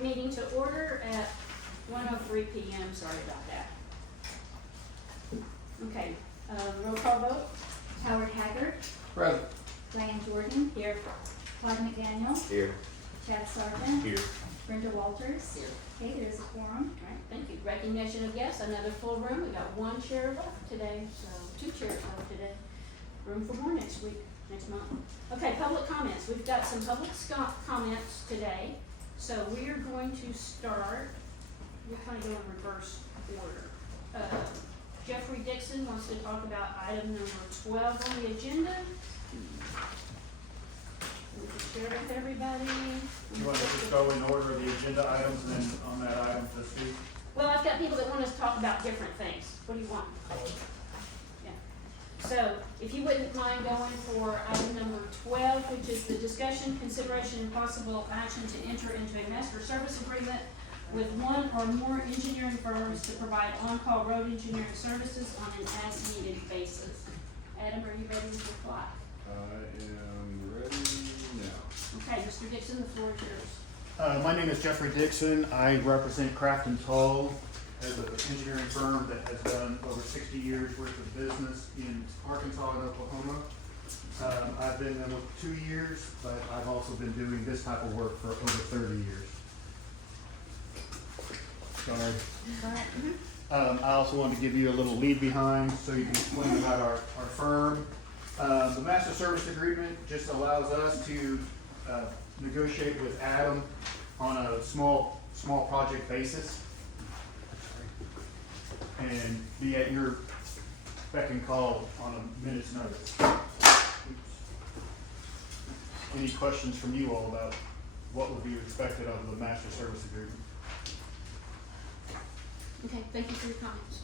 meeting to order at 1:03 p.m. Sorry about that. Okay, roll call vote. Howard Haggard, Present. Diane Jordan, Here. Todd McDaniel, Here. Chad Sargent, Here. Brenda Walters. Here. Okay, there's a quorum. All right, thank you. Recognition of guests, another full room. We got one chair left today, so 2 chairs left today. Room for more next week, next month. Okay, public comments. We've got some public comments today. So we are going to start, we'll kind of go in reverse order. Jeffrey Dixon wants to talk about item number 12 on the agenda. We can share with everybody. You want to just go in order of the agenda items and then on that item to speak? Well, I've got people that want us to talk about different things. What do you want? Yeah. So, if you wouldn't mind going for item number 12, which is the discussion, consideration, and possible action to enter into a master service agreement with one or more engineering firms to provide on-call road engineering services on an as-needed basis. Adam, are you ready to reply? I am ready now. Okay, Mr. Dixon, the floor is yours. My name is Jeffrey Dixon. I represent Craft and Toll as an engineering firm that has done over 60 years worth of business in Arkansas and Oklahoma. I've been in them 2 years, but I've also been doing this type of work for over 30 years. Sorry. I also wanted to give you a little lead behind so you can explain about our firm. The master service agreement just allows us to negotiate with Adam on a small project basis and be at your beck and call on a minute's notice. Any questions from you all about what would be expected of the master service agreement? Okay, thank you for your comments.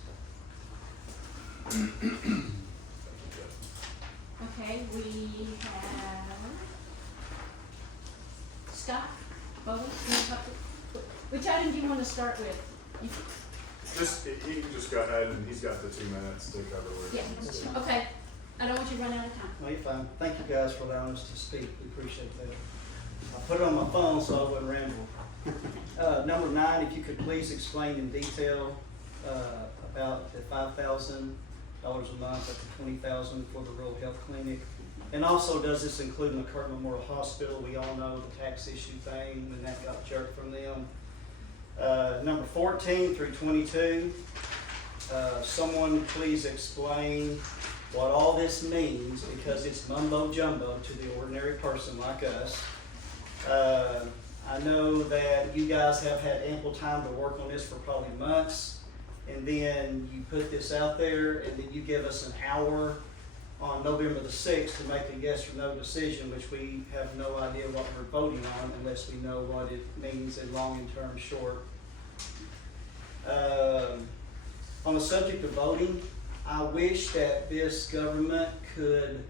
Okay, we have Scott, Bubba, which item do you want to start with? Just, he can just go ahead and he's got the 2 minutes to cover where Yeah, he wants to. okay. I don't want you to run out of time. No, you're fine. Thank you guys for allowing us to speak. We appreciate that. I put it on my phone so I wouldn't ramble. Number 9, if you could please explain in detail about the $5,000 a month up to $20,000 for the rural health clinic. And also, does this include McCurtain Memorial Hospital? We all know the tax issue thing when that got jerked from them. Number 14 through 22, someone please explain what all this means, because it's mumbo jumbo to the ordinary person like us. I know that you guys have had ample time to work on this for probably months, and then you put this out there, and then you give us an hour on November the 6th to make a yes or no decision, which we have no idea what we're voting on unless we know what it means in long and term short. On the subject of voting, I wish that this government could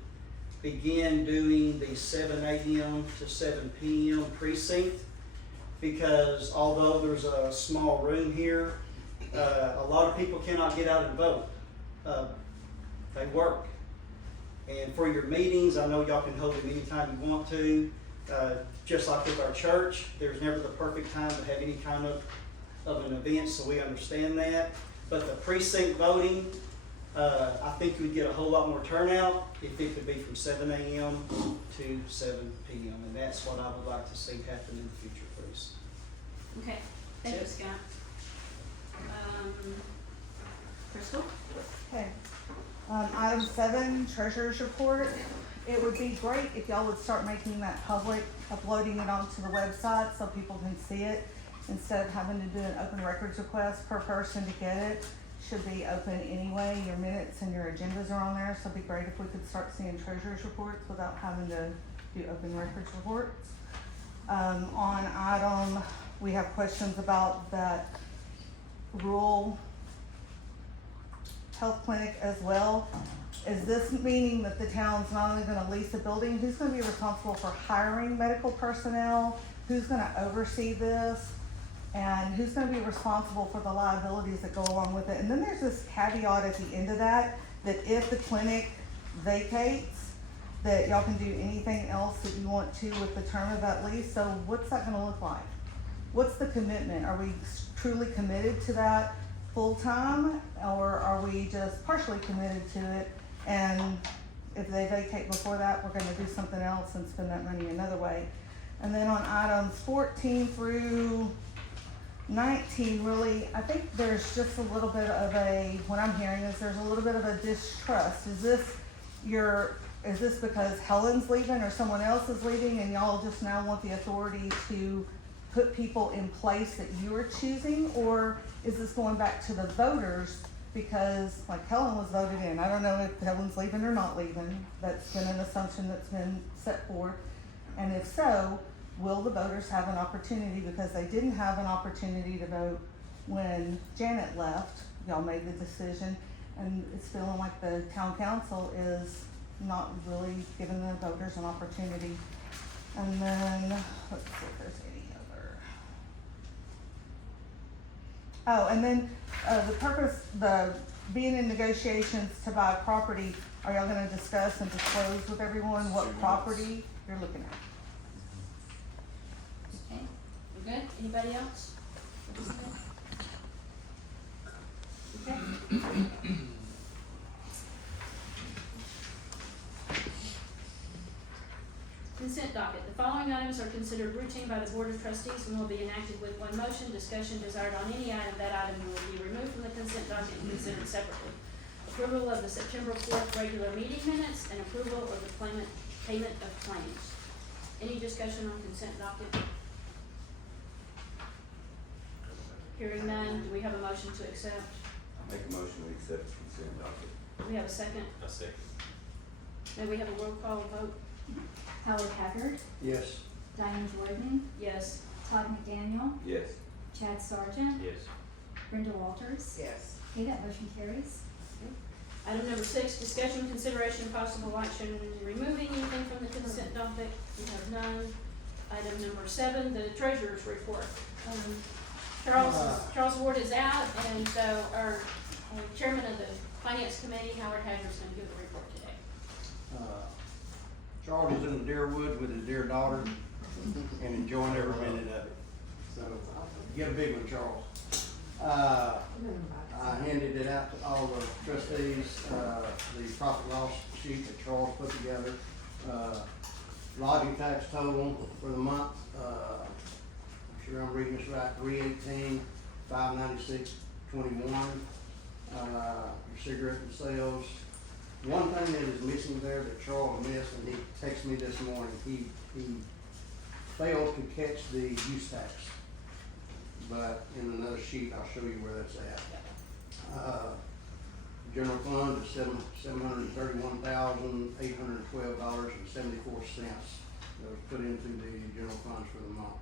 begin doing the 7 a.m. to 7 p.m. precinct, because although there's a small room here, a lot of people cannot get out and vote. They work. And for your meetings, I know y'all can hold them anytime you want to. Just like with our church, there's never the perfect time to have any kind of an event, so we understand that. But the precinct voting, I think we'd get a whole lot more turnout if it could be from 7 a.m. to 7 p.m. And that's what I would like to see happen in the future, please. Okay, thank you, Scott. Crystal? Okay. Item 7, treasurer's report. It would be great if y'all would start making that public, uploading it onto the website so people can see it, instead of having to do an open records request per person to get it. Should be open anyway. Your minutes and your agendas are on there, so it'd be great if we could start seeing treasurer's reports without having to do open records reports. On item, we have questions about that rural health clinic as well. Is this meaning that the town's not only gonna lease a building, who's gonna be responsible for hiring medical personnel? Who's gonna oversee this? And who's gonna be responsible for the liabilities that go along with it? And then there's this caveat at the end of that if the clinic vacates, that y'all can do anything else that you want to with the term of that lease. So what's that gonna look like? what's the commitment? Are we truly committed to that full-time, or are we just partially committed to it? And if they vacate before that, we're gonna do something else and spend that money another way. And then on items 14 through 19, really, I think there's just a little bit of what I'm hearing is there's a little bit of a distrust. Is this because Helen's leaving or someone else is leaving and y'all just now want the authority to put people in place that you are choosing? Or is this going back to the voters because like Helen was voted in? I don't know if Helen's leaving or not leaving. That's been an assumption that's been set forth. And if so, will the voters have an opportunity, because they didn't have an opportunity to vote when Janet left? Y'all made the decision, and it's feeling like the town council is not really giving the voters an opportunity. And then, let's see if there's any other. Oh, and then, being in negotiations to buy property, are y'all gonna discuss and disclose with everyone what property you're looking at? Okay, we're good? Anybody else? Okay. Consent docket. The following items are considered routine by the Board of Trustees and will be enacted with one motion. Discussion desired on any item, that item will be removed from the consent docket and considered separately. Approval of the September 4th regular meeting minutes and approval of the payment of claims. Any discussion on consent docket? Hearing none, do we have a motion to accept? I make a motion to accept the consent docket. Do we have a second? A second. May we have a roll call vote? Howard Haggard, Yes. Diane Jordan, Yes. Todd McDaniel, Yes. Chad Sargent, Yes. Brenda Walters. Yes. Okay, that motion carries. Item number 6, discussion, consideration, possible action, removing anything from the consent docket. We have none. Item number 7, the treasurer's report. Charles Ward is out, and so our chairman of the finance committee, Howard Haggard's gonna give the report today. Charles is in the deer woods with his dear daughter and enjoying every minute of it. So, get a big one, Charles. I handed it out to all the trustees, the profit loss sheet that Charles put together. Lodging tax total for the month, I'm sure I'm reading this right, $318,596.21. Your cigarette and sales. One thing that is missing there that Charles missed, and he texted me this morning, he failed to catch the use tax. But in another sheet, I'll show you where that's at. General fund is $731,812.74 that was put into the general funds for the month.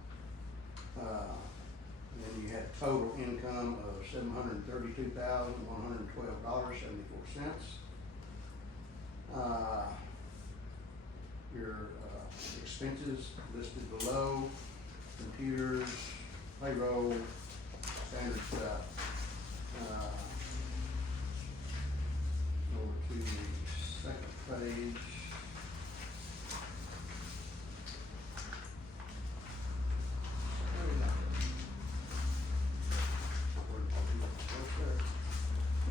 Then you had total income of $732,112.74. Your expenses listed below: computers, payroll, standard stuff. Over to the second page.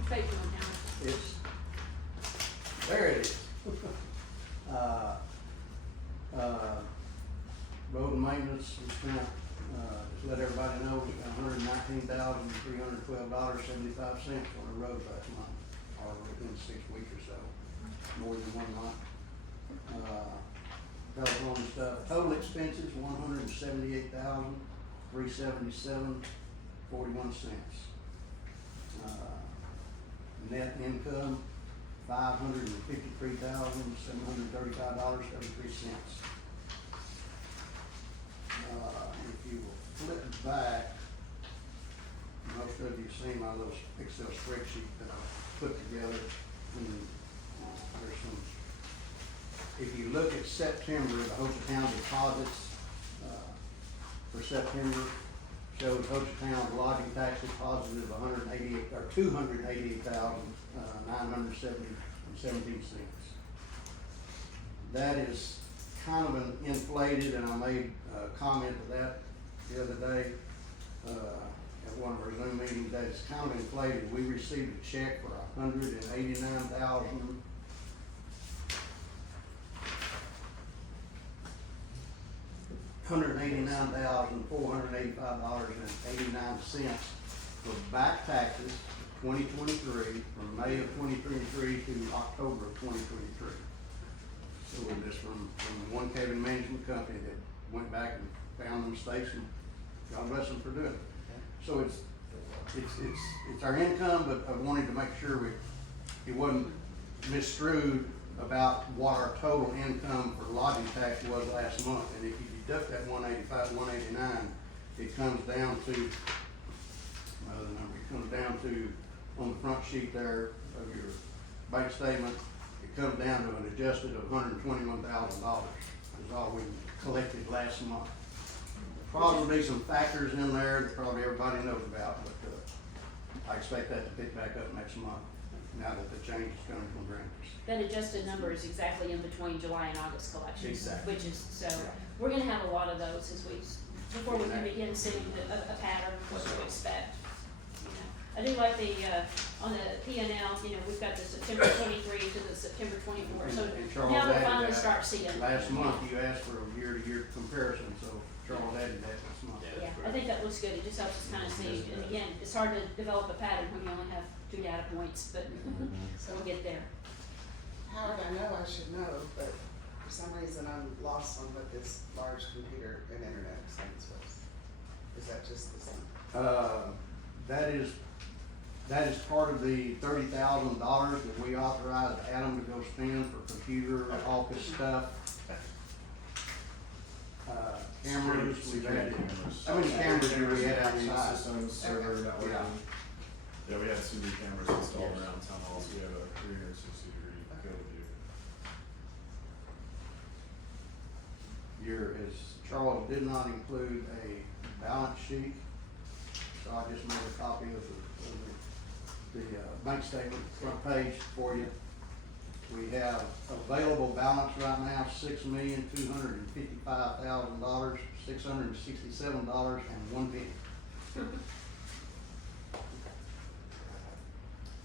Page 1 now. It's, there it is. Road and maintenance, we spent, just let everybody know, we spent $119,312.75 on the road last month, or within 6 weeks or so, more than 1 month. Telephone stuff, total expenses, $178,377.41. Net income, $553,735.33. If you will flip back, most of you have seen my little Excel spreadsheet that I put together. And, there's some, if you look at September, the Hochatown deposits, for September, shows Hochatown lodging tax deposit of $288,970.17. That is kind of an inflated, and I made a comment to that the other day. at one of our Zoom meetings, that it's kind of inflated. We received a check for $189,485.89 for back taxes 2023, from May of 2023 to October of 2023. So we're just from one cabin management company that went back and found the mistakes, and God bless them for doing it. So it's our income, but I wanted to make sure it wasn't misstrued about what our total income for lodging tax was last month. And if you deduct that 185, 189, it comes down to, the number, it comes down to, on the front sheet there of your bank statement, it comes down to an adjusted of $121,000 is all we collected last month. Probably some factors in there that probably everybody knows about, but I expect that to pick back up next month, now that the change is coming from grantors. That adjusted number is exactly in between July and August collections. Exactly. Which is, so, Yeah. we're gonna have a lot of those as before we can begin seeing a pattern of what to expect. You know, I do like on the P&L, we've got the September 23 to the September 24, so And Charles now we'll added finally that. start seeing. Last month, you asked for a year-to-year comparison, so Charles added that this month. Yeah, I think that looks good, it just helps us kind of see, and again, it's hard to develop a pattern when you only have 2 data points, but so we'll get there. Howard, I know I should know, but for some reason I'm lost on what this large computer and internet expense was. Is that just the same? That is part of the $30,000 that we authorized Adam to go spend for computer, office stuff. Cameras, we've added, how many cameras do we have outside? Systems, server, networking. Yeah. Yeah, we had some new cameras installed around town hall, so we have a 360-degree field view. Charles did not include a balance sheet, so I just made a copy of the bank statement, front page for you. We have available balance right now, $6,255,000, $667.01.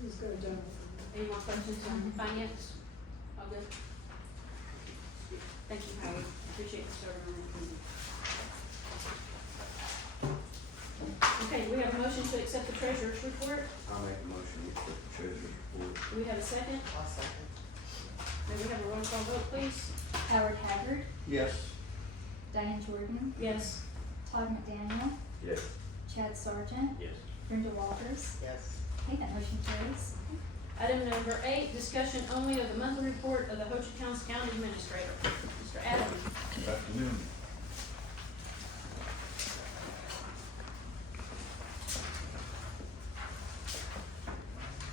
Who's good, John? Any more questions on finance? All good? Thank you, Howard. Appreciate you starting on that. Okay, we have a motion to accept the treasurer's report. I'll make a motion to accept the treasurer's report. Do we have a second? I'll second. May we have a roll call vote, please? Howard Haggard, Yes. Diane Jordan, Yes. Todd McDaniel, Yes. Chad Sargent, Yes. Brenda Walters. Yes. Okay, that motion carries. Item number 8, discussion only of the monthly report of the Hochatown County Administrator. Mr. Adams. Good afternoon.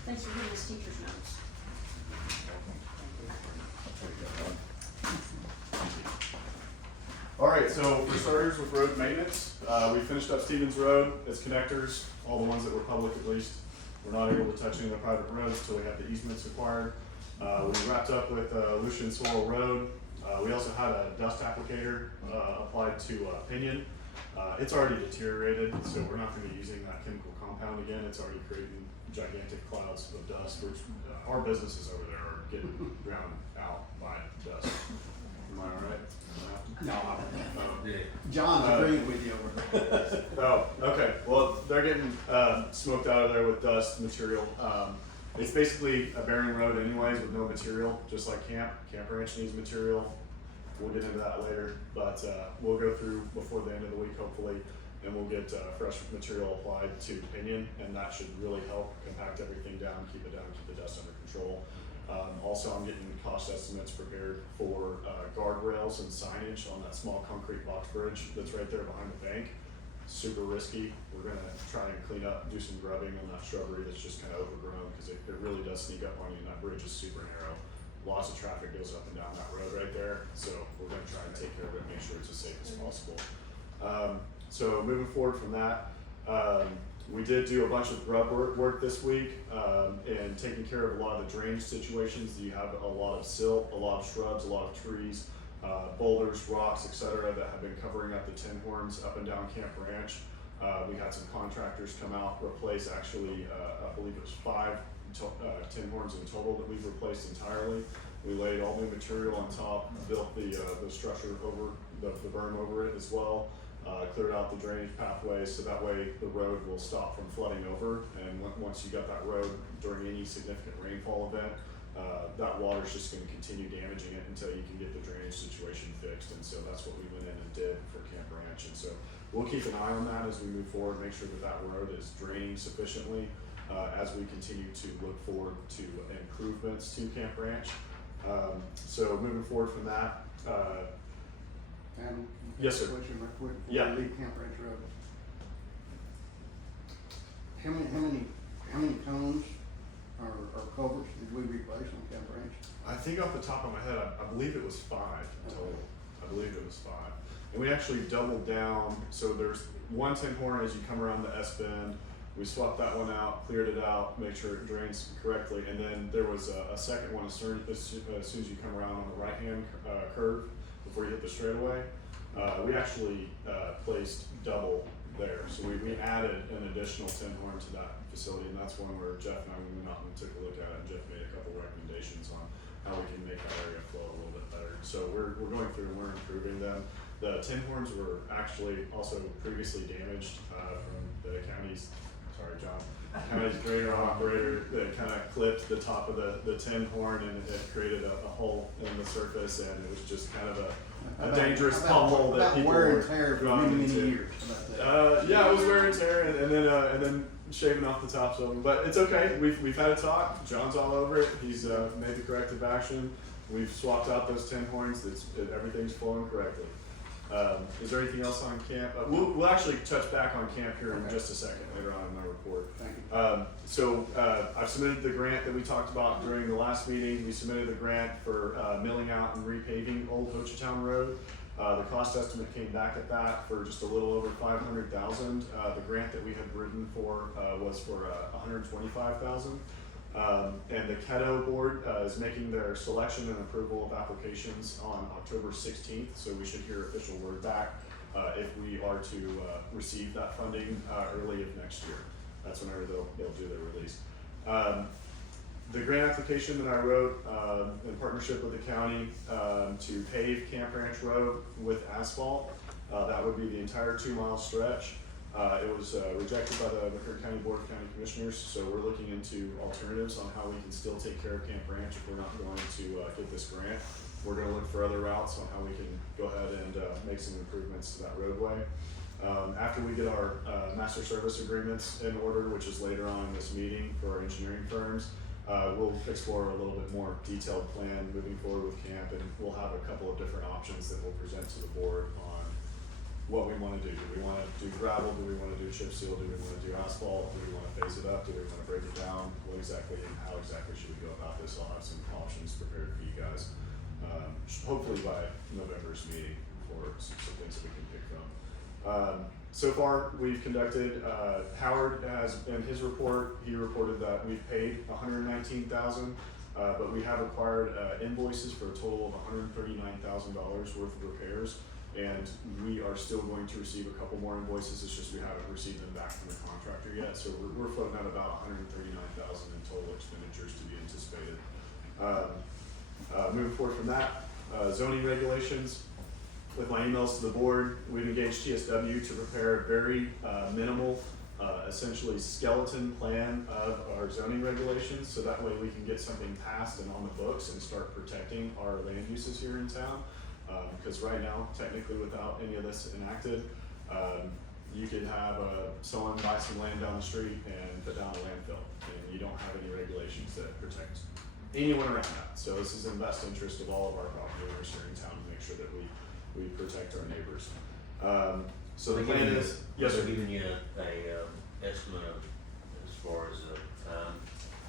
Thanks for giving us teacher's notes. Alright, so for starters with road maintenance, we finished up Stevens Road, its connectors, all the ones that were public at least. We're not able to touch any of the private roads until we have the easements acquired. We wrapped up with Lucian Soil Road. We also had a dust applicator applied to Pinion. It's already deteriorated, so we're not gonna be using that chemical compound again. It's already creating gigantic clouds of dust, which our businesses over there are getting drowned out by dust. Am I alright? No, Yeah. John's agreeing with you over there. Oh, okay. Well, they're getting smoked out of there with dust material. It's basically a bearing road anyways with no material, just like Camp Ranch needs material. We'll get into that later, but we'll go through before the end of the week hopefully, and we'll get fresh material applied to Pinion, and that should really help compact everything down, keep it down, keep the dust under control. Also, I'm getting cost estimates prepared for guardrails and signage on that small concrete box bridge that's right there behind the bank. Super risky. We're gonna try and clean up, do some grubbing on that shrubbery that's just kind of overgrown, because it really does sneak up on you, and that bridge is super narrow. Lots of traffic goes up and down that road right there, so we're gonna try and take care of it, make sure it's as safe as possible. So moving forward from that, we did do a bunch of grub work this week, and taking care of a lot of the drainage situations. You have a lot of silt, a lot of shrubs, a lot of trees, boulders, rocks, etc. that have been covering up the tin horns up and down Camp Ranch. We had some contractors come out, replace actually, I believe it was 10 horns in total that we've replaced entirely. We laid all new material on top, built the structure over, the berm over it as well, cleared out the drainage pathways, so that way the road will stop from flooding over. And once you got that road during any significant rainfall event, that water's just gonna continue damaging it until you can get the drainage situation fixed. And so that's what we went in and did for Camp Ranch. And so we'll keep an eye on that as we move forward, make sure that that road is draining sufficiently, as we continue to look forward to improvements to Camp Ranch. So moving forward from that, And. Yes, sir. Question real quick before Yeah. we leave Camp Ranch Road. How many cones or culverts did we replace on Camp Ranch? I think off the top of my head, I believe it was 5 total. I believe it was 5. And we actually doubled down, so there's 110 horn as you come around the S bend. We swapped that one out, cleared it out, make sure it drains correctly, and then there was a second one as soon as you come around on the right-hand curve before you hit the straightaway. We actually placed double there, so we added an additional 10 horn to that facility, and that's one where Jeff and I went out and took a look at it, and Jeff made a couple recommendations on how we can make that area flow a little bit better. So we're going through and we're improving them. The 10 horns were actually also previously damaged from the county's, sorry John, county's grader operator that kind of clipped the top of the 10 horn, and it created a hole in the surface, and it was just kind of a dangerous pummel that people wear were and tear for going many into. years. About that. Yeah, it was wear and tear, and then shaving off the tops of them. But it's okay. We've had a talk. John's all over it. He's made the corrective action. We've swapped out those 10 horns. Everything's flowing correctly. Is there anything else on camp? We'll actually touch back on camp here in just a second later on in my report. Thank you. I've submitted the grant that we talked about during the last meeting. We submitted the grant for milling out and repaving Old Hochatown Road. The cost estimate came back at that for just a little over $500,000. The grant that we had written for was for $125,000. And the Hochatown Board is making their selection and approval of applications on October 16th, so we should hear official word back if we are to receive that funding early of next year. That's whenever they'll do their release. The grant application that I wrote in partnership with the county to pave Camp Ranch Road with asphalt, that would be the entire 2-mile stretch. It was rejected by the McCurtain County Board of County Commissioners, so we're looking into alternatives on how we can still take care of Camp Ranch if we're not going to get this grant. We're going to look for other routes on how we can go ahead and make some improvements to that roadway. After we get our master service agreements in order, which is later on in this meeting for our engineering firms, we'll explore a little bit more detailed plan moving forward with camp, and we'll have a couple of different options that we'll present to the board on what we want to do. Do we want to do gravel? Do we want to do chip seal? Do we want to do asphalt? Do we want to phase it up? Do we want to break it down? What exactly and how exactly should we go about this? I'll have some options prepared for you guys, hopefully by November's meeting for some things that we can pick from. So far, we've conducted, Howard has, in his report, he reported that we've paid $119,000, but we have acquired invoices for a total of $139,000 worth of repairs, and we are still going to receive a couple more invoices. It's just we haven't received them back from the contractor yet, so we're floating at about $139,000 in total expenditures to be anticipated. Moving forward from that, zoning regulations. With my emails to the board, we've engaged TSW to prepare a very minimal, essentially skeleton plan of our zoning regulations, so that way we can get something passed and on the books and start protecting our land uses here in town. Because right now, technically without any of this enacted, you could have someone buy some land down the street and put down a landfill, and you don't have any regulations that protect anyone around that. So this is in the best interest of all of our property owners here in town to make sure that we protect our neighbors. So the plan is, yes, sir. They're giving you a estimate of as far as time,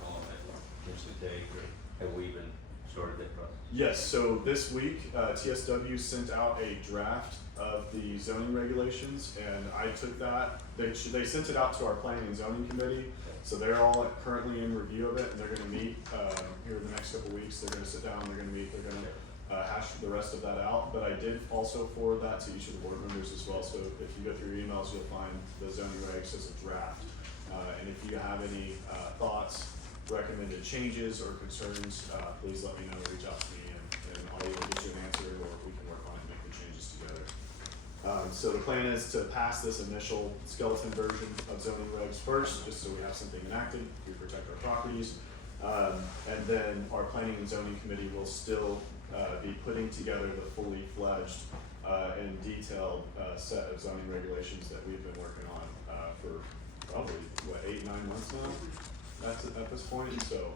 how long that will potentially take, or have we even started that process? Yes, so this week, TSW sent out a draft of the zoning regulations, and I took that, they sent it out to our planning and zoning committee, so they're all currently in review of it, and they're gonna meet, here in the next couple of weeks. They're gonna sit down, they're gonna meet, they're gonna hash the rest of that out, but I did also forward that to each of the board members as well, so if you go through your emails, you'll find the zoning regs as a draft. And if you have any, thoughts, recommended changes or concerns, please let me know, reach out to me, and I'll either get you an answer or we can work on it and make the changes together. So the plan is to pass this initial skeleton version of zoning regs first, just so we have something enacted, we protect our properties. And then our planning and zoning committee will still be putting together the fully fledged and detailed set of zoning regulations that we've been working on for probably, 8-9 months now? That's at this point, so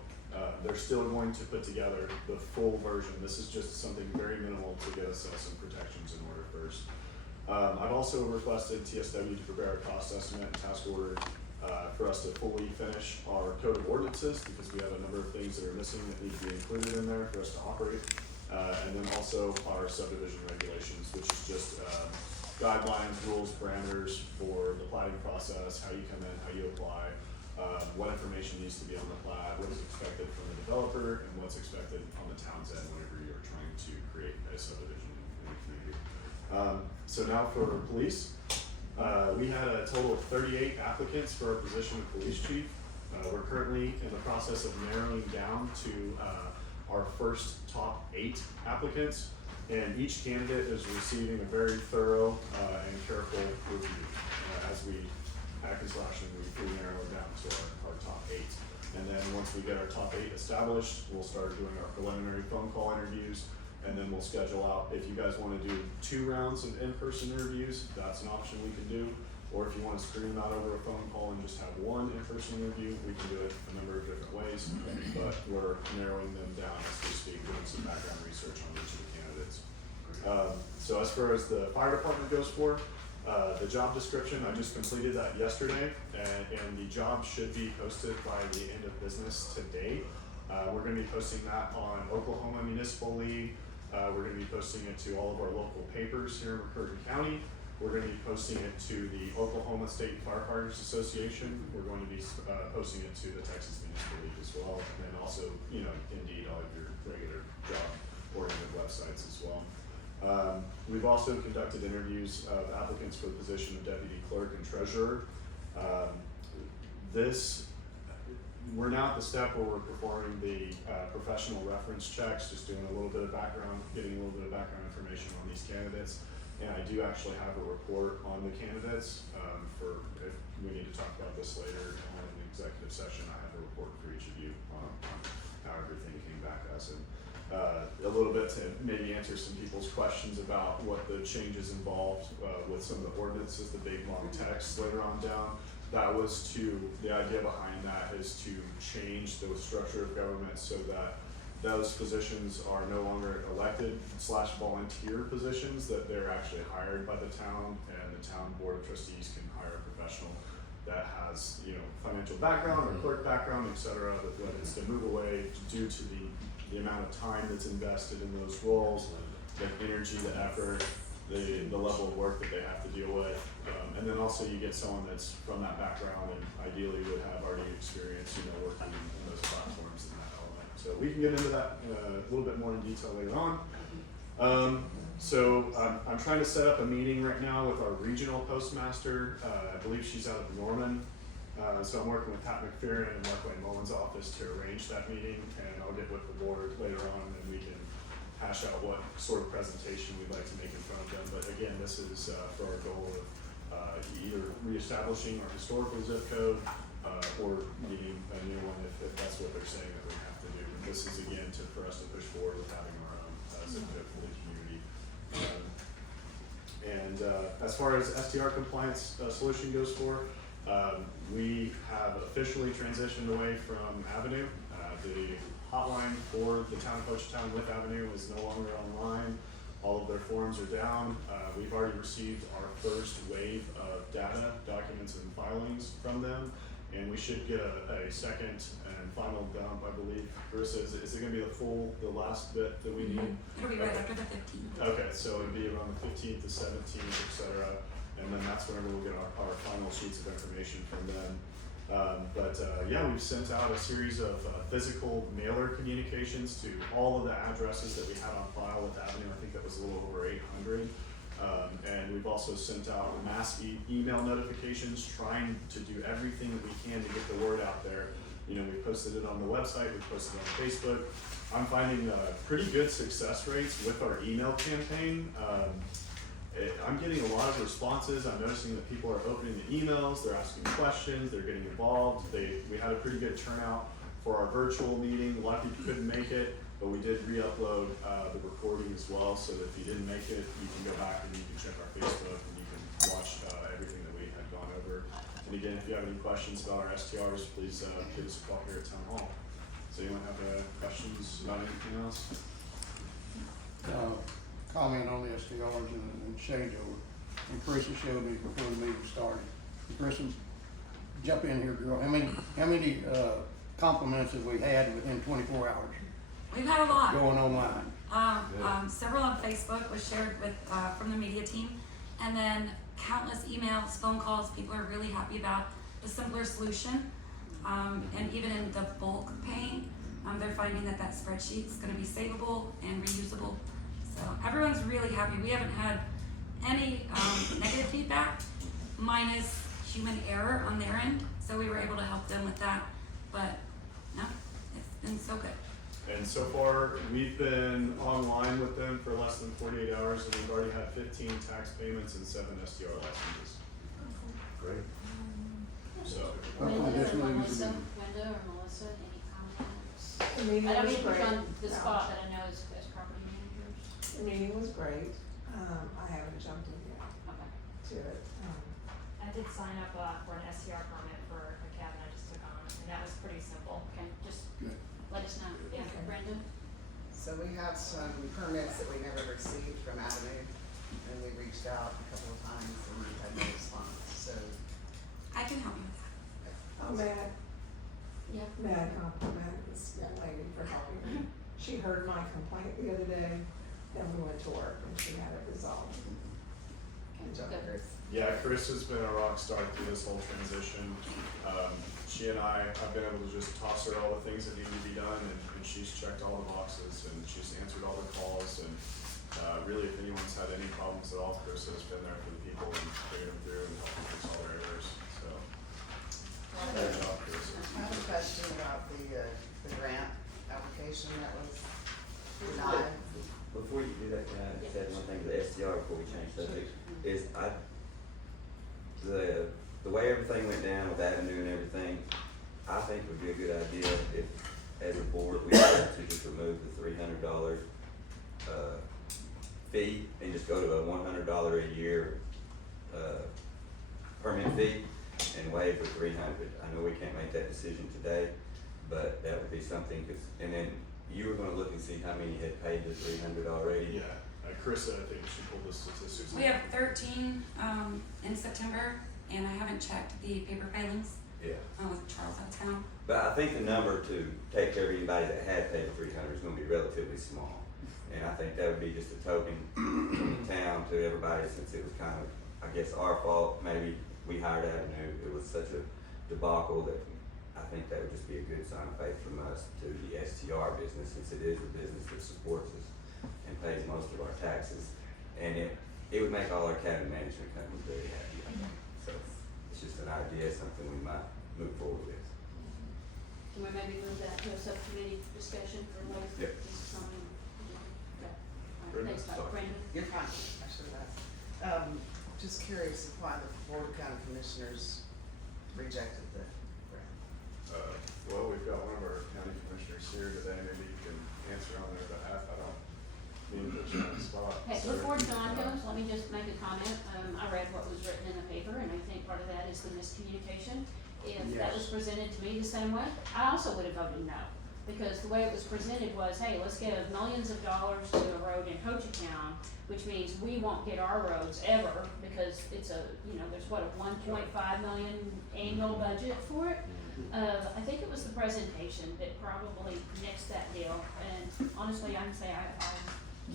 they're still going to put together the full version. This is just something very minimal to get us some protections in order first. I've also requested TSW to prepare a cost estimate and task order for us to fully finish our code of ordinances, because we have a number of things that are missing that need to be included in there for us to operate. And then also our subdivision regulations, which is just guidelines, rules, parameters for the plating process, how you come in, how you apply, what information needs to be on the plat, what is expected from the developer, and what's expected on the town's end whenever you're trying to create a subdivision in the community. So now for police, we had a total of 38 applicants for our position of police chief. We're currently in the process of narrowing down to our first top 8 applicants, and each candidate is receiving a very thorough and careful review as we hack and slash and we narrow it down to our top 8. And then once we get our top 8 established, we'll start doing our preliminary phone call interviews, and then we'll schedule out, if you guys wanna do 2 rounds of in-person interviews, that's an option we can do. Or if you wanna screen them out over a phone call and just have 1 in-person interview, we can do it a number of different ways, but we're narrowing them down as we speak, doing some background research on each of the candidates. So as far as the fire department goes for, the job description, I just completed that yesterday, and the job should be posted by the end of business today. We're gonna be posting that on Oklahoma Municipal League. We're gonna be posting it to all of our local papers here in McCurtain County. We're going to be posting it to the Oklahoma State Firefighters Association. We're going to be posting it to the Texas Municipal League as well, and then also, Indeed, all of your regular job-oriented websites as well. We've also conducted interviews of applicants for the position of deputy clerk and treasurer. We're now at the step where we're performing the professional reference checks, just doing a little bit of background, getting a little bit of background information on these candidates. And I do actually have a report on the candidates, for if we need to talk about this later in the executive session. I have a report for each of you on how everything came back to us, and a little bit to maybe answer some people's questions about what the changes involved with some of the ordinances, the big long text later on down. The idea behind that is to change the structure of government so that those positions are no longer elected / volunteer positions, that they're actually hired by the town, and the town board of trustees can hire a professional that has, financial background or clerk background, et cetera, but it's to move away due to the amount of time that's invested in those roles, the energy, the effort, the level of work that they have to deal with. And then also you get someone that's from that background and ideally would have already experience, working in those platforms and that element. So we can get into that a little bit more in detail later on. So I'm trying to set up a meeting right now with our regional postmaster. I believe she's out of Norman. So I'm working with Pat McPherson and Mark Wayne Mullen's office to arrange that meeting, and I'll get with the board later on and we can hash out what sort of presentation we'd like to make in front of them. But again, this is for our goal of either reestablishing our historical zip code or needing a new one if that's what they're saying that we have to do. And this is again for us to push forward with having our own zip code for the community. As far as STR compliance solution goes for, we have officially transitioned away from Avenue. The hotline for the town of Hochatown with Avenue is no longer online. All of their forms are down. We've already received our first wave of data, documents, and filings from them, and we should get a second and final dump, I believe. Carissa, is it gonna be the last bit that we need? It'll be right after the 15th. Okay, so it'd be around the 15th to 17th, et cetera, and then that's whenever we'll get our final sheets of information from them. Yeah, we've sent out a series of physical mailer communications to all of the addresses that we had on file with Avenue. I think that was a little over 800. And we've also sent out mass email notifications, trying to do everything that we can to get the word out there. You know, we posted it on the website, we posted it on Facebook. I'm finding pretty good success rates with our email campaign. I'm getting a lot of responses. I'm noticing that people are opening the emails, they're asking questions, they're getting involved. We had a pretty good turnout for our virtual meeting. A lot of people couldn't make it, but we did re-upload the recording as well, so that if you didn't make it, you can go back and you can check our Facebook and you can watch everything that we had gone over. And again, if you have any questions about our STRs, please give us a call here at Town Hall. Does anyone have questions about anything else? Comment on the STRs and changeover. And Chris showed me before the meeting started. Chris, jump in here, girl. How many compliments have we had within 24 hours We've had a lot. going online? Several on Facebook was shared with, from the media team. And then countless emails, phone calls. People are really happy about the simpler solution. And even in the bulk paying, they're finding that spreadsheet is gonna be savable and reusable. So everyone's really happy. We haven't had any negative feedback, minus human error on their end. So we were able to help them with that. But no, it's been so good. And so far, we've been online with them for less than 48 hours, and we've already had 15 tax payments and 7 SDR licenses. Great. So, Linda this or really Melissa, is any comments? The meeting I don't was mean to put great. you on the No. spot, but I know as property managers. The meeting was great. I haven't jumped in yet Okay. to it. I did sign up for an STR permit for a cabin I just took on, and that was pretty simple. Okay, just Good. let us know. Yeah, Okay. Brenda? So we have some permits that we never received from Avenue, and we reached out a couple of times and we had no response, so. I can help you with that. Oh, man, Yeah. may I compliment this young lady for helping me? She heard my complaint the other day, then we went to work and she had it resolved. Good job, Good. Chris. yeah, Chris has been a rock star through this whole transition. She and I've been able to just toss her all the things that need to be done, and she's checked all the boxes, and she's answered all the calls, and really, if anyone's had any problems at all, Chris has been there for the people and bringing them through and helping fix all their errors, so. Good job, Chris. I have a question about the grant application that was denied. Before you do that, can I just add one thing to the STR before we change subject? Is the way everything went down with Avenue and everything, I think it would be a good idea if, as a board, we had to just remove the $300 fee and just go to a $100 a year permit fee and waive the 300. I know we can't make that decision today, but that would be something, and then you were gonna look and see how many had paid the 300 already. Yeah, Chris, I think she pulled the statistics. We have 13 in September, and I haven't checked the paper filings Yeah. with Charles Hochatown. But I think the number to take care of anybody that had paid the 300 is gonna be relatively small. And I think that would be just a token from the town to everybody, since it was kind of, I guess, our fault. Maybe we hired Avenue, it was such a debacle that I think that would just be a good sign of faith from us to the STR business, since it is a business that supports us and pays most of our taxes. And it would make all our county management companies very happy, I think. So it's just an idea, something we might move forward with. Can we maybe move that to a subcommittee discussion for later? Yep. This is something, okay. All Brenda, right, thanks, Dr. sorry. Brenda. You're fine, I should have asked. Just curious why the Board of County Commissioners rejected the grant. Well, we've got one of our county commissioners here today, maybe you can answer on their behalf. I don't mean to put you on the spot. Okay, sir. before John goes, let me just make a comment. I read what was written in the paper, and I think part of that is the miscommunication. If that was presented to me the same way, I also would have voted no. Because the way it was presented was, hey, let's give millions of dollars to a road in Hochatown, which means we won't get our roads ever, because it's there's what, a 1.5 million annual budget for it? I think it was the presentation that probably nixed that deal, and honestly, I can say I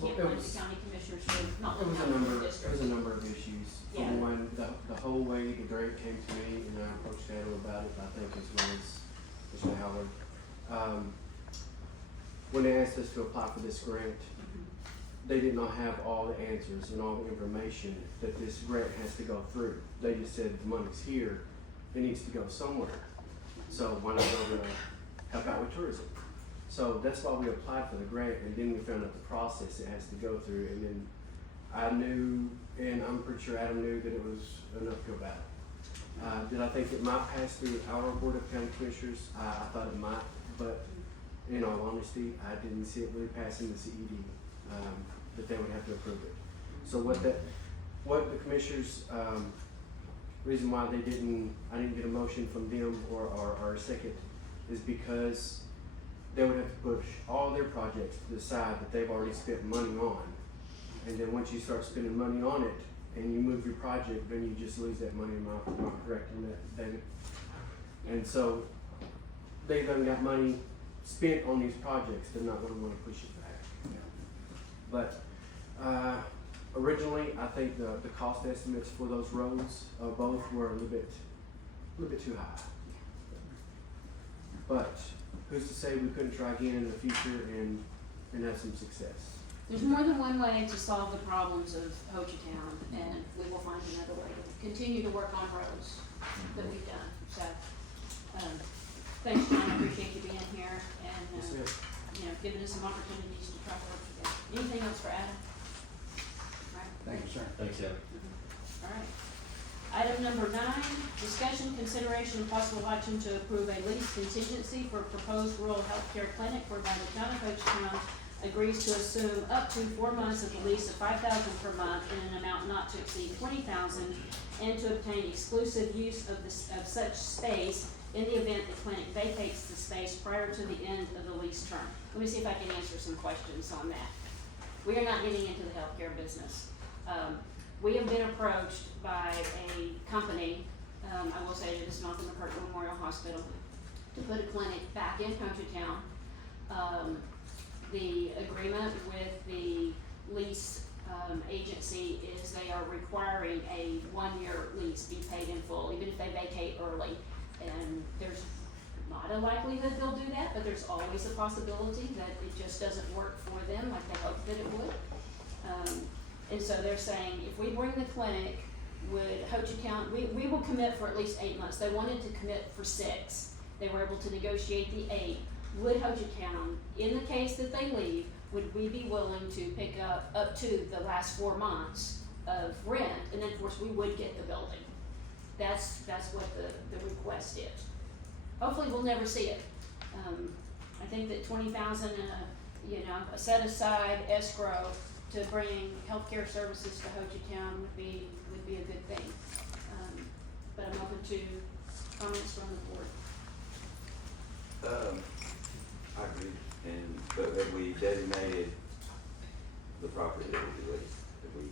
can't blame the county commissioners for not It was looking out for the it district. was a number of issues. Yeah. For one, the the whole way the grant came to me, and I approached Adam about it, I think as well as Mr. Howard. When they asked us to apply for this grant, they did not have all the answers and all the information that this grant has to go through. They just said the money's here, it needs to go somewhere. So why not go to help out with tourism? So that's why we applied for the grant, and then we found out the process it has to go through, and then I knew, and I'm pretty sure Adam knew, that it was an uphill battle. Did I think it might pass through our Board of County Commissioners? I thought it might, but in all honesty, I didn't see it really passing the CED, that they would have to approve it. So what the commissioners, reason why I didn't get a motion from them or a second, is because they would have to push all their projects to the side that they've already spent money on. And then once you start spending money on it and you move your project, then you just lose that money. Am I correct in that, David? And so they've done got money spent on these projects, they're not gonna wanna push it back. But originally, I think the cost estimates for those roads, both were a little bit too high. But who's to say we couldn't try again in the future and have some success? There's more than one way to solve the problems of Hochatown, and we will find another way to continue to work on roads that we've done. So, thanks, John, I appreciate you being here and, giving us some opportunities to try to work together. Anything else for Adam? Right. Thank you, sir. Thanks, Adam. All right. Item number 9, discussion, consideration, and possible action to approve a lease contingency for a proposed rural healthcare clinic whereby the town of Hochatown agrees to assume up to 4 months of the lease of $5,000 per month in an amount not to exceed $20,000, and to obtain exclusive use of such space in the event the clinic vacates the space prior to the end of the lease term. Let me see if I can answer some questions on that. We are not getting into the healthcare business. We have been approached by a company, I will say that it's not the McCurtain Memorial Hospital, to put a clinic back in Hochatown. The agreement with the lease agency is they are requiring a 1-year lease be paid in full, even if they vacate early. And there's not a likelihood they'll do that, but there's always a possibility that it just doesn't work for them like they hoped that it would. And so they're saying, if we bring the clinic, would Hochatown, we will commit for at least 8 months. They wanted to commit for 6. They were able to negotiate the 8. Would Hochatown, in the case that they leave, would we be willing to pick up to the last 4 months of rent, and then of course we would get the building. That's what the request is. Hopefully we'll never see it. I think that $20,000 a set aside escrow to bring healthcare services to Hochatown would be a good thing. But I'm open to comments from the board. I agree, but have we designated the property that we leased? Have we?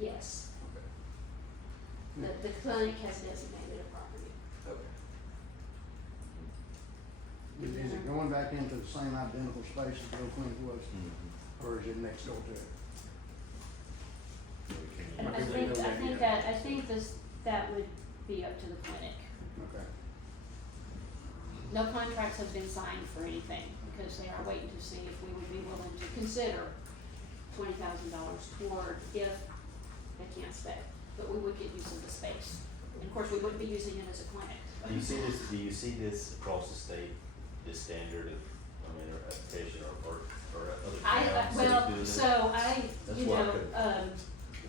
Yes. Okay. The clinic has designated a property. Okay. Is it going back into the same identical space that the old clinic was, or is it next door to it? I think that would be up to the clinic. Okay. No contracts have been signed for anything, because they are waiting to see if we would be willing to consider $20,000 toward if they can't stay. But we would get use of the space. And of course, we wouldn't be using it as a clinic. Do you see this across the state, this standard of, reputation or other towns that do this? That's what I could-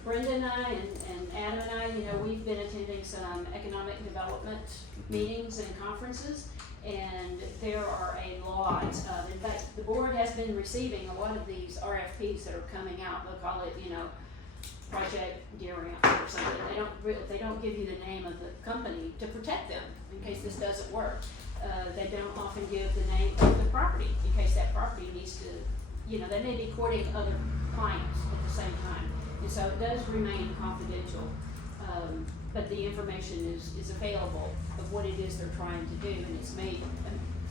Brenda and I and Adam and I, we've been attending some economic development meetings and conferences, and there are a lot of, in fact, the board has been receiving a lot of these RFPs that are coming out. They'll call it, Project Deer Ramp or something. They don't give you the name of the company to protect them in case this doesn't work. They don't often give the name of the property in case that property needs to, they may be courting other clients at the same time. And so it does remain confidential, but the information is available of what it is they're trying to do, and it's made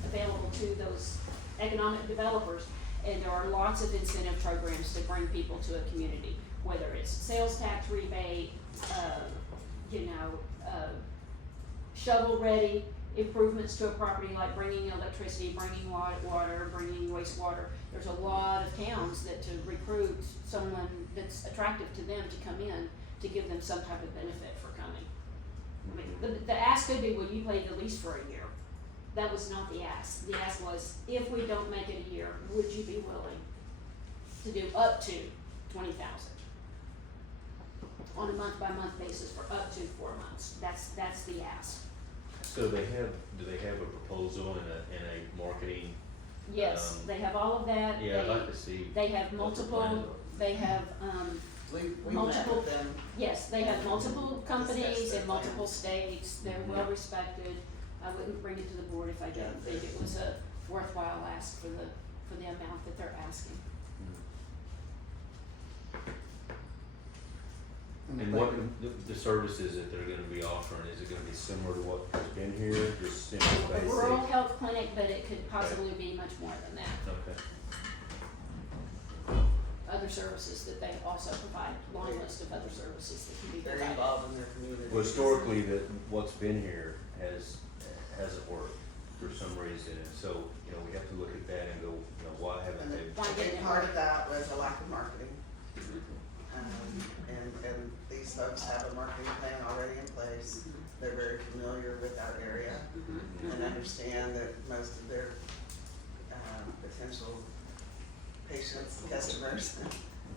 available to those economic developers. And there are lots of incentive programs to bring people to a community, whether it's sales tax rebate, shovel-ready improvements to a property, like bringing electricity, bringing water, bringing wastewater. There's a lot of towns that to recruit someone that's attractive to them to come in, to give them some type of benefit for coming. I mean, the ask could be, will you pay the lease for a year? That was not the ask. The ask was, if we don't make it a year, would you be willing to do up to 20,000 on a month-by-month basis for up to 4 months? That's the ask. So do they have a proposal and a marketing? Yes, they have all of that. Yeah, I'd like to see. They have what their plans multiple, are. they have, We met multiple, with them. yes, they have multiple companies Discuss their in multiple plans. states. They're Mhm. well respected. I wouldn't bring it to the board if I didn't think it was a worthwhile ask for the amount that they're asking. And what, the services that they're gonna be offering, is it gonna be similar to what has been here, just simple A basic? rural health clinic, but it could possibly be much more than that. Okay. Other services that they also provide, long list of other services that can be Very provided. involved in their community. Well, historically, what's been here hasn't worked for some reason, and so, we have to look at that and go, why haven't And they? Why a big didn't it part work? of that was a lack of marketing. And these folks have a marketing plan already in place. They're very familiar with our area and understand that most of their, potential patients, customers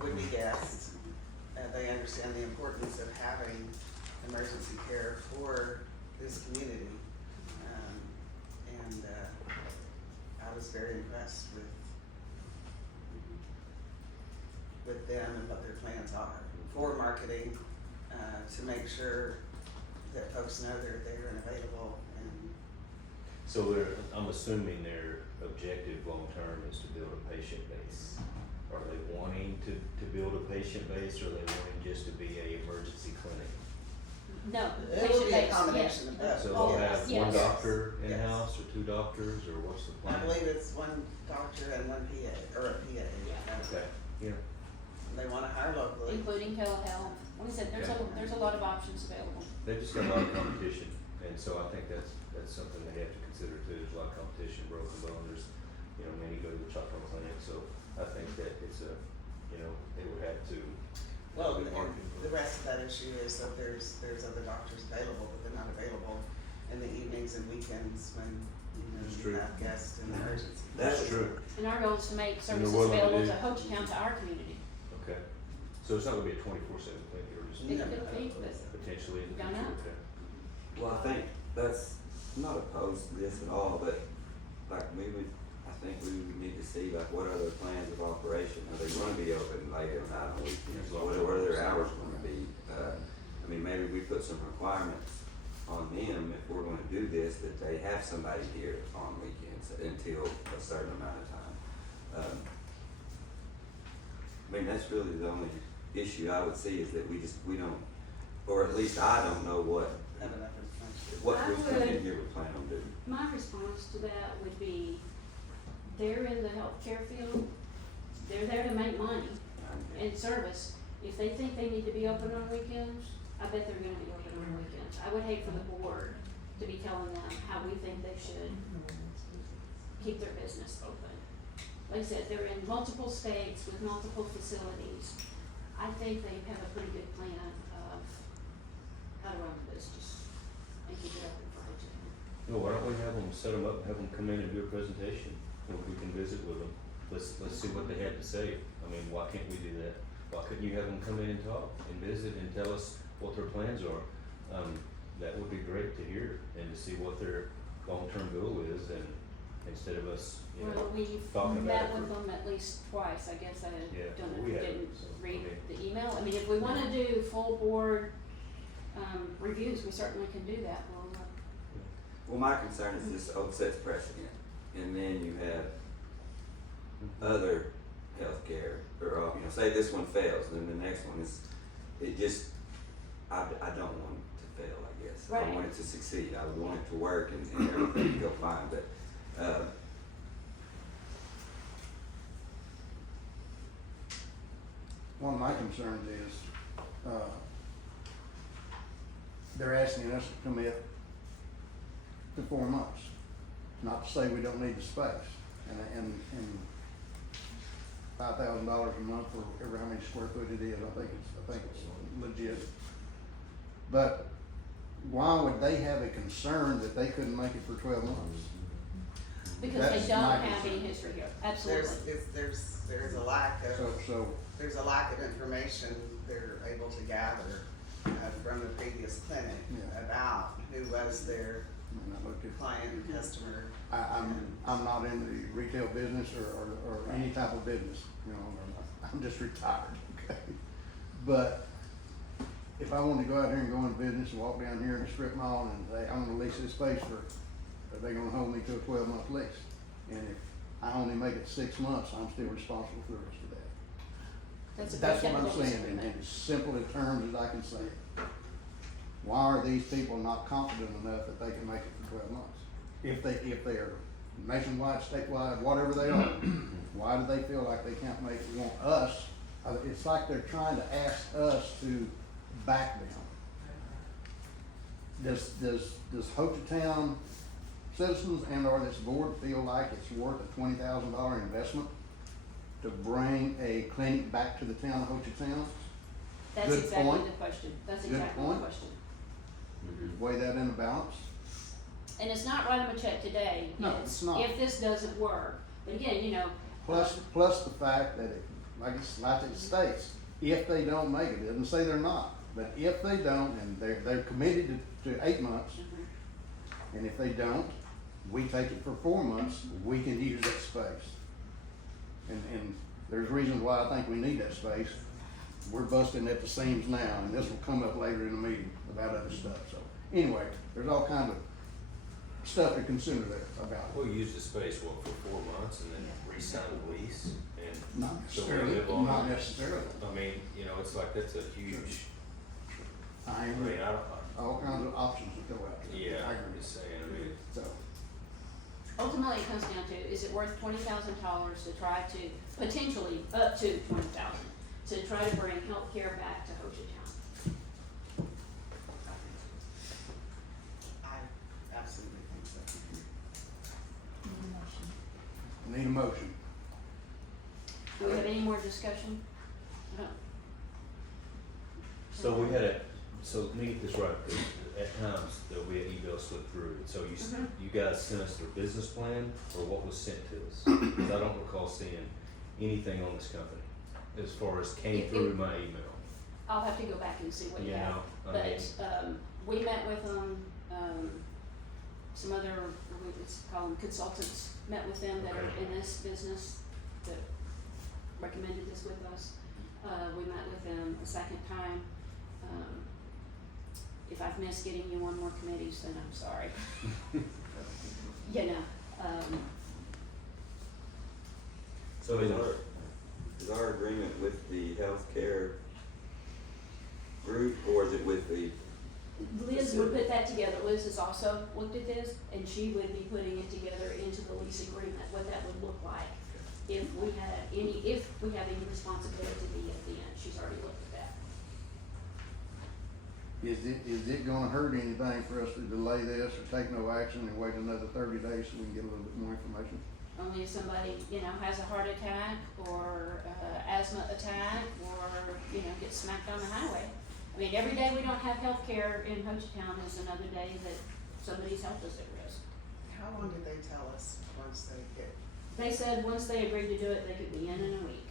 would be guests. They understand the importance of having emergency care for this community. I was very impressed with them and what their plans are for marketing, to make sure that folks know they're there and available and. So I'm assuming their objective long-term is to build a patient base. Are they wanting to build a patient base, or are they wanting just to be a emergency clinic? No, It would patient be a based, combination yes. of both. So Oh, they'll have yes. one doctor Yes. in-house, or 2 doctors, or what's the I plan? believe it's one doctor and one PA, or a PA. Yeah. Okay, yeah. They wanna hire locally. Including telehealth. Like I said, there's a lot of options available. They've just got a lot of competition, and so I think that's something they have to consider too. There's a lot of competition, broken bone, there's, many go to the Hochatown clinic, so I think that it's they would have to. Well, be and marketing. the rest of that issue is that there's other doctors available, but they're not available in the evenings and weekends when, That's you true. have guests in the emergency. That's true. And our goal is to make they're services willing to available do- to Hochatown, to our community. Okay, so it's not gonna be a 24/7 clinic, or just It could be, but potentially in the Don't future, know. okay. Well, I think that's, I'm not opposed to this at all, but I think we would need to see like what are their plans of operation? Are they gonna be open late at night on weekends? What are their hours gonna be? Maybe we put some requirements on them if we're gonna do this, that they have somebody here on weekends until a certain amount of time. That's really the only issue I would see, is that we don't, or at least I don't know what Have enough information. we come in here would plan on doing. my response to that would be, they're in the healthcare field, they're there to make money and service. If they think they need to be open on weekends, I bet they're gonna be open on weekends. I would hate for the board to be telling them how we think they should keep their business open. Like I said, they're in multiple states with multiple facilities. I think they have a pretty good plan of how to run the business and keep it open for Hochatown. Well, why don't we have them set them up, have them come in and do a presentation, and we can visit with them. Let's see what they have to say. Why can't we do that? Why couldn't you have them come in and talk and visit and tell us what their plans are? That would be great to hear, and to see what their long-term goal is, and instead of us, Well, we've talking about met it with for- them at least twice, I guess I Yeah, don't know well, if we you haven't, didn't so, read okay. the email. If we wanna do full board, reviews, we certainly can do that. Well, my concern is this sets precedent, and then you have other healthcare, or, say this one fails, and then the next one is, I don't want it to fail, I guess. I Right. want it to succeed, I want it to work and everything to go fine, but, one of my concerns is, they're asking us to commit to 4 months. Not to say we don't need the space, and $5,000 a month for every how many square foot it is, I think it's legit. But why would they have a concern that they couldn't make it for 12 months? Because That's they don't my have concern. any history here, absolutely. There's a lack of. So, There's a lack of information they're able to gather from the previous clinic Yeah. about who was their when I looked at, client, customer. I'm not in the retail business or any type of business, you know, I'm just retired, okay? But if I wanted to go out here and go into business and walk down here in the strip mall and say, I'm gonna lease this space for, they're gonna hold me to a 12-month lease. And if I only make it 6 months, I'm still responsible for the rest of that. That's a That's great what I'm technical saying, in disagreement. as simple a terms as I can say it. Why are these people not confident enough that they can make it for 12 months? If they are nationwide, statewide, whatever they are, why do they feel like they can't make it? Want us, it's like they're trying to ask us to back them. Does Hochatown citizens and or this board feel like it's worth a $20,000 investment to bring a clinic back to the town of Hochatown? That's Good exactly point. the question, that's Good exactly the point. question. Weigh that in the balance? And it's not write them a check today, No, it's not. if this doesn't work, but again, you know. Plus the fact that it, like it states, if they don't make it doesn't say they're not, but if they don't, and they're committed to 8 months, and if they don't, we take it for 4 months, we can use that space. And there's reasons why I think we need that space. We're busting at the seams now, and this will come up later in the meeting about other stuff, so. Anyway, there's all kinds of stuff to consider there about it. We'll use the space, what, for 4 months and then re-sign the lease and. Not so we necessarily, live on not it. necessarily. I mean, you know, it's like, that's a huge, I I agree. mean, All kinds of options that go out there. yeah, I I'm agree. just saying, I mean, So, Ultimately, it comes down to, is it worth $20,000 to try to, potentially up to $20,000, to try to bring healthcare back to Hochatown? I absolutely think so. need a motion. Do we have any more discussion? No. so we had a, so let me get this right, because at times there'll be an email slip through, so you guys sent us their business plan, or what was sent to us? Because I don't recall seeing anything on this company, as far as came through my email, I'll have to go back and see what you you have. know, I But, mean, we met with them, some other, let's call them consultants, met with them that are Okay. in this business that recommended this with us. We met with them a second time. If I've missed getting you on more committees, then I'm sorry. You know, So is our agreement with the healthcare group, or is it with the? Liz would put that together. Liz has also looked at this, and she would be putting it together into the lease agreement, what that would look like if we have any responsibility to be at the end. She's already looked at that. Is it gonna hurt anything for us to delay this or take no action and wait another 30 days so we can get a little bit more information? Only if somebody, you know, has a heart attack or asthma attack or, you know, gets smacked on the highway. I mean, every day we don't have health care in Hochatown is another day that somebody's health is at risk. How long did they tell us once they get? They said once they agreed to do it, they could be in a week.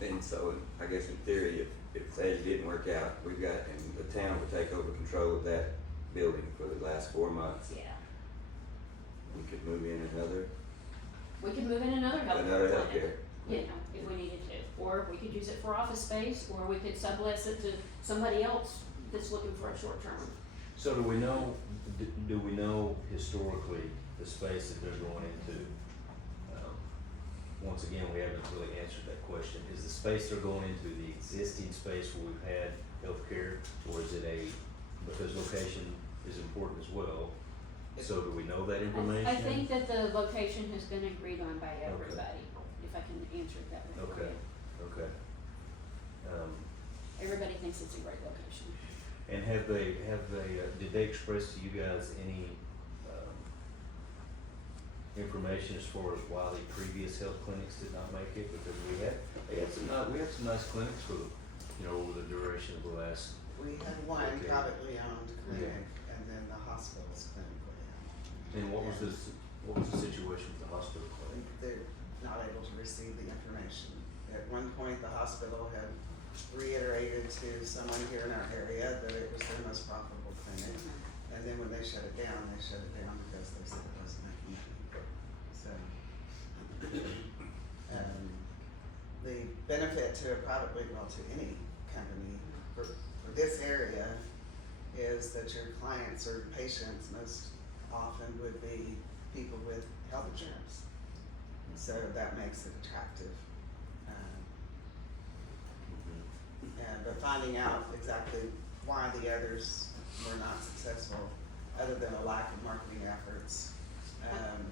And so, I guess in theory, if say it didn't work out, we've got, and the town would take over control of that building for the last 4 months, Yeah. we could move in another, We could move in another healthcare another clinic, healthcare. you know, if we needed to. Or we could use it for office space, or we could sublet it to somebody else that's looking for a short term. so do we know historically the space that they're going into? Once again, we haven't really answered that question. Is the space they're going into the existing space where we've had healthcare, or is it because location is important as well? So do we know that information? I think that the location has been agreed on by everybody. if I can answer it that way. for Okay, you. okay. Everybody thinks it's a great location. And have they, did they express to you guys any, information as far as why the previous health clinics did not make it? Because we had some nice clinics for the, you know, over the duration of the last. We had one Okay. privately owned clinic, and then the hospital's clinically owned. And what was the situation with the hospital clinic? They're not able to receive the information. At one point, the hospital had reiterated to someone here in our area that it was their most profitable clinic. And then when they shut it down because they said it wasn't making money. So, the benefit to a privately, well, to any company for this area is that your clients or patients most often would be people with health insurance. So that makes it attractive. But finding out exactly why the others were not successful, other than a lack of marketing efforts,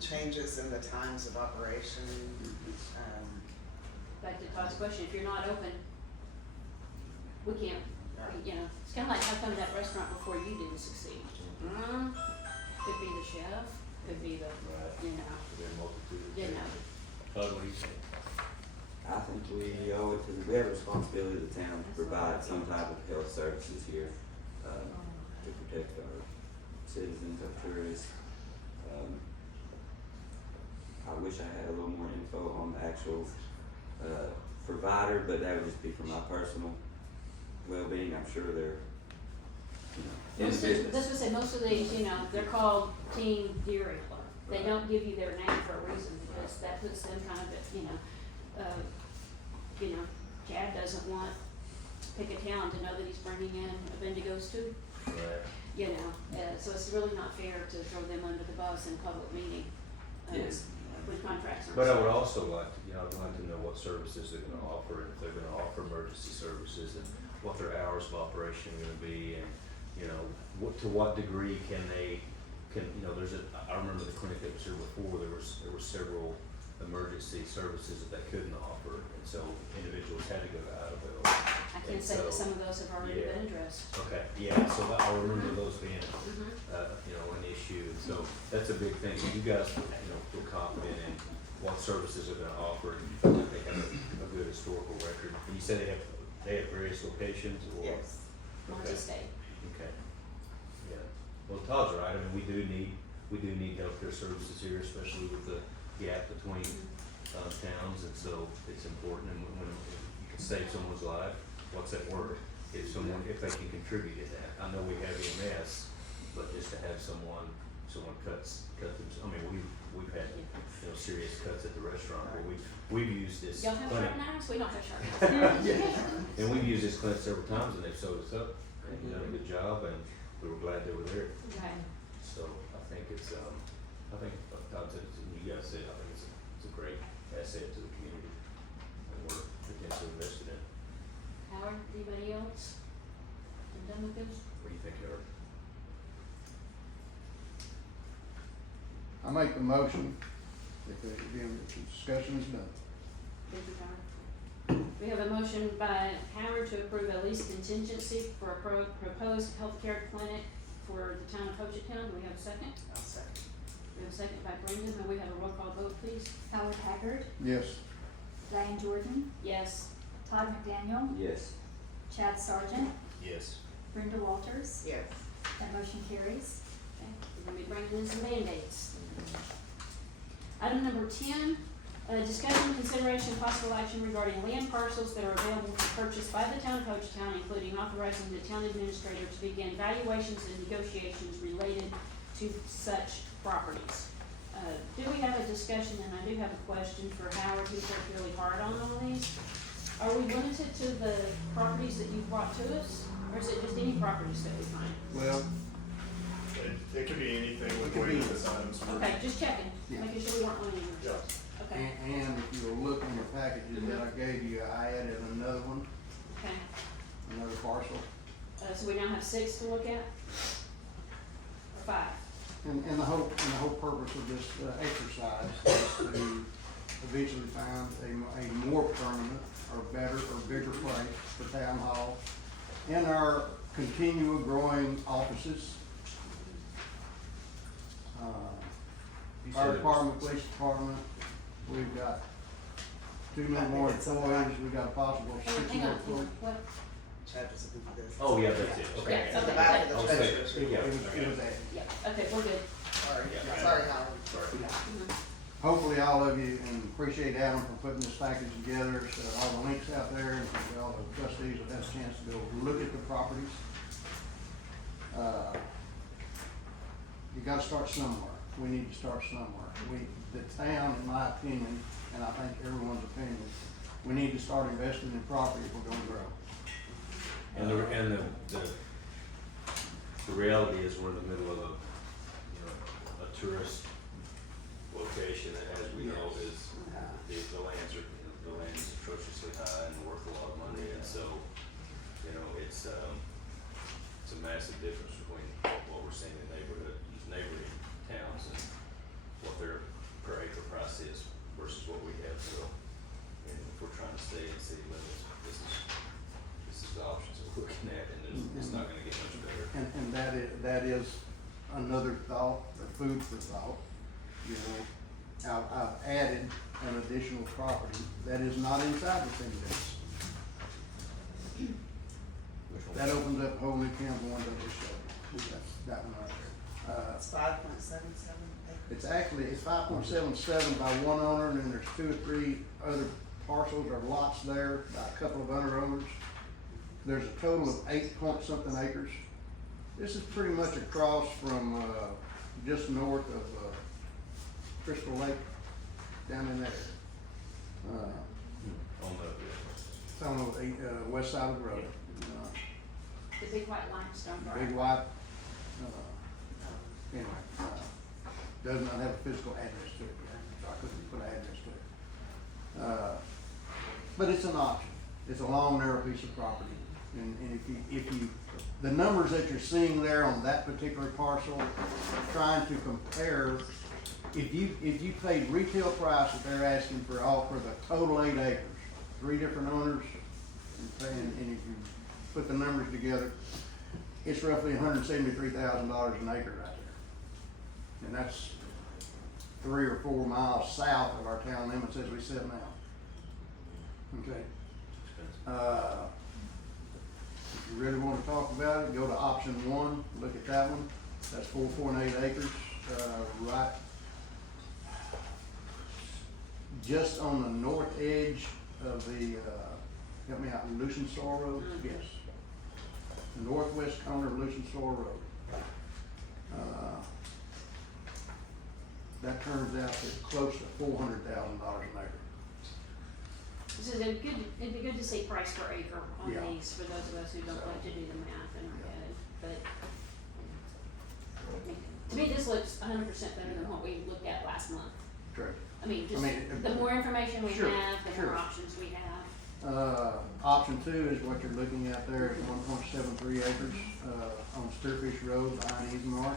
changes in the times of operation. Back to Todd's question, if you're not open, we can't, you know, it's kinda like how come that restaurant before you didn't succeed? Could be the chef, could be the, you know, There are multitude. you know. Todd, what do you think? I think we owe it to, we have a responsibility to the town to provide some type of health services here, to protect our citizens, our tourists. I wish I had a little more info on the actual, provider, but that would just be for my personal well-being. I'm sure they're, you know, in That's business. what I say, most of these, you know, they're called Team Deary Club. They don't give you their name for a reason, because that puts them kind of at, you know, Chad doesn't want pick a town to know that he's bringing in a Bendigos too. Right. You know, so it's really not fair to throw them under the bus in a public meeting. Yes. With contracts. But I would also like to, you know, I'd like to know what services they're gonna offer, and if they're gonna offer emergency services, and what their hours of operation are gonna be, and, you know, to what degree can, you know, I remember the clinic that was here before, there were several emergency services that they couldn't offer, and so individuals had to go to Idabel. I can say that some of those have already Yeah. been addressed. Okay, yeah, so I remember those being, you know, an issue, and so that's a big thing. You guys, you know, feel confident in what services are gonna offer, and you feel like they have a good historical record. And you said they have various locations, or? Yes. Multi-state. Okay, yeah. Well, Todd's right, I mean, we do need healthcare services here, especially with the gap between, towns, and so it's important, and when you can save someone's life, what's that worth? If they can contribute to that. I know we have EMS, but just to have someone cut them, I mean, we've had, you know, serious cuts at the restaurant, where we've used this Y'all have clinic. sharp knives? We don't have sharp knives. And we've used this clinic several times, and they've sewed us up, and done a good job, and we were glad they were there. Okay. So I think it's, I think Todd said, and you guys said, I think it's a great asset to the community, and we're potentially invested in. Howard, anybody else? I'm done with this? What do you think, Eric? I make the motion, if the discussion is done. Thank you, Howard. We have a motion by Howard to approve a lease contingency for a proposed healthcare clinic for the town of Hochatown. Do we have a second? I'll second. We have a second by Brendan. May we have a roll call vote, please? Howard Haggard, Yes. Diane Jordan, Yes. Todd McDaniel, Yes. Chad Sargent, Yes. Brenda Walters. Yes. That motion carries. Okay, we're gonna be bringing in some Band-Aids. Item number 10, discussion, consideration, possible action regarding land parcels that are available for purchase by the town of Hochatown, including authorizing the town administrator to begin valuations and negotiations related to such properties. Do we have a discussion, and I do have a question for Howard, who's worked really hard on all these. Are we limited to the properties that you've brought to us, or is it just any properties that we find? Well, It could be anything It with could way be- this items. Okay, just checking, Yeah. making sure we weren't limiting Yeah. ourselves. Okay, and if you will look in the packages that I gave you, I added another one, okay. another parcel. So we now have 6 to look at? Or 5? And the whole purpose of this exercise is to eventually find a more permanent or better or bigger place for town hall and our continual growing offices. You Fire said it was- department, police department, we've got 2 more employees, we've got a possible 6 Hang more on, employees. what? Chad was looking for this. Oh, yeah, that's it, okay. Yeah, At the back of I the was thinking- treasurer's It report. was added. Yeah, okay, we're good. Sorry, Yeah. sorry, Howard. Mhm. Hopefully all of you, and appreciate Adam for putting this package together, so all the links out there, and for all the trustees have had a chance to go look at the properties. You gotta start somewhere, we need to start somewhere. The town, in my opinion, and I think everyone's opinion, we need to start investing in property if we're gonna grow. And the reality is we're in the middle of a tourist location that, as we know, is, the land is atrociously high and worth a lot of money, and so, it's a massive difference between what we're seeing in neighboring towns and what their per acre price is versus what we have, so, and if we're trying to stay in city limits, this is the options that we're looking at, and it's not gonna get much better. And that is another thought, a food for thought, I've added an additional property that is not inside the city limits. Which one? That opens up a whole new can of worms I just showed you. That's that one right there. It's 5.77 acres. It's 5.77 by one owner, and then there's 2 or 3 other parcels or lots there by a couple of other owners. There's a total of 8-point-something acres. This is pretty much across from, just north of, Crystal Lake, down in there. On It's on the, west side of the road. The big white limestone drive. Big white, anyway, does not have a physical address to it yet, so I couldn't put an address to it. But it's an option, it's a long, narrow piece of property, and if you, the numbers that you're seeing there on that particular parcel, trying to compare, if you paid retail price that they're asking for the total 8 acres, 3 different owners, and if you put the numbers together, it's roughly $173,000 an acre right there. And that's 3 or 4 miles south of our town limits as we sit now. Okay. If you really wanna talk about it, go to option 1, look at that one. That's 4.8 acres, right just on the north edge of the, help me out, Lucian Soil Road? Yes. The northwest corner of Lucian Soil Road. That turns out to close to $400,000 an acre. So it'd be good to see price per acre on Yeah. these, for those of us who don't like to do the math and look at it, but to me, this looks 100% better than what we looked at last month. Correct. I mean, just it- the more information we Sure, have, the sure. more options we have. Option 2 is what you're looking at there, is 1.73 acres, on Spearfish Road behind Easy Mark.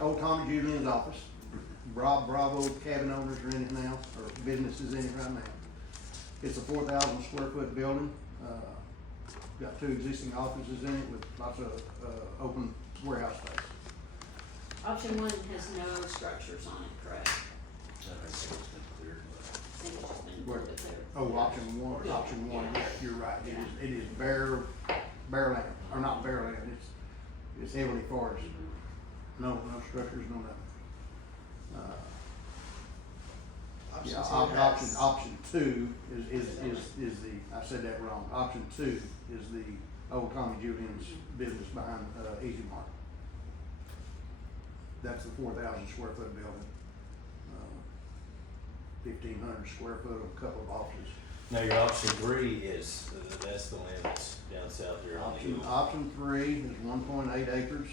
Old Tommy Julian's office, Bravo cabin owners are in it now, or businesses in it right now. It's a 4,000 square foot building, got 2 existing offices in it with lots of, open warehouse space. Option 1 has no structures on it, correct? I think it's been cleared, I think it's just been Where- pulled there. Oh, option 1, option 1, Yeah. yeah, you're right, it is bare land, or not bare land, it's heavily forested. No structures, no nothing. Option Yeah, 2 has. option 2 is the, I said that wrong, option 2 is the old Tommy Julian's business behind, Easy Mark. That's the 4,000 square foot building, 1,500 square foot, a couple of offices. Now, your option 3 is, that's the land that's down south here on the hill. Option 3 is 1.8 acres.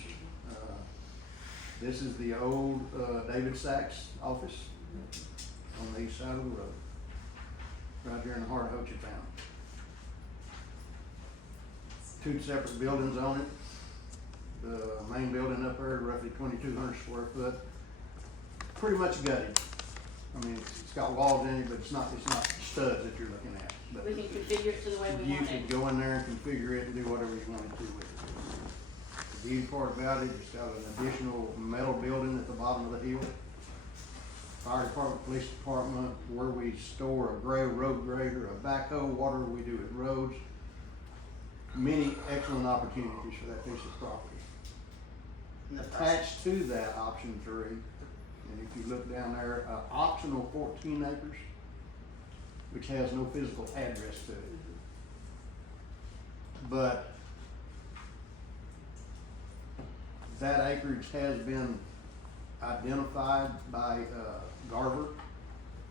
This is the old, David Sachs office on the east side of the road, right here in the heart of Hochatown. 2 separate buildings on it. The main building up there, roughly 2,200 square foot. pretty much gutted. I mean, it's got walls in it, but it's not studs that you're looking at. But We can configure it to the way we you want can it. go in there and configure it and do whatever you want to do with it. The beauty part about it, it's got an additional metal building at the bottom of the hill. Fire department, police department, where we store a road grader, a backhoe, whatever we do with roads. Many excellent opportunities for that piece of property. And the price, Attached to that, option 3, and if you look down there, optional 14 acres, which has no physical address to it. But that acreage has been identified by Garver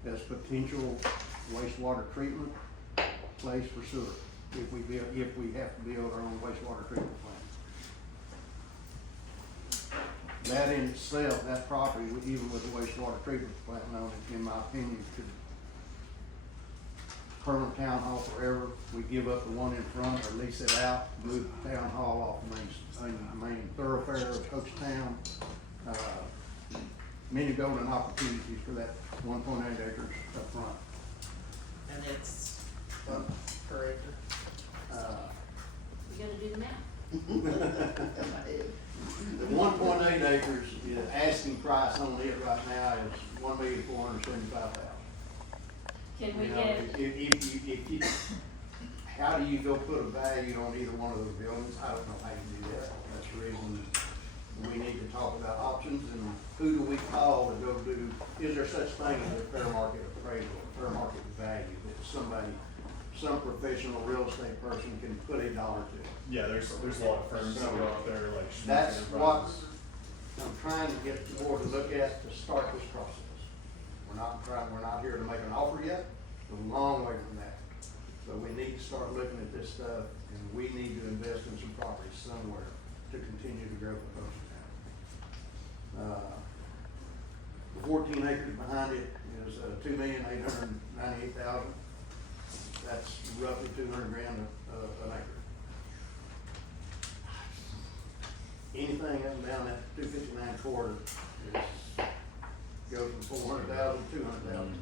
as potential wastewater treatment place for sewer, if we have to build our own wastewater treatment plant. That in itself, that property, even with the wastewater treatment plant on it, in my opinion, could permanent town hall forever. We give up the one in front or lease it out, move the town hall off the main thoroughfare of Hochatown. Many golden opportunities for that 1.8 acres up front. and it's what per acre? We gotta do the math. The 1.8 acres, the asking price on it right now is $1,475,000. Can we You know, get, if you, how do you go put a value on either one of those buildings? I don't know how you do that. That's the reason we need to talk about options and who do we call to go do, is there such thing as a fair market appraisal, fair market value that somebody, some professional real estate person can put $1 to? Yeah, there's a lot of firms that are out there like. Schmidt That's what Enterprises. I'm trying to get the board to look at to start this process. We're not here to make an offer yet, we're a long way from that. So we need to start looking at this stuff, and we need to invest in some property somewhere to continue to grow the Hochatown. The 14 acres behind it is $2,898,000. That's roughly $200,000 an acre. Anything up and down that 259 corridor goes from 400,000 to 200,000.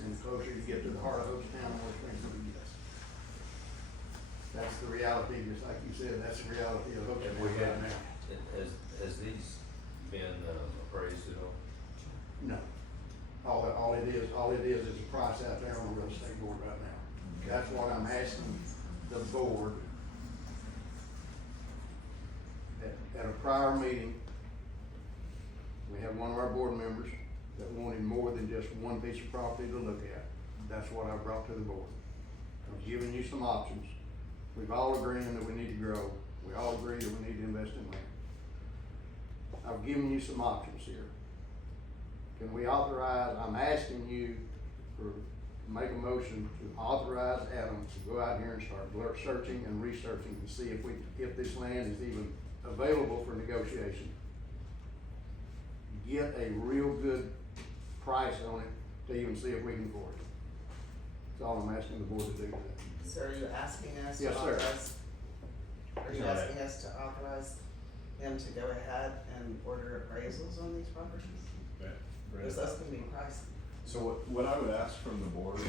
And the closer you get to the heart of Hochatown, the more expensive it gets. That's the reality, just like you said, that's the reality of Hochatown And we right have, now. has these been appraised at all? No. All it is a price out there on the real estate board right now. That's what I'm asking the board. At a prior meeting, we had one of our board members that wanted more than just one piece of property to look at. That's what I brought to the board. I'm giving you some options. We've all agreed that we need to grow. We all agree that we need to invest in land. I've given you some options here. Can we authorize, I'm asking you to make a motion to authorize Adam to go out here and start searching and researching to see if this land is even available for negotiation. Get a real good price on it to even see if we can afford it. That's all I'm asking the board to do today. So are you asking us to Yes, sir. authorize? Are you Right. asking us to authorize him to go ahead and order appraisals on these properties? Yeah, right. Because those can be pricey. So what I would ask from the board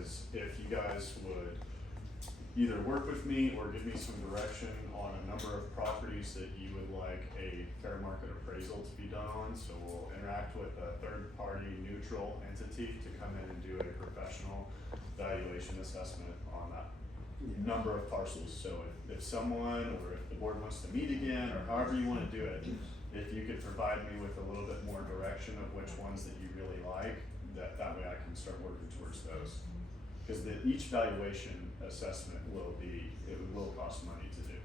is, if you guys would either work with me or give me some direction on a number of properties that you would like a fair market appraisal to be done on. So we'll interact with a third party neutral entity to come in and do a professional valuation assessment on that number of parcels. So if someone, or if the board wants to meet again, or however you wanna do it, if you could provide me with a little bit more direction of which ones that you really like, that way I can start working towards those. Cause each valuation assessment will cost money to do.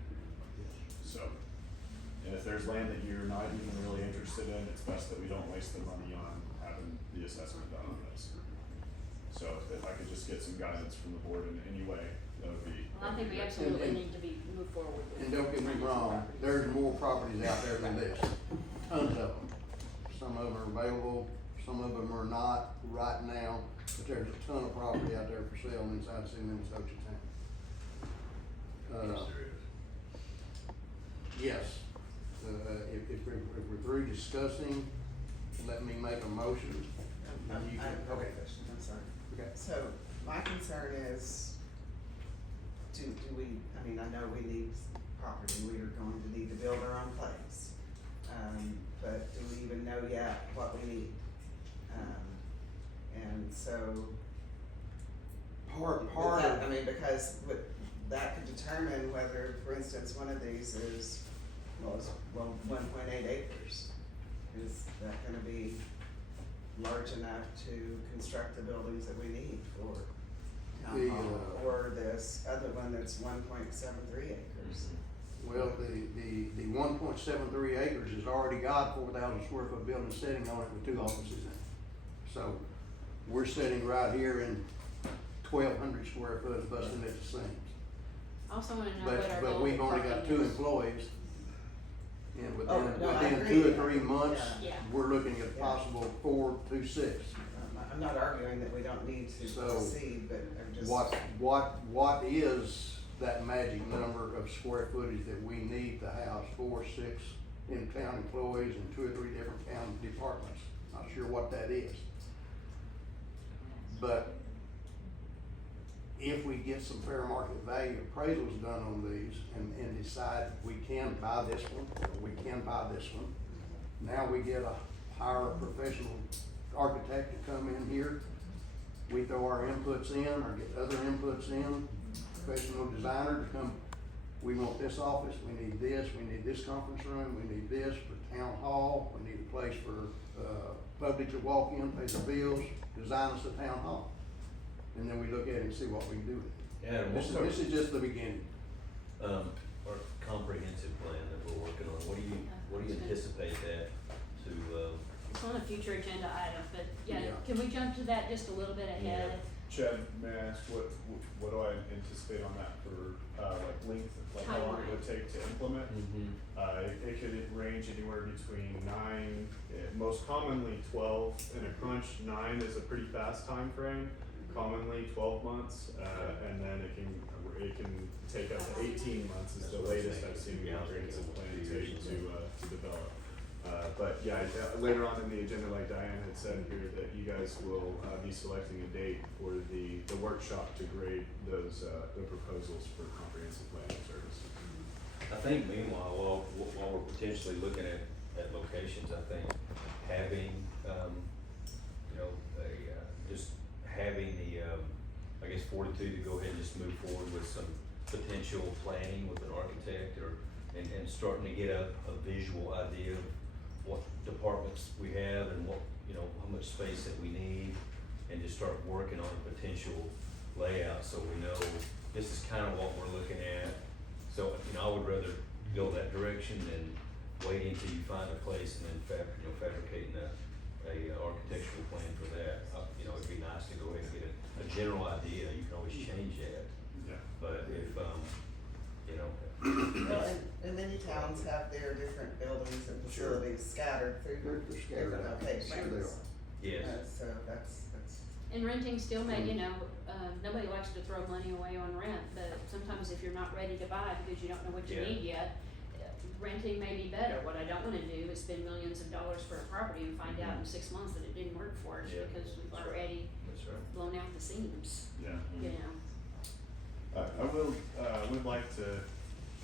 So, and if there's land that you're not even really interested in, it's best that we don't waste the money on having the assessment done on this. So if I could just get some guidance from the board in any way, that would be. well, I think we absolutely need to move forward with. And don't get me wrong, there's more properties out there than this, tons of them. Some of them are available, some of them are not right now, but there's a ton of property out there for sale inside the city limits of Hochatown. Yes, if we're through discussing, let me make a motion. and you I can- have a question, I'm sorry. Okay. So my concern is, do we, I mean, I know we need property, we are going to need to build our own place. But do we even know yet what we need? And so. Part With that, of, I mean, because that could determine whether, for instance, one of these is, well, 1.8 acres. Is that gonna be large enough to construct the buildings that we need for town The, hall? Or this other one that's 1.73 acres? well, the 1.73 acres has already got 4,000 square foot building sitting on it with 2 offices in it. So we're sitting right here in 1,200 square foot busting at the seams. I also wanna know what our But goal we've for only got parking 2 is. employees. And Oh, within, no, I within agree. 2 or 3 months, Yeah. we're looking at Yeah. possible 4 to 6. I'm not arguing that we don't need to So, proceed, but I'm just. What is that magic number of square footage that we need to house 4, 6 in-town employees in 2 or 3 different town departments? Not sure what that is. But if we get some fair market value appraisals done on these and decide we can buy this one, or we can buy this one, now we get hire a professional architect to come in here. We throw our inputs in or get other inputs in, professional designer to come, we want this office, we need this conference room, we need this for town hall, we need a place for, public to walk in, pay their bills, design us a town hall. And then we look at it and see what we can do with it. Yeah, and This is just the beginning. our comprehensive plan that we're working on, what do you anticipate that to, It's on a future agenda item, but yeah, Yeah. can we jump to that just a little bit ahead? Chad, may I ask what do I anticipate on that for, like length, like how long it would take to implement? It could range anywhere between 9, most commonly 12 in a crunch. 9 is a pretty fast time frame. Commonly 12 months, and then it can take up to 18 months is the latest I've seen the comprehensive plan take to develop. But yeah, later on in the agenda, like Diane had said here, that you guys will be selecting a date for the workshop to grade those the proposals for comprehensive planning services. I think meanwhile, while we're potentially looking at locations, I think having, just having the, I guess fortitude to go ahead and just move forward with some potential planning with an architect and starting to get a visual idea of what departments we have and what, how much space that we need, and just start working on a potential layout so we know this is kind of what we're looking at. So, I would rather go that direction than wait until you find a place and then fabricating a architectural plan for that. It'd be nice to go ahead and get a general idea, you can always change that, Yeah. but if, Well, and many towns have their different buildings and facilities scattered through They're scattered different out. locations. Sure they are. yes, So that's, And renting still may, nobody likes to throw money away on rent, but sometimes if you're not ready to buy because you don't know what you Yeah. need yet, renting may be better. What I don't wanna do is spend millions of dollars for a property and find out in 6 months that it didn't work for us Yeah, because we've that's right. already that's right. blown out the seams, Yeah. you know? I would like to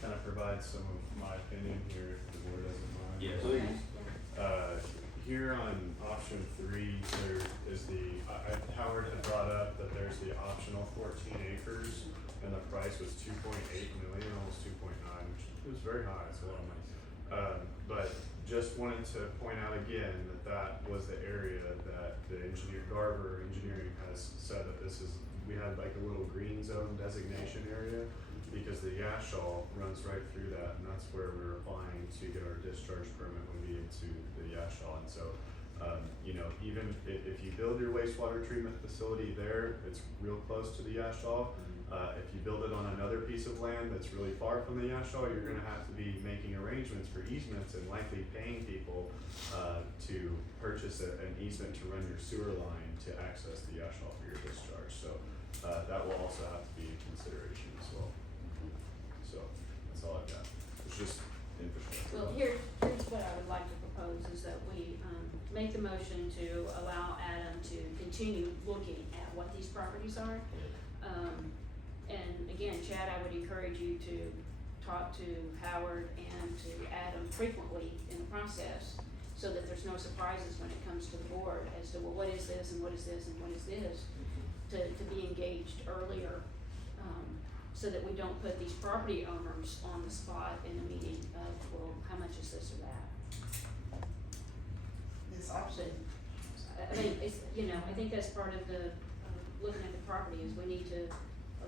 kind of provide some of my opinion here, if the board doesn't mind. Yes. Okay, yeah. Here on option 3, there is Howard had brought up that there's the optional 14 acres, and the price was 2.8 million, almost 2.9, which was very high, it's a lot of money. But just wanted to point out again that was the area that the engineer, Garver Engineering has said that we had like a little green zone designation area, because the Yashal runs right through that, and that's where we're applying to get our discharge permit would be into the Yashal. And so, even if you build your wastewater treatment facility there, it's real close to the Yashal. If you build it on another piece of land that's really far from the Yashal, you're gonna have to be making arrangements for easements and likely paying people to purchase an easement to run your sewer line to access the Yashal for your discharge. So that will also have to be in consideration as well. So that's all I've got. It's just infrastructure. Well, here's what I would like to propose, is that we, make the motion to allow Adam to continue looking at what these properties are. And again, Chad, I would encourage you to talk to Howard and to Adam frequently in the process, so that there's no surprises when it comes to the board as to, well, what is this, and what is this, and what is this? To be engaged earlier, so that we don't put these property owners on the spot in a meeting of, well, how much is this or that? It's option. I mean, it's, you know, I think that's part of the, looking at the property, is we need to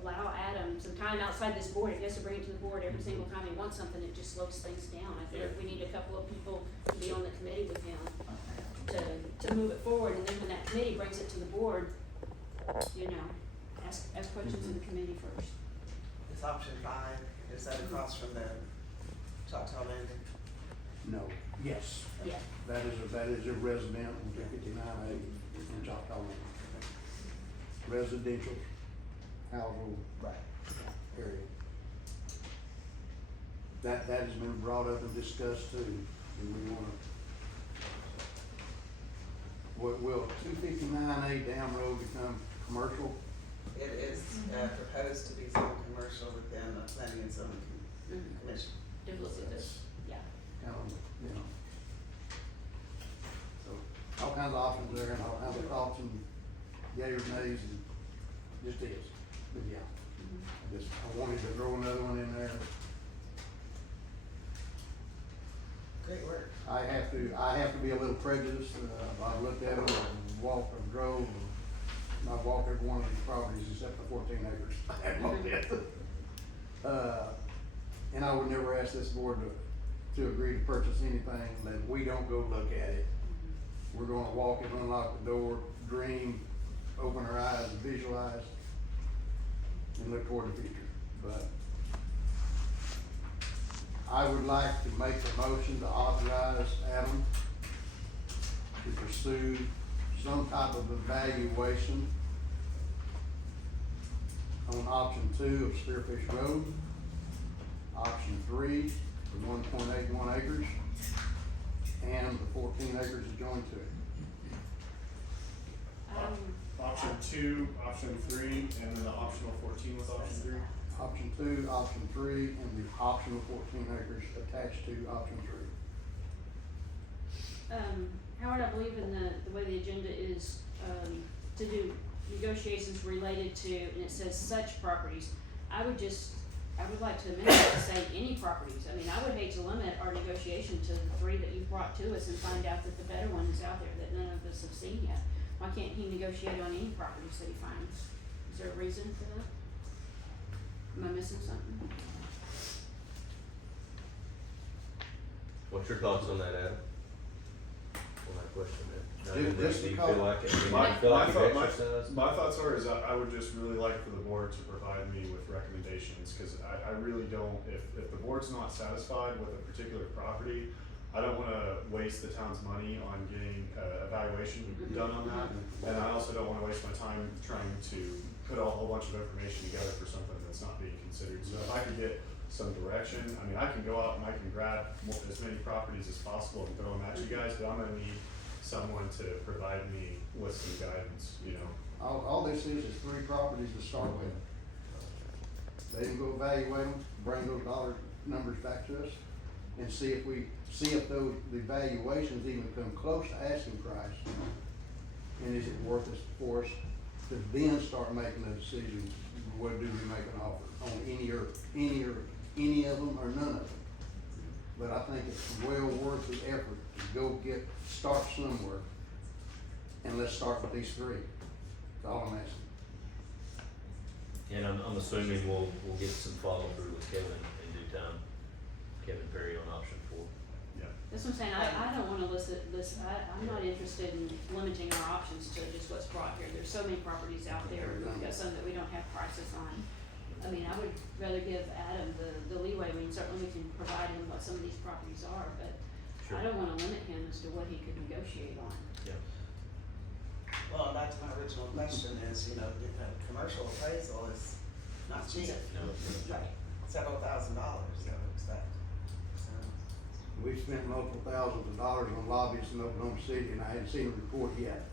allow Adam some time outside this board. If he has to bring it to the board every single time he wants something, it just slows things down. I think we need a couple of people to be on the committee with him to move it forward, and then when that committee brings it to the board, you know, ask questions of the committee first. It's option 5. Is that across from the Choctaw Landing? No, yes. Yeah. That is a resident on 59A in Choctaw Lake. Residential, household area. That has been brought up and discussed too, and we wanna, will 259A down road become commercial? It is proposed to be zone commercial within the planning and zoning commission. To look at this, yeah. Kind of, you know. So, all kinds of options there, and all kinds of thoughts and yays or nays, and just is, but yeah. I wanted to throw another one in there. Great work. I have to be a little prejudiced. I've looked at them and walked and drove, and I've walked every one of these properties except the 14 acres. I haven't walked it. And I would never ask this board to agree to purchase anything that we don't go look at it. We're gonna walk in, unlock the door, dream, open our eyes, and visualize, and look toward the future. But I would like to make a motion to authorize Adam to pursue some type of evaluation on option 2 of Spearfish Road, option 3 for 1.81 acres, and the 14 acres adjoined to it. Option 2, option 3, and then the optional 14 with option 3. Option 2, option 3, and the optional 14 acres attached to option 3. Howard, I believe in the way the agenda is, to do negotiations related to, and it says such properties. I would like to amend it to say any properties. I mean, I would hate to limit our negotiation to the 3 that you've brought to us and find out that the better one is out there that none of us have seen yet. Why can't he negotiate on any properties that he finds? Is there a reason for that? Am I missing something? What's your thoughts on that, Adam? On that question, man? Just Do you because- feel like it? Do you My feel like you've thought- exercised? My thoughts are, is I would just really like for the board to provide me with recommendations, cause I really don't, if the board's not satisfied with a particular property, I don't wanna waste the town's money on getting evaluation done on that, and I also don't wanna waste my time trying to put a whole bunch of information together for something that's not being considered. So if I could get some direction, I mean, I can go out and I can grab as many properties as possible and throw them at you guys, but I'm gonna need someone to provide me with some guidance, you know? All this is 3 properties to start with. They can go evaluate them, bring those dollar numbers back to us, and see if those, the valuations even come close to asking price. And is it worth it for us to then start making a decision, what do we make an offer on any of them or none of them? But I think it's well worth the effort to go start somewhere, and let's start with these 3. That's all I'm asking. And I'm assuming we'll get some follow through with Kevin in due time. Kevin Perry on option 4. Yeah. That's what I'm saying, I don't wanna I'm not interested in limiting our options to just what's brought here. There's so many properties out there, we've got some that we don't have prices on. I mean, I would rather give Adam the leeway. I mean, certainly we can provide him what some of these properties are, but Sure. I don't wanna limit him as to what he could negotiate on. Yeah. Well, back to my original question is, a commercial appraisal is not cheap. No. Right. Several $1,000s, so expect. So We've spent multiple thousands of dollars on lobbyists in Oklahoma City, and I hadn't seen a report yet.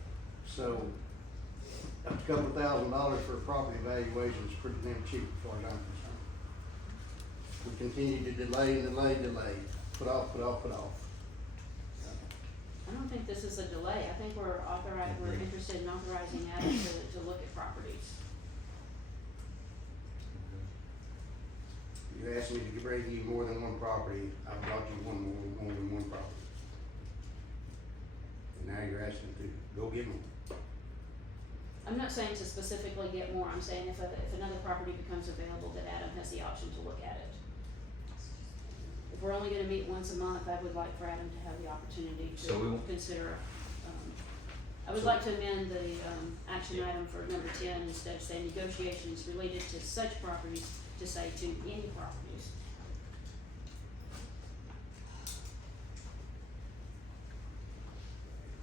So, up to a couple of $1,000s for a property valuation is pretty damn cheap as far as I'm concerned. We continue to delay, put off. I don't think this is a delay. I think we're interested in authorizing Adam to look at properties. You asked me to bring you more than one property, I brought you more than one property. And now you're asking to go get more. I'm not saying to specifically get more, I'm saying if another property becomes available, that Adam has the option to look at it. If we're only gonna meet once a month, I would like for Adam to have the opportunity So we to won't- consider, I would like to amend the, action item for number 10, instead of saying negotiations related to such properties, to say to any properties.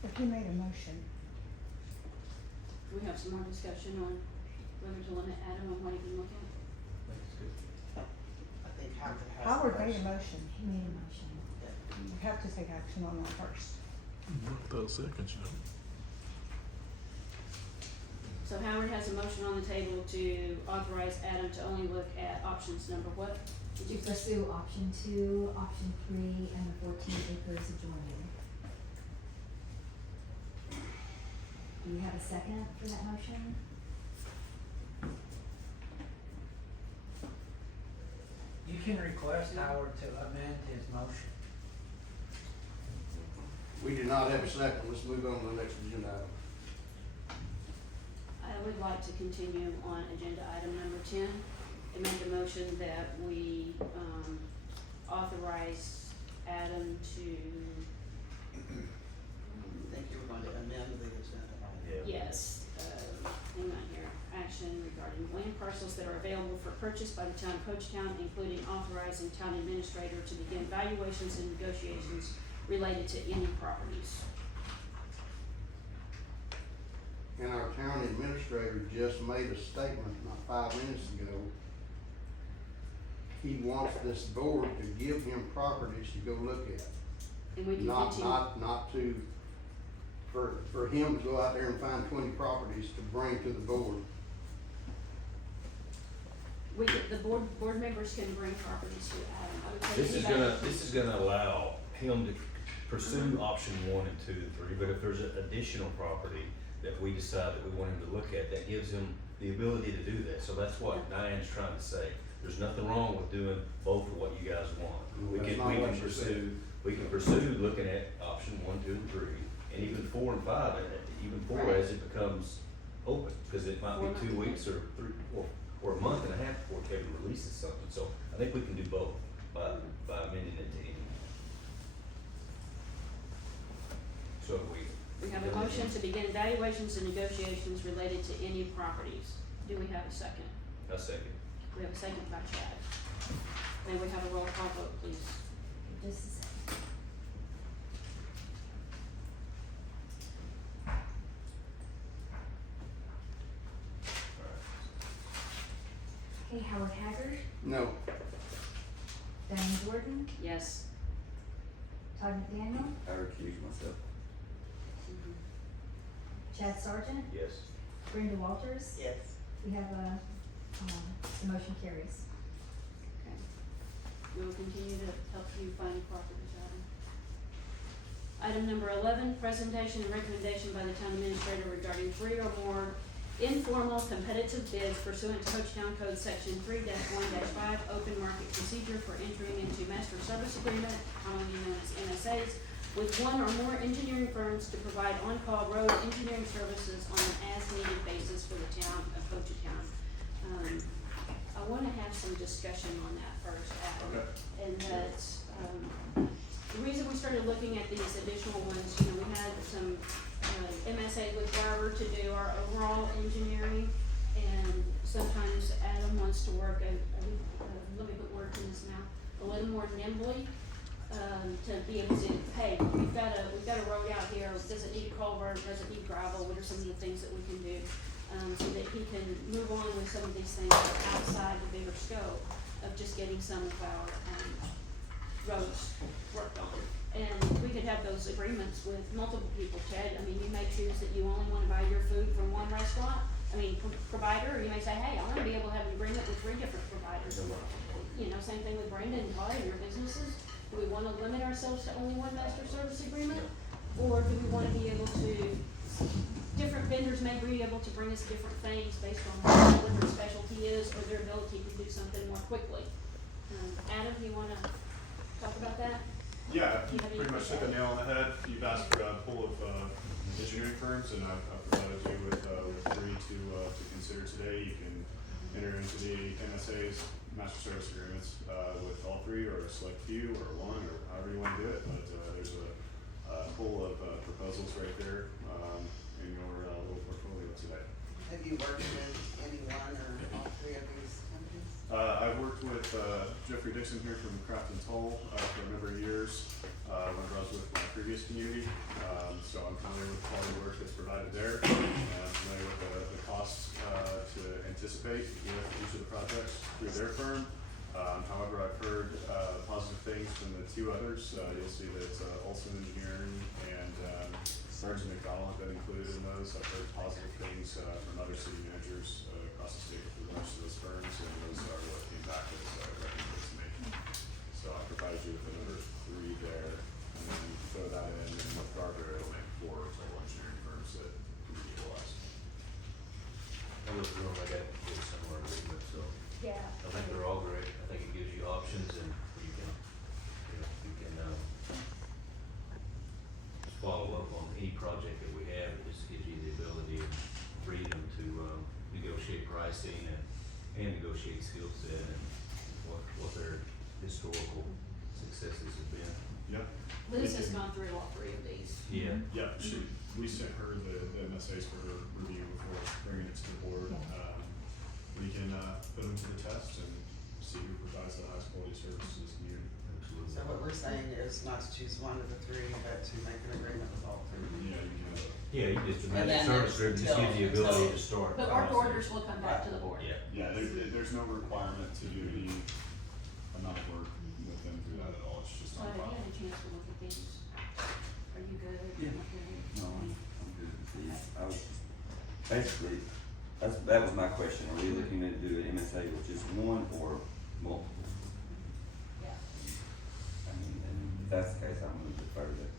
If you made a motion, Do we have some more discussion on whether to limit Adam on what he can look at? I think Howard has. Howard made a motion. He made a motion. You have to take action on that first. So Howard has a motion on the table to authorize Adam to only look at options number what? Did To you say? pursue option 2, option 3, and the 14 acres adjoining. Do you have a second for that motion? You can request Howard to amend his motion. We do not have a second, let's move on to the next agenda item. I would like to continue on agenda item number 10 and make a motion that we, authorize Adam to, I think you were going to amend the agenda item. yes, hang on here, action regarding land parcels that are available for purchase by the town of Hochatown, including authorizing town administrator to begin valuations and negotiations related to any properties. And our town administrator just made a statement not 5 minutes ago. He wants this board to give him properties to go look at. And we can Not continue. for him to go out there and find 20 properties to bring to the board. We could, the board members can bring properties to Adam. I would say This is gonna allow him to pursue option 1 and 2 and 3, but if there's an additional property that we decide that we want him to look at, that gives him the ability to do that. So that's what Diane's trying to say. There's nothing wrong with doing both of what you guys want. That's not what she said. We can pursue looking at option 1, 2, and 3, and even 4 and 5, and even 4 as it becomes open, because it might be 2 weeks or 3 or a month and a half before Kevin releases something. So I think we can do both by amending it to any. So We have a motion to begin evaluations and negotiations related to any properties. Do we have a second? A second. We have a second by Chad. May we have a roll call vote, please? Just a second. Okay, Howard Haggard, No, Diane Jordan, Yes. Todd McDaniel, I recuse myself. Chad Sargent, Yes. Brenda Walters. Yes. We have the motion carries. Okay. We will continue to help you find properties, Adam. Item number 11, presentation and recommendation by the town administrator regarding 3 or more informal competitive bids pursuant to Hochatown Code Section 3-1-5, open market procedure for entering into master service agreement, commonly known as MSAs, with 1 or more engineering firms to provide on-call road engineering services on an as-needed basis for the town of Hochatown. I wanna have some discussion on that first, Adam. Okay. And that, the reason we started looking at these additional ones, we had some, MSA with Garver to do our overall engineering, and sometimes Adam wants to work, let me put words in his mouth, a little more nimbly, to be able to, hey, we've got a road out here, does it need a culvert, does it need gravel, what are some of the things that we can do? So that he can move on with some of these things that are outside the bigger scope of just getting some of our, roads worked on. And we could have those agreements with multiple people, Chad. I mean, you may choose that you only wanna buy your food from one restaurant, provider, or you may say, hey, I wanna be able to have an agreement with 3 different providers. You know, same thing with Brandon and Todd and your businesses. Do we wanna limit ourselves to only one master service agreement? Or do we wanna be able to, different vendors may be able to bring us different things based on what their specialty is or their ability to do something more quickly. Adam, you wanna talk about that? Yeah, You you have any pretty much hit the nail on the head. You've asked for a pool of engineering firms, and I've provided you with 3 to consider today. You can enter into the MSAs, master service agreements, with all 3 or a select few or 1 or however you want to do it. But there's a pool of proposals right there in your little portfolio today. Have you worked with any one or all 3 of these companies? I've worked with Jeffrey Dixon here from Craft and Toll for a number of years when I was with my previous community. So I'm familiar with the quality work that's provided there. I'm familiar with the costs to anticipate with each of the projects through their firm. However, I've heard positive things from the 2 others. You'll see that Olson Engineering and Burns and McDonald have been included in those. I've heard positive things from other city managers across the state with regards to those firms, and those are what came back as recommended to me. So I provided you with another 3 there, and then you throw that in, and with Garber, it'll make 4 total engineering firms that can be utilized. I looked through them, I got a similar agreement, so Yeah. I think they're all great. I think it gives you options and you can, follow up on any project that we have. It just gives you the ability and freedom to, negotiate pricing and negotiate skill set and what their historical successes have been. Yep. Liz has gone through all 3 of these. Yeah. Yeah, we sent her the MSAs for her review before bringing it to the board. We can put them to the test and see who provides the highest quality service to this community. So what we're saying is not to choose one of the 3, but to make an agreement with all 3. Yeah, you can. Yeah, you just, And then service group just gives you the ability to start. But work orders will come back to the board. Yeah. Yeah, there's no requirement to do any amount of work with them through that at all. It's just So on have you file. had a chance to look at these? Are you good? Yeah. Okay. No, I'm good with these. I was, basically, that was my question. Are we looking to do an MSA with just one or multiple? Yeah. I mean, and if that's the case, I'm gonna defer to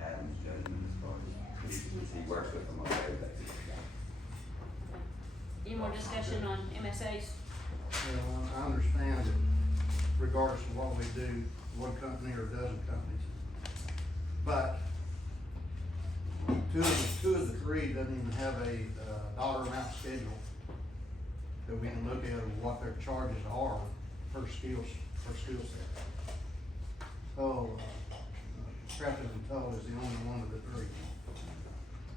Adam's judgment as far as, he works with them on a daily basis. Any more discussion on MSAs? Well, I understand that regardless of what we do, 1 company or a dozen companies. But 2 of the 3 doesn't even have a dollar amount schedule that we can look at of what their charges are per skill set. So, Craft and Toll is the only one of the 3.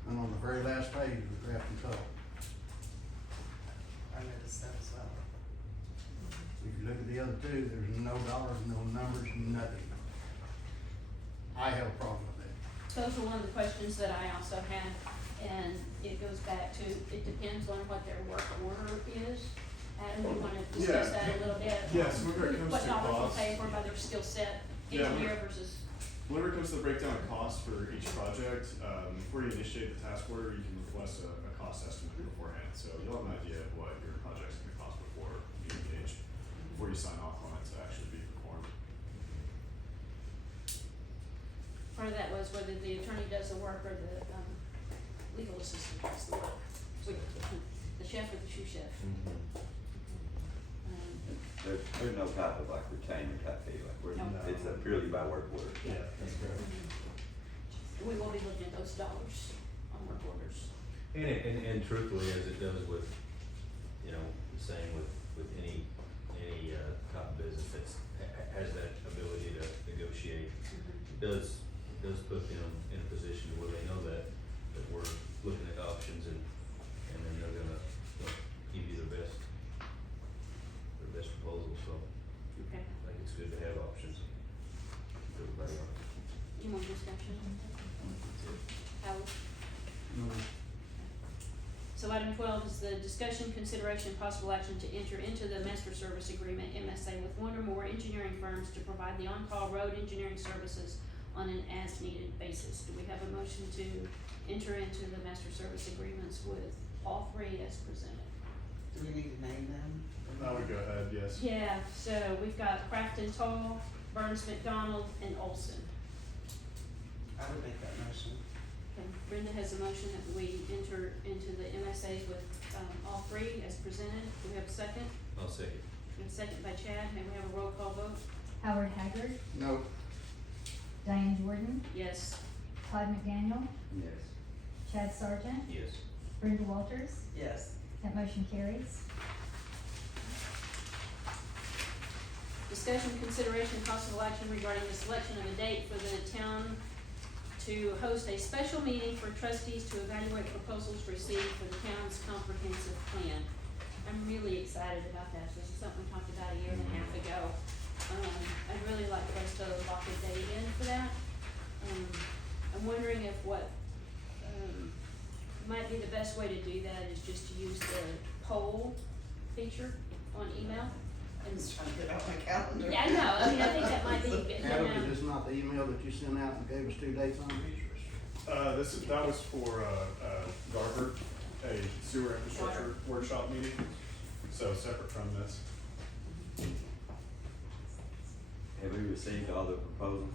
And on the very last page of Craft and Toll. I noticed that as well. If you look at the other 2, there's no dollars, no numbers, nothing. I have a problem with that. Those are one of the questions that I also had, and it goes back to, it depends on what their work order is. Adam, you wanna discuss Yeah. that a little bit? Yeah, so whenever it comes What to dollars will cost- pay for by their skill set, Yeah, engineer versus, Whenever it comes to the breakdown of cost for each project, before you initiate the task order, you can request a cost estimate beforehand. So you'll have an idea of what your project's gonna cost before you engage, before you sign off on it to actually be performed. part of that was whether the attorney does the work or the, legal assistant does the work. The chef or the sous chef. There's no type of like retainer type fee, like No. it's a purely by work order. Yeah, that's correct. We will be looking at those dollars on work orders. And truthfully, as it does with, same with any type of business that's, has that ability to negotiate, it does put them in a position where they know that we're looking at options and then they're gonna give you the best proposal, so Okay. I think it's good to have options. Keep everybody on. Any more discussion? Howard? So item 12 is the discussion, consideration, possible action to enter into the master service agreement, MSA, with one or more engineering firms to provide the on-call road engineering services on an as-needed basis. Do we have a motion to enter into the master service agreements with all three as presented? Do we need to name them? I would go ahead, yes. Yeah, so we've got Craft and Toll, Burns McDonald, and Olson. I would make that motion. Okay, Brenda has a motion that we enter into the MSAs with, all three as presented. Do we have a second? I'll second. And a second by Chad. May we have a roll call vote? Howard Haggard, No. Diane Jordan, Yes. Todd McDaniel, Yes. Chad Sargent, Yes. Brenda Walters. Yes. That motion carries. Discussion, consideration, possible action regarding the selection of a date for the town to host a special meeting for trustees to evaluate proposals received for the town's comprehensive plan. I'm really excited about that. This is something we talked about a year and a half ago. I'd really like for us to lock a date in for that. I'm wondering if what, might be the best way to do that is just to use the poll feature on email. I'm just trying to get out my calendar. Yeah, I know. I mean, I think that might be good, you Adam, know. is this not the email that you sent out and gave us 2 dates on? That was for, Garber, a sewer infrastructure workshop meeting, so separate from this. Have we received all the proposals?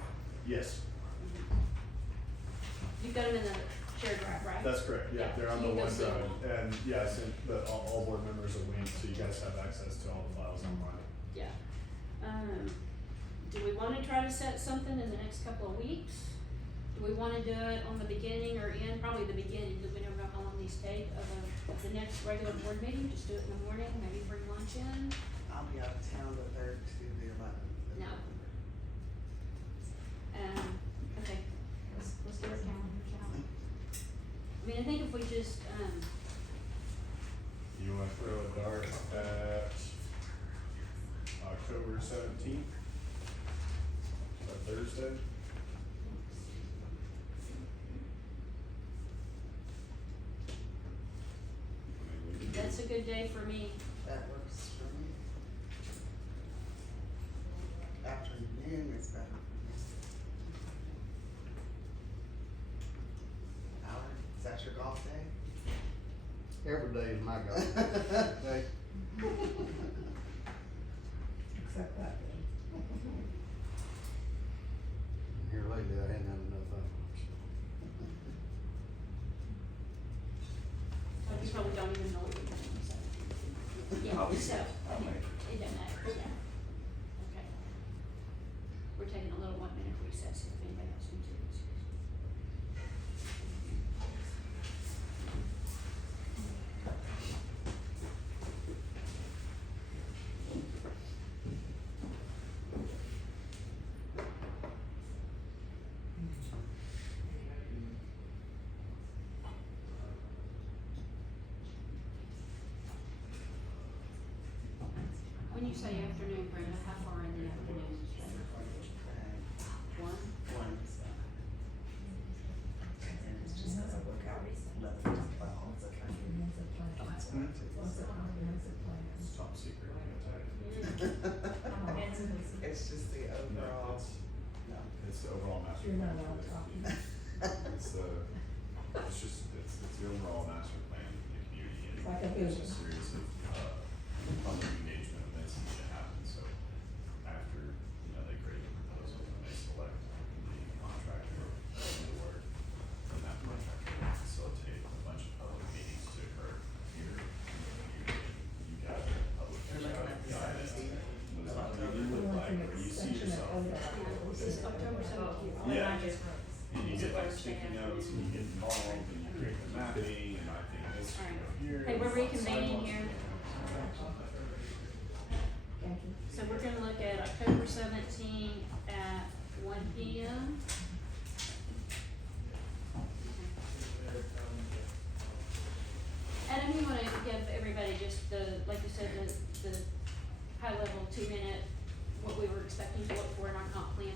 Yes, You've got them in the shared drive, right? that's correct, yeah, they're on so the you can go see OneDrive, them. and yeah, I sent all board members a link, so you guys have access to all the files online. Yeah. Do we wanna try to set something in the next couple of weeks? Do we wanna do it on the beginning or end, probably the beginning, because we never know how long these take of the next regular board meeting, just do it in the morning, maybe bring lunch in? I'll be out of town the 3rd to the 11th. No. Okay, let's get our calendar out. I mean, I think if we just, You wanna throw a dart at October 17th? A Thursday? that's a good day for me. That works for me. Afternoon is better for me. Howard, is that your golf day? Every day is my golf day. Except that day. Here lately, I hadn't had enough of them. You probably don't even know what you're doing, so. Yeah, I'll be so, there. I'll make it. it doesn't matter, yeah. Okay. We're taking a little 1-minute recess if anybody else needs to use it. When you say afternoon, Brenda, how far in the afternoon is that? One? One, so. And it's just 'cause I work out 11 to 12, it's okay. That's what I do. Top secret, I'm gonna tell you. It's just the overall, no. It's the overall master You're not plan. allowed to talk. It's the overall master plan for the community, and Like a there's a vision. series of, public engagement events that need to happen, so after, they create a proposal and they select the contractor to do the work, then that contractor will facilitate a bunch of public meetings to occur here in the community. You gather public You're looking at the guidance. 17th What of does it October. look like, where do you see yourself? It's October 17th. Yeah. And you get like sticky notes and you get involved and you create the mapping and I think this Alright. here. Hey, we're reconvening sidewalks. here. So we're gonna look at October 17th at 1 p.m. Adam, you wanna give everybody just the, like you said, the high level 2-minute, what we were expecting to look for in our comp plan?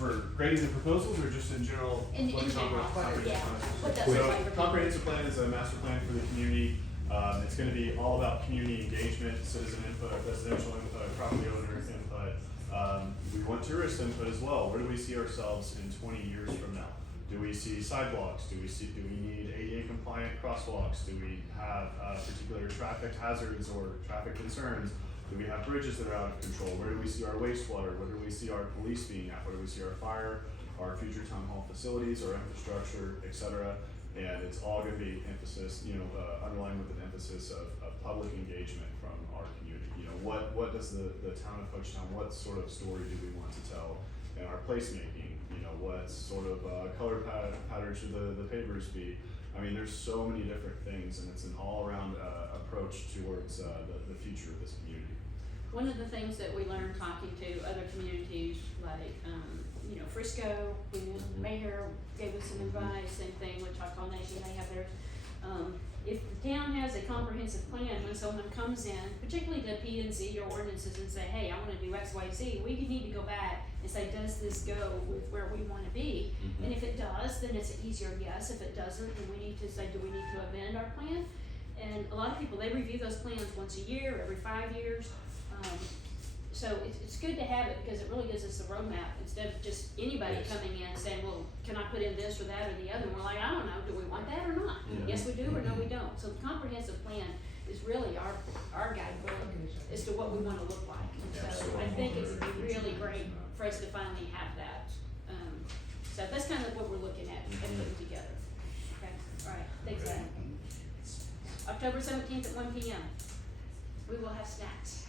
for grading the proposals or just in general? In what we talk general, about comprehensive yeah. plan? What does it So like for people? comprehensive plan is a master plan for the community. It's gonna be all about community engagement, citizen input, residential input, property owner input. We want tourist input as well. Where do we see ourselves in 20 years from now? Do we see sidewalks? Do we need ADA compliant crosswalks? Do we have particular traffic hazards or traffic concerns? Do we have bridges that are out of control? Where do we see our wastewater? Where do we see our police being at? Where do we see our fire, our future town hall facilities, our infrastructure, et cetera? And it's all gonna be emphasis, underlined with an emphasis of public engagement from our community. What does the town of Hochatown, what sort of story do we want to tell in our placemaking? What sort of color pattern should the pavers be? I mean, there's so many different things, and it's an all-around approach towards the future of this community. One of the things that we learned talking to other communities, like, Frisco, when the mayor gave us some advice, same thing with Choctaw Nation, they have theirs. If the town has a comprehensive plan, when someone comes in, particularly to P and Z or ordinances and say, hey, I wanna do X, Y, Z, we need to go back and say, does this go with where we wanna be? And if it does, then it's an easier yes. If it doesn't, then we need to say, do we need to amend our plan? And a lot of people, they review those plans once a year, every 5 years. So it's good to have it because it really gives us a roadmap instead of just anybody coming in saying, well, can I put in this or that or the other? And we're like, I don't know, do we want that or not? Yes, we do, or no, we don't. So the comprehensive plan is really our guidebook as to what we wanna look like. So I think it's really great for us to finally have that. So that's kind of what we're looking at and putting together. Okay, all right, thanks, Adam. October 17th at 1 p.m. We will have snacks.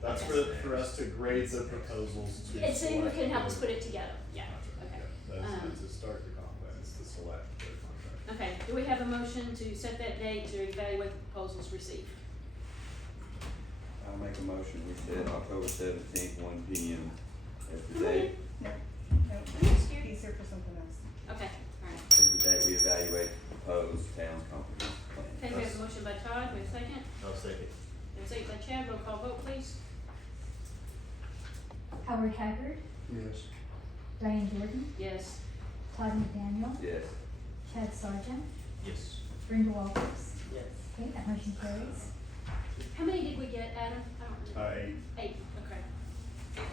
That's for us to grade the proposals to And so you select can help us the- put it together, yeah, okay. That's to start the comp plan, it's to select the contract. Okay, do we have a motion to set that date to evaluate the proposals received? I'll make a motion, we said October 17th, 1 p.m. as the date, No, he's here for something else. Okay, all right. as the date we evaluate the proposed town comprehensive plan. Okay, we have a motion by Todd, we have a second? I'll second. We have a second by Chad, roll call vote, please. Howard Haggard, Yes. Diane Jordan, Yes. Todd McDaniel, Yes. Chad Sargent, Yes. Brenda Walters. Yes. Okay, that motion carries. How many did we get, Adam? I don't remember. 8. 8, okay.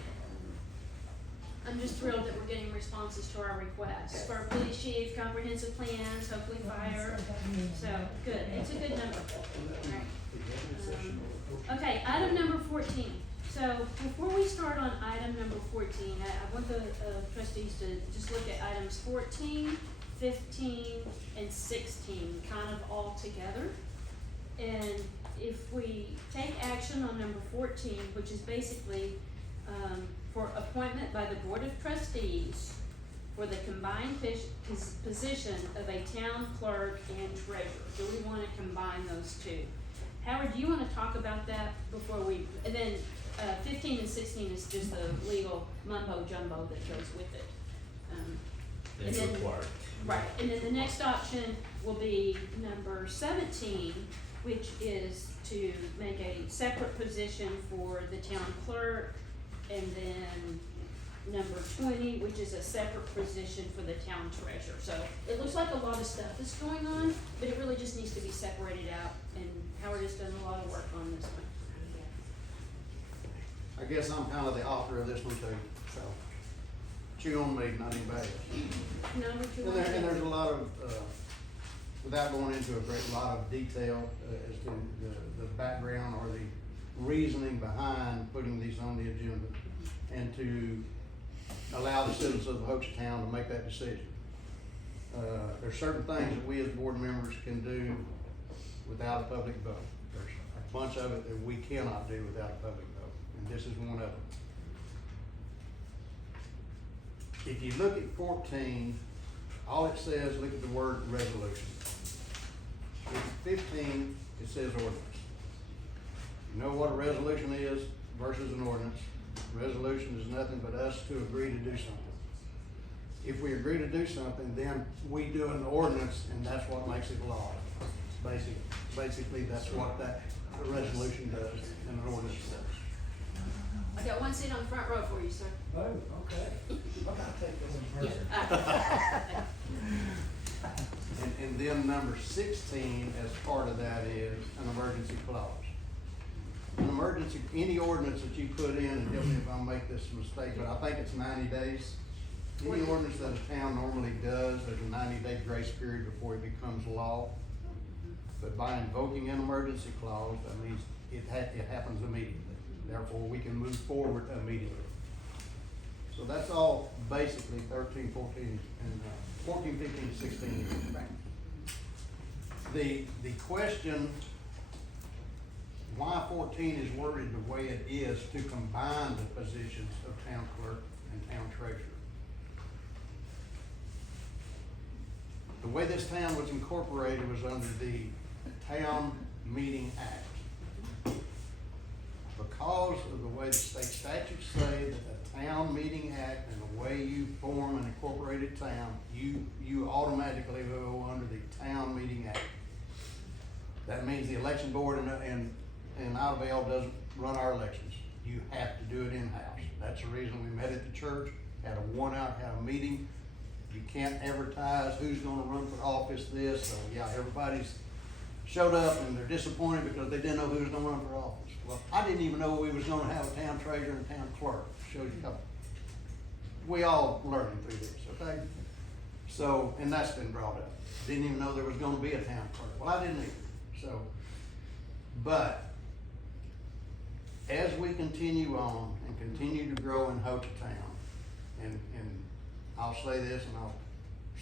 I'm just thrilled that we're getting responses to our requests for our police chief, comprehensive plans, hopefully fire. So, good, it's a good number. Alright. Okay, item number 14. So, before we start on item number 14, I want the trustees to just look at items 14, 15, and 16, kind of all together. And if we take action on number 14, which is basically, for appointment by the Board of Trustees for the combined position of a town clerk and treasurer. Do we wanna combine those two? Howard, do you wanna talk about that before we, and then, 15 and 16 is just the legal mumbo jumbo that goes with it. And It's then- required. Right, and then the next option will be number 17, which is to make a separate position for the town clerk. And then number 20, which is a separate position for the town treasurer. So it looks like a lot of stuff is going on, but it really just needs to be separated out, and Howard has done a lot of work on this one. I guess I'm kind of the author of this one too, so chew on me, not anybody else. Number 2. And there's a lot of, without going into a great lot of detail as to the background or the reasoning behind putting these on the agenda, and to allow the citizens of Hochatown to make that decision. There's certain things that we as board members can do without a public vote. There's a bunch of it that we cannot do without a public vote, and this is one of them. If you look at 14, all it says, look at the word resolution. At 15, it says ordinance. You know what a resolution is versus an ordinance. Resolution is nothing but us to agree to do something. If we agree to do something, then we do an ordinance, and that's what makes it law. Basically, that's what that resolution does and an ordinance does. I got one seat on the front row for you, sir. Oh, okay. I'll take this one first. And then number 16, as part of that, is an emergency clause. An emergency, any ordinance that you put in, and help me if I make this mistake, but I think it's 90 days. Any ordinance that a town normally does, there's a 90-day grace period before it becomes law. But by invoking an emergency clause, that means it happens immediately. Therefore, we can move forward immediately. So that's all basically 13, 14, and 14, 15, 16 years. The question why 14 is worded the way it is to combine the positions of town clerk and town treasurer. The way this town was incorporated was under the Town Meeting Act. Because of the way the state statutes say that the Town Meeting Act and the way you form an incorporated town, you automatically go under the Town Meeting Act. That means the election board and Idavale doesn't run our elections. You have to do it in-house. That's the reason we met at the church, had a meeting. You can't advertise who's gonna run for office so yeah, everybody's showed up and they're disappointed because they didn't know who was gonna run for office. Well, I didn't even know we was gonna have a town treasurer and a town clerk. Shows you how, we all learning through this, okay? So, and that's been brought up. Didn't even know there was gonna be a town clerk. Well, I didn't either, so. But, as we continue on and continue to grow in Hochatown, and I'll say this and I'll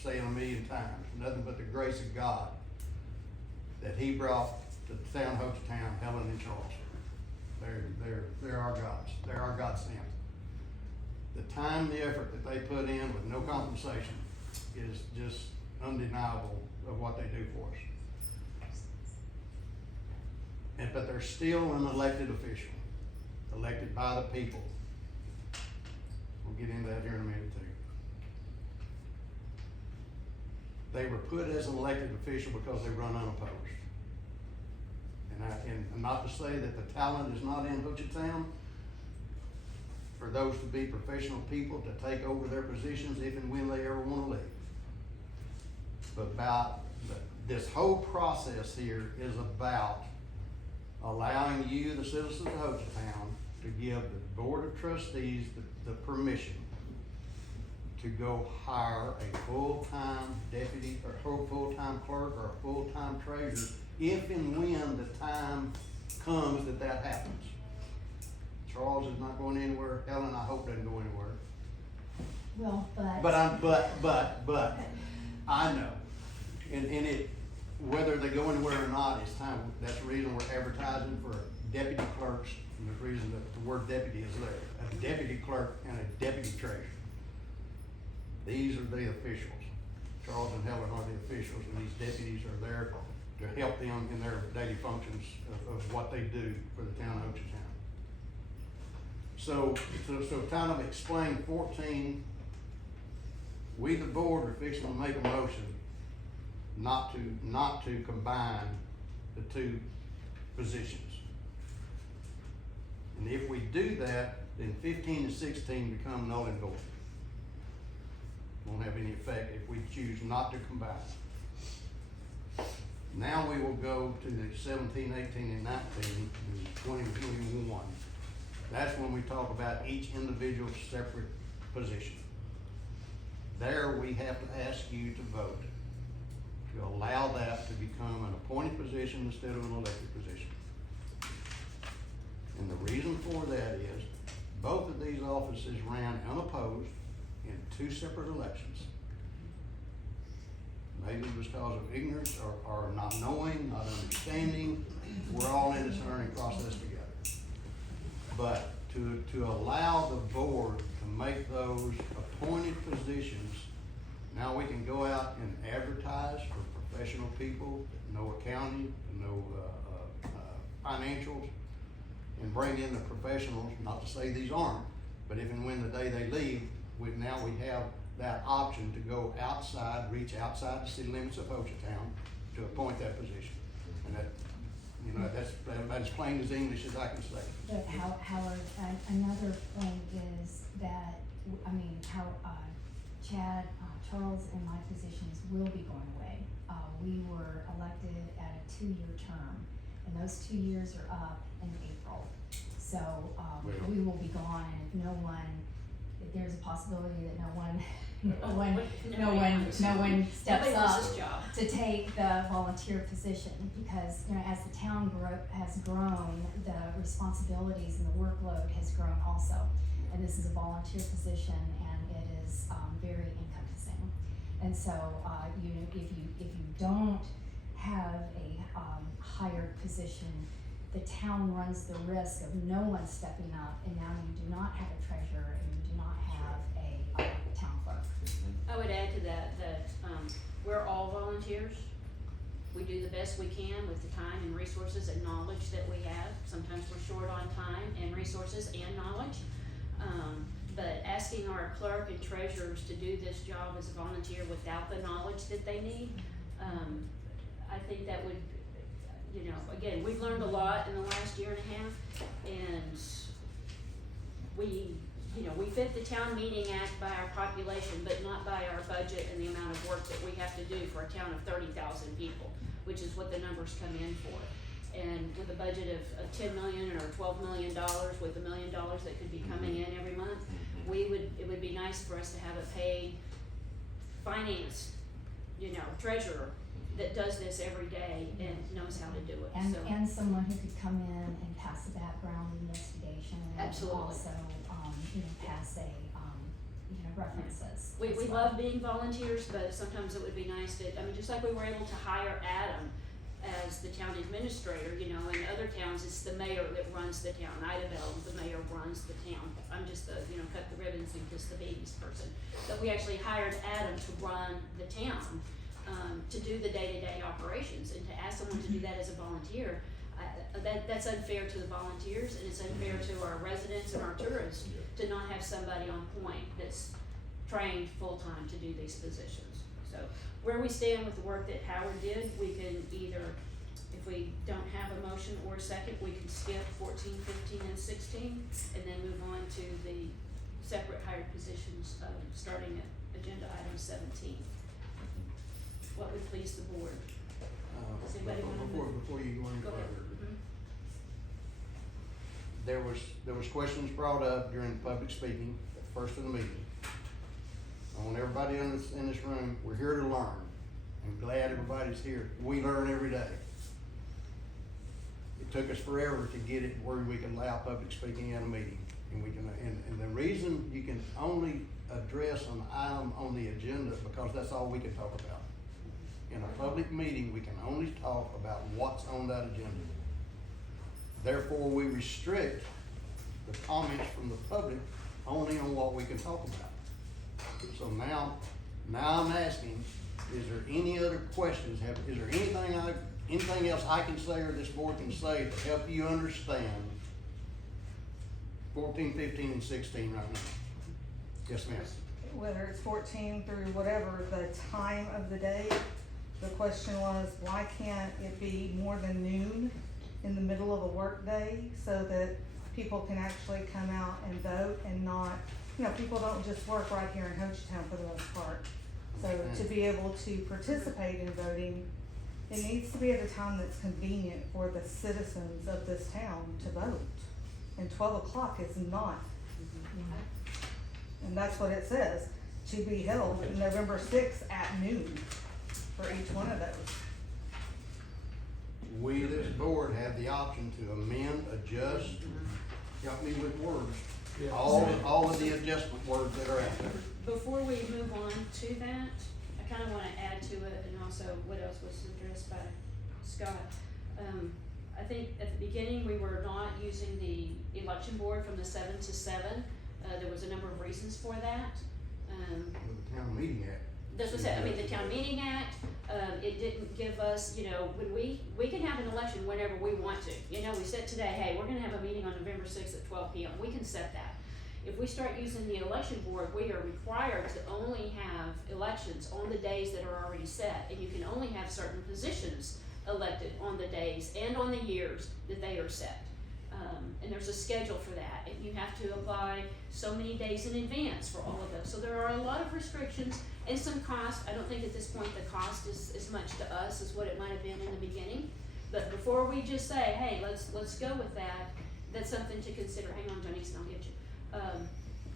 say it a million times, nothing but the grace of God that he brought to the town of Hochatown, Helen and Charles. They're our gods. They're our God sent. The time, the effort that they put in with no compensation is just undeniable of what they do for us. But they're still an elected official, elected by the people. We'll get into that here in a minute too. They were put as an elected official because they run unopposed. And not to say that the talent is not in Hochatown for those to be professional people to take over their positions if and when they ever want to leave. But this whole process here is about allowing you, the citizens of Hochatown, to give the Board of Trustees the permission to go hire a full-time deputy or full-time clerk or a full-time treasurer if and when the time comes that happens. Charles is not going anywhere. Helen, I hope, doesn't go anywhere. Well, But I know, and it, whether they go anywhere or not, it's time. That's the reason we're advertising for deputy clerks, and the reason that the word deputy is there. A deputy clerk and a deputy treasurer. These are the officials. Charles and Helen are the officials, and these deputies are there to help them in their daily functions of what they do for the town of Hochatown. So kind of explain 14, we the board are fixing to make a motion not to combine the two positions. And if we do that, then 15 and 16 become null and void. Won't have any effect if we choose not to combine. Now we will go to the 17, 18, and 19, and 20, 21. That's when we talk about each individual separate position. There we have to ask you to vote to allow that to become an appointed position instead of an elected position. And the reason for that is both of these offices ran unopposed in 2 separate elections. Maybe it was because of ignorance or not knowing, not understanding. We're all in this learning process together. But to allow the board to make those appointed positions, now we can go out and advertise for professional people that know accounting, that know financials, and bring in the professionals, not to say these aren't, but if and when the day they leave, we have that option to go outside, reach outside the city limits of Hochatown to appoint that position. And that You know, that's about as plain as English as I can say. But Howard, another thing is that, Chad, Charles and my positions will be going away. We were elected at a 2-year term, and those 2 years are up in April. So, we will be gone, and if there's a possibility that no one steps Nobody wants up this job. to take the volunteer position, because, as the town has grown, the responsibilities and the workload has grown also. And this is a volunteer position, and it is, very encompassing. And so, if you don't have a, hired position, the town runs the risk of no one stepping up, and now you do not have a treasurer, and you do not have a, town clerk. I would add to that, we're all volunteers. We do the best we can with the time and resources and knowledge that we have. Sometimes we're short on time and resources and knowledge. But asking our clerk and treasurers to do this job as a volunteer without the knowledge that they need, I think that would, again, we've learned a lot in the last year and a half, and we fit the town meeting act by our population, but not by our budget and the amount of work that we have to do for a town of 30,000 people, which is what the numbers come in for. And with a budget of $10 million or $12 million, with $1 million that could be coming in every month, it would be nice for us to have a paid finance, treasurer that does this every day and knows how to do it. And someone who could come in and pass a background investigation, and Absolutely. also, pass a, references. We as well. love being volunteers, but sometimes it would be nice that, just like we were able to hire Adam as the town administrator, in other towns, it's the mayor that runs the town. Idabel, the mayor runs the town. I'm just the, cut the ribbons and kiss the babies person. But we actually hired Adam to run the town, to do the day-to-day operations, and to ask someone to do that as a volunteer, that's unfair to the volunteers, and it's unfair to our residents and our tourists to not have somebody on point that's trained full-time to do these positions. So where we stand with the work that Howard did, we can either, if we don't have a motion or a second, we can skip 14, 15, and 16, and then move on to the separate hired positions, starting at agenda item 17. What would please the board? Does anybody wanna move? Before you go any Go ahead. further, there was questions brought up during the public speaking at the first of the meeting. I want everybody in this room, we're here to learn. I'm glad everybody's here. We learn every day. It took us forever to get it where we can allow public speaking at a meeting. And we can, and the reason you can only address an item on the agenda, because that's all we can talk about. In a public meeting, we can only talk about what's on that agenda. Therefore, we restrict the comments from the public only on what we can talk about. So now I'm asking, is there any other questions? Is there anything else I can say or this board can say to help you understand 14, 15, and 16 right now? Yes, ma'am. Whether it's 14 through whatever the time of the day, the question was, why can't it be more than noon in the middle of a work day so that people can actually come out and vote and not, people don't just work right here in Hochatown for the most part. So to be able to participate in voting, it needs to be at a time that's convenient for the citizens of this town to vote. And 12 o'clock is not. And that's what it says, to be held November 6th at noon for each one of those. We, this board, have the option to amend, adjust, help me with words, all of the adjustment words that are out there. Before we move on to that, I kinda wanna add to it, and also what else was addressed by Scott. I think at the beginning, we were not using the election board from the 7 to 7. There was a number of reasons for that. With the town meeting act. That's what I said, the Town Meeting Act, it didn't give us, when we can have an election whenever we want to. We said today, hey, we're gonna have a meeting on November 6th at 12 p.m. We can set that. If we start using the election board, we are required to only have elections on the days that are already set, and you can only have certain positions elected on the days and on the years that they are set. And there's a schedule for that, and you have to apply so many days in advance for all of those. So there are a lot of restrictions and some cost. I don't think at this point the cost is as much to us as what it might have been in the beginning. But before we just say, hey, let's go with that, that's something to consider. Hang on, Janice, and I'll get you.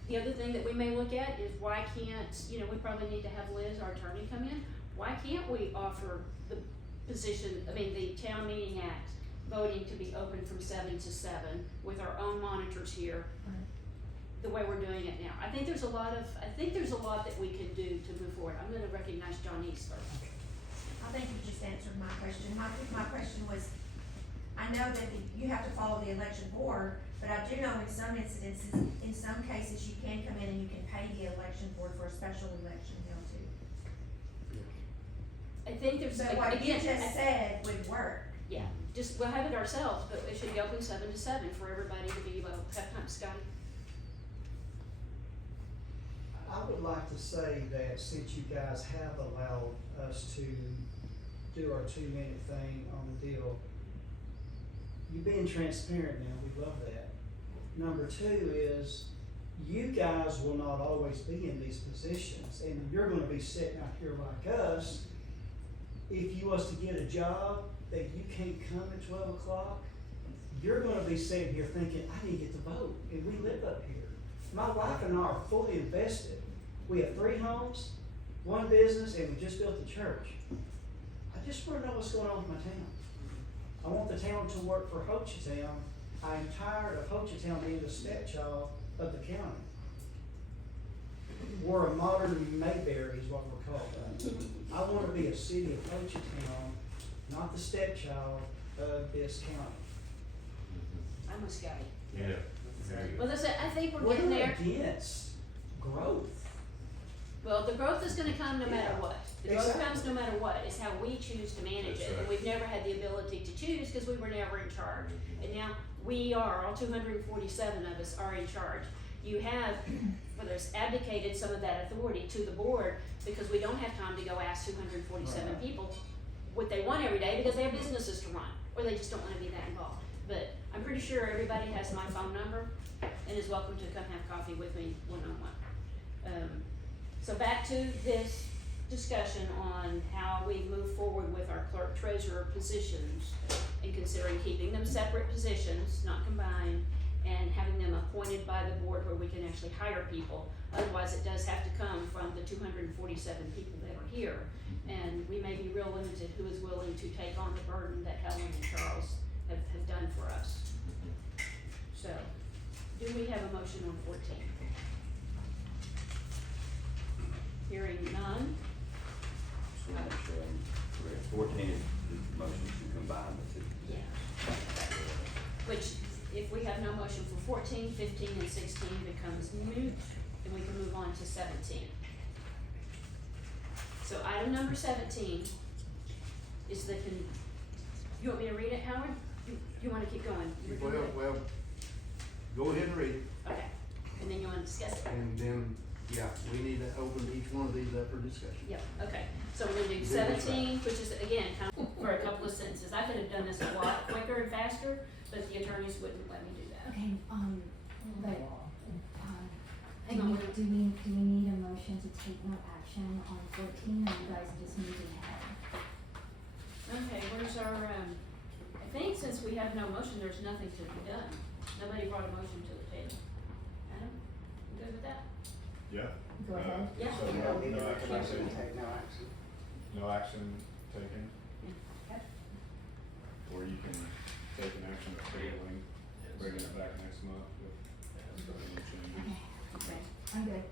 The other thing that we may look at is why can't, we probably need to have Liz, our attorney, come in. Why can't we offer the the town meeting act voting to be open from 7 to 7 with our own monitors here, the way we're doing it now? I think there's a lot that we could do to move forward. I'm gonna recognize Janice first. I think you just answered my question. My question was, I know that you have to follow the election board, but I do know in some incidences, in some cases, you can come in and you can pay the election board for a special election bill too. I think there's, So what you just said would work. yeah, we'll have it ourselves, but it should be open 7 to 7 for everybody to be able to have time. Scotty? I would like to say that since you guys have allowed us to do our 2-minute thing on the deal, you're being transparent now, we love that. Number 2 is, you guys will not always be in these positions, and you're gonna be sitting out here like us. If you was to get a job that you can't come at 12 o'clock, you're gonna be sitting here thinking, I need to get the vote, and we live up here. My wife and I are fully invested. We have 3 homes, 1 business, and we just built the church. I just wanna know what's going on with my town. I want the town to work for Hochatown. I am tired of Hochatown being the stepchild of the county. We're a modern Mayberry is what we're called. I wanna be a city of Hochatown, not the stepchild of this county. I'm with Scotty. Yeah. There you go. Well, listen, I think we're We're getting not there. against growth. Well, the growth is gonna come no matter Yeah, what. The growth exactly. comes no matter what. It's how we choose to manage That's it. And right. we've never had the ability to choose because we were never in charge. And now we are, all 247 of us are in charge. You have, whether it's abdicated some of that authority to the board because we don't have time to go ask 247 people what they want every day because they have businesses to run or they just don't wanna be that involved. But I'm pretty sure everybody has my phone number and is welcome to come have coffee with me one-on-one. So back to this discussion on how we move forward with our clerk treasurer positions and considering keeping them separate positions, not combined, and having them appointed by the board where we can actually hire people. Otherwise, it does have to come from the 247 people that are here. And we may be real limited who is willing to take on the burden that Helen and Charles have done for us. So, do we have a motion on 14? Hearing none. 14 is the motion to combine the 2. Yeah. Which, if we have no motion for 14, 15, and 16 becomes moot, and we can move on to 17. So item number 17 is you want me to read it, Howard? You wanna keep going? You were doing it? Well, go ahead and read it, Okay, and then you wanna discuss it? and then, yeah, we need to open each one of these up for discussion. Yep, okay, so we're gonna do 17, which is, again, kind of for a couple of sentences. I could have done this a lot quicker and faster, but the attorneys wouldn't let me do that. Okay, but, Hang on, do we need a motion to take no action on 14, or you guys are just moving ahead? Okay, where's our, I think since we have no motion, there's nothing to be done. Nobody brought a motion to the table. Adam, you good with that? Yeah. Go ahead. Yeah. So You don't need to make a no motion action, to take no action. no action taken, Okay. or you can take an action of tabling, bringing it back next month with any changes. Okay, I'm good.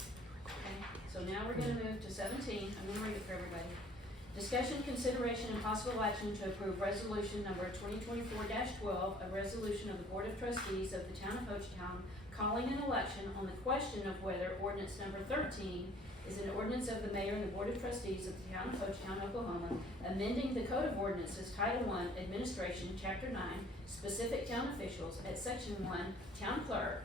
Okay, so now we're gonna move to 17, I'm gonna read it for everybody. Discussion, consideration, and possible action to approve resolution number 2024-12, a resolution of the Board of Trustees of the Town of Hochatown calling an election on the question of whether ordinance number 13 is an ordinance of the mayor and the Board of Trustees of the Town of Hochatown, Oklahoma, amending the Code of Ordinances, Title I, Administration, Chapter 9, Specific Town Officials, at Section 1, Town Clerk,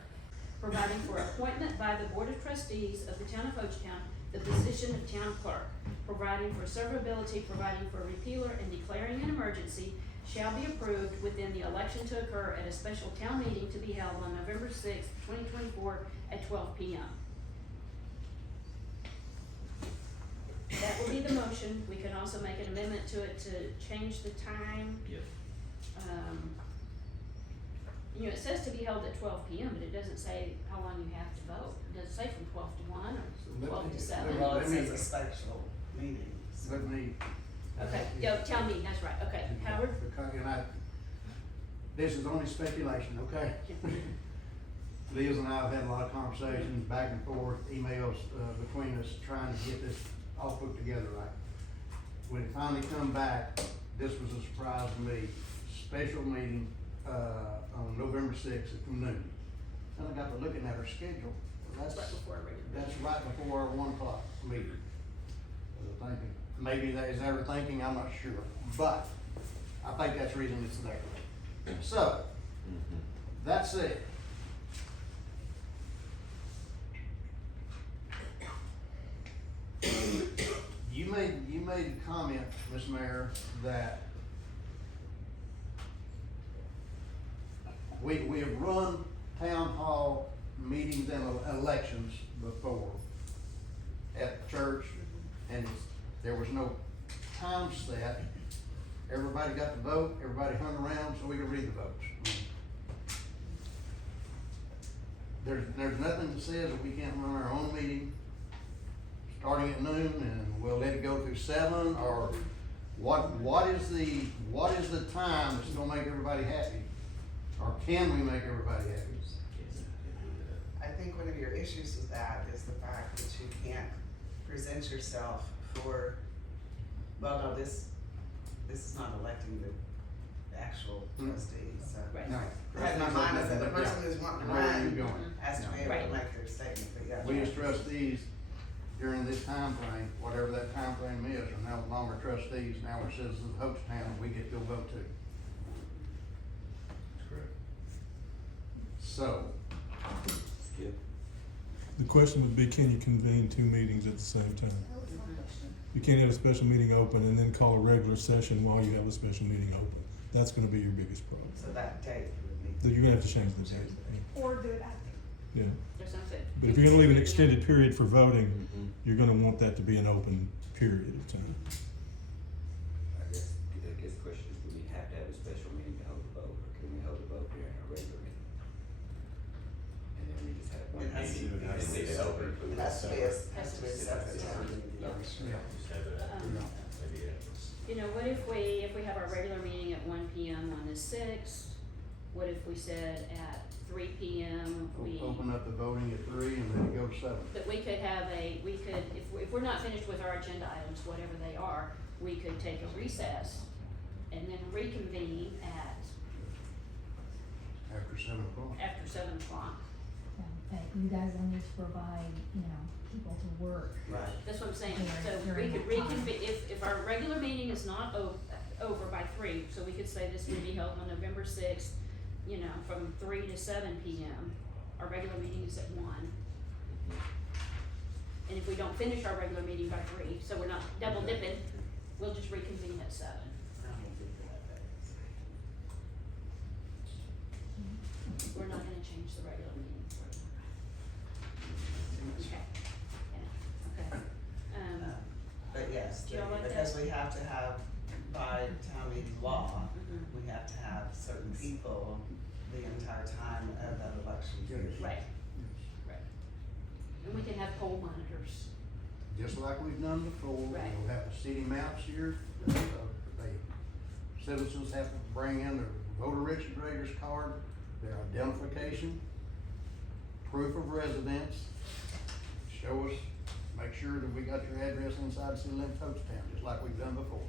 providing for appointment by the Board of Trustees of the Town of Hochatown, the position of town clerk, providing for severability, providing for repealer, and declaring an emergency, shall be approved within the election to occur at a special town meeting to be held on November 6th, 2024 at 12 p.m. That will be the motion. We can also make an amendment to it to change the time. Yes. You know, it says to be held at 12 p.m., but it doesn't say how long you have to vote. Does it say from 12 to 1 or 12 to 7? Well, it says a special meeting. Let me. Okay, yo, tell me, that's right, okay. Howard? This is only speculation, okay? Liz and I have had a lot of conversations, back and forth, emails, between us, trying to get this all put together right. When it finally come back, this was a surprise to me. Special meeting, on November 6th at noon. And I got to looking at our schedule. That's right before our regular meeting. That's right before our 1 o'clock meeting. I was thinking, maybe that is ever thinking, I'm not sure, but I think that's the reason it's there. So, that said, you made a comment, Ms. Mayor, that we have run town hall meetings and elections before at church, and there was no time set. Everybody got to vote, everybody hung around so we could read the votes. There's nothing that says that we can't run our own meeting starting at noon and we'll let it go through 7, or what is the time that's gonna make everybody happy? Or can we make everybody happy? I think one of your issues with that is the fact that you can't present yourself for, well, no, this is not electing the actual trustees, so. Right. No. I had in my mind is that the person who's wanting to Where are you run going? has to be able Right. to make their statement, but yeah. We as trustees, during this time frame, whatever that time frame is, are no longer trustees, now we're citizens of Hochatown, and we get to vote too. That's correct. So, Skip. The question would be, can you convene 2 meetings at the same time? You can't have a special meeting open and then call a regular session while you have a special meeting open. That's gonna be your biggest problem. So that date would need. That you're gonna have to change the date. Or do it after. Yeah, There's something. but if you're gonna leave an extended period for voting, Mm-hmm. you're gonna want that to be an open period of time. I guess the question is, do we have to have a special meeting to hold the vote, or can we hold the vote during a regular meeting? And then we just have one It has to meeting be- and leave it open for It the has to be a separate Yeah. town meeting. yeah. Just have it at, maybe afterwards. You know, what if we have our regular meeting at 1 p.m. on the 6th? What if we said at 3 p.m. we, Open up the voting at 3 and then it go to 7. but we could have if we're not finished with our agenda items, whatever they are, we could take a recess and then reconvene After 7 o'clock. after 7 o'clock. But you guys will need to provide, people to work. Right. That's what I'm saying, During- so we during could that time. reconvene, if our regular meeting is not over by 3, so we could say this would be held on November 6th, from 3 to 7 p.m. Our regular meeting is at 1. And if we don't finish our regular meeting by 3, so we're not double dipping, we'll just reconvene at 7. We're not gonna change the regular meeting. Okay. Yeah, okay. But yes, Do y'all like because that? we have to have, by town meeting law, Mhm. we have to have certain people the entire time of that election period. Right, right. And we can have poll monitors. Just like we've done before, Right. we'll have the city maps here, citizens have to bring in their voter registrator's card, their identification, proof of residence, show us, make sure that we got your address inside the city limits of Hochatown, just like we've done before.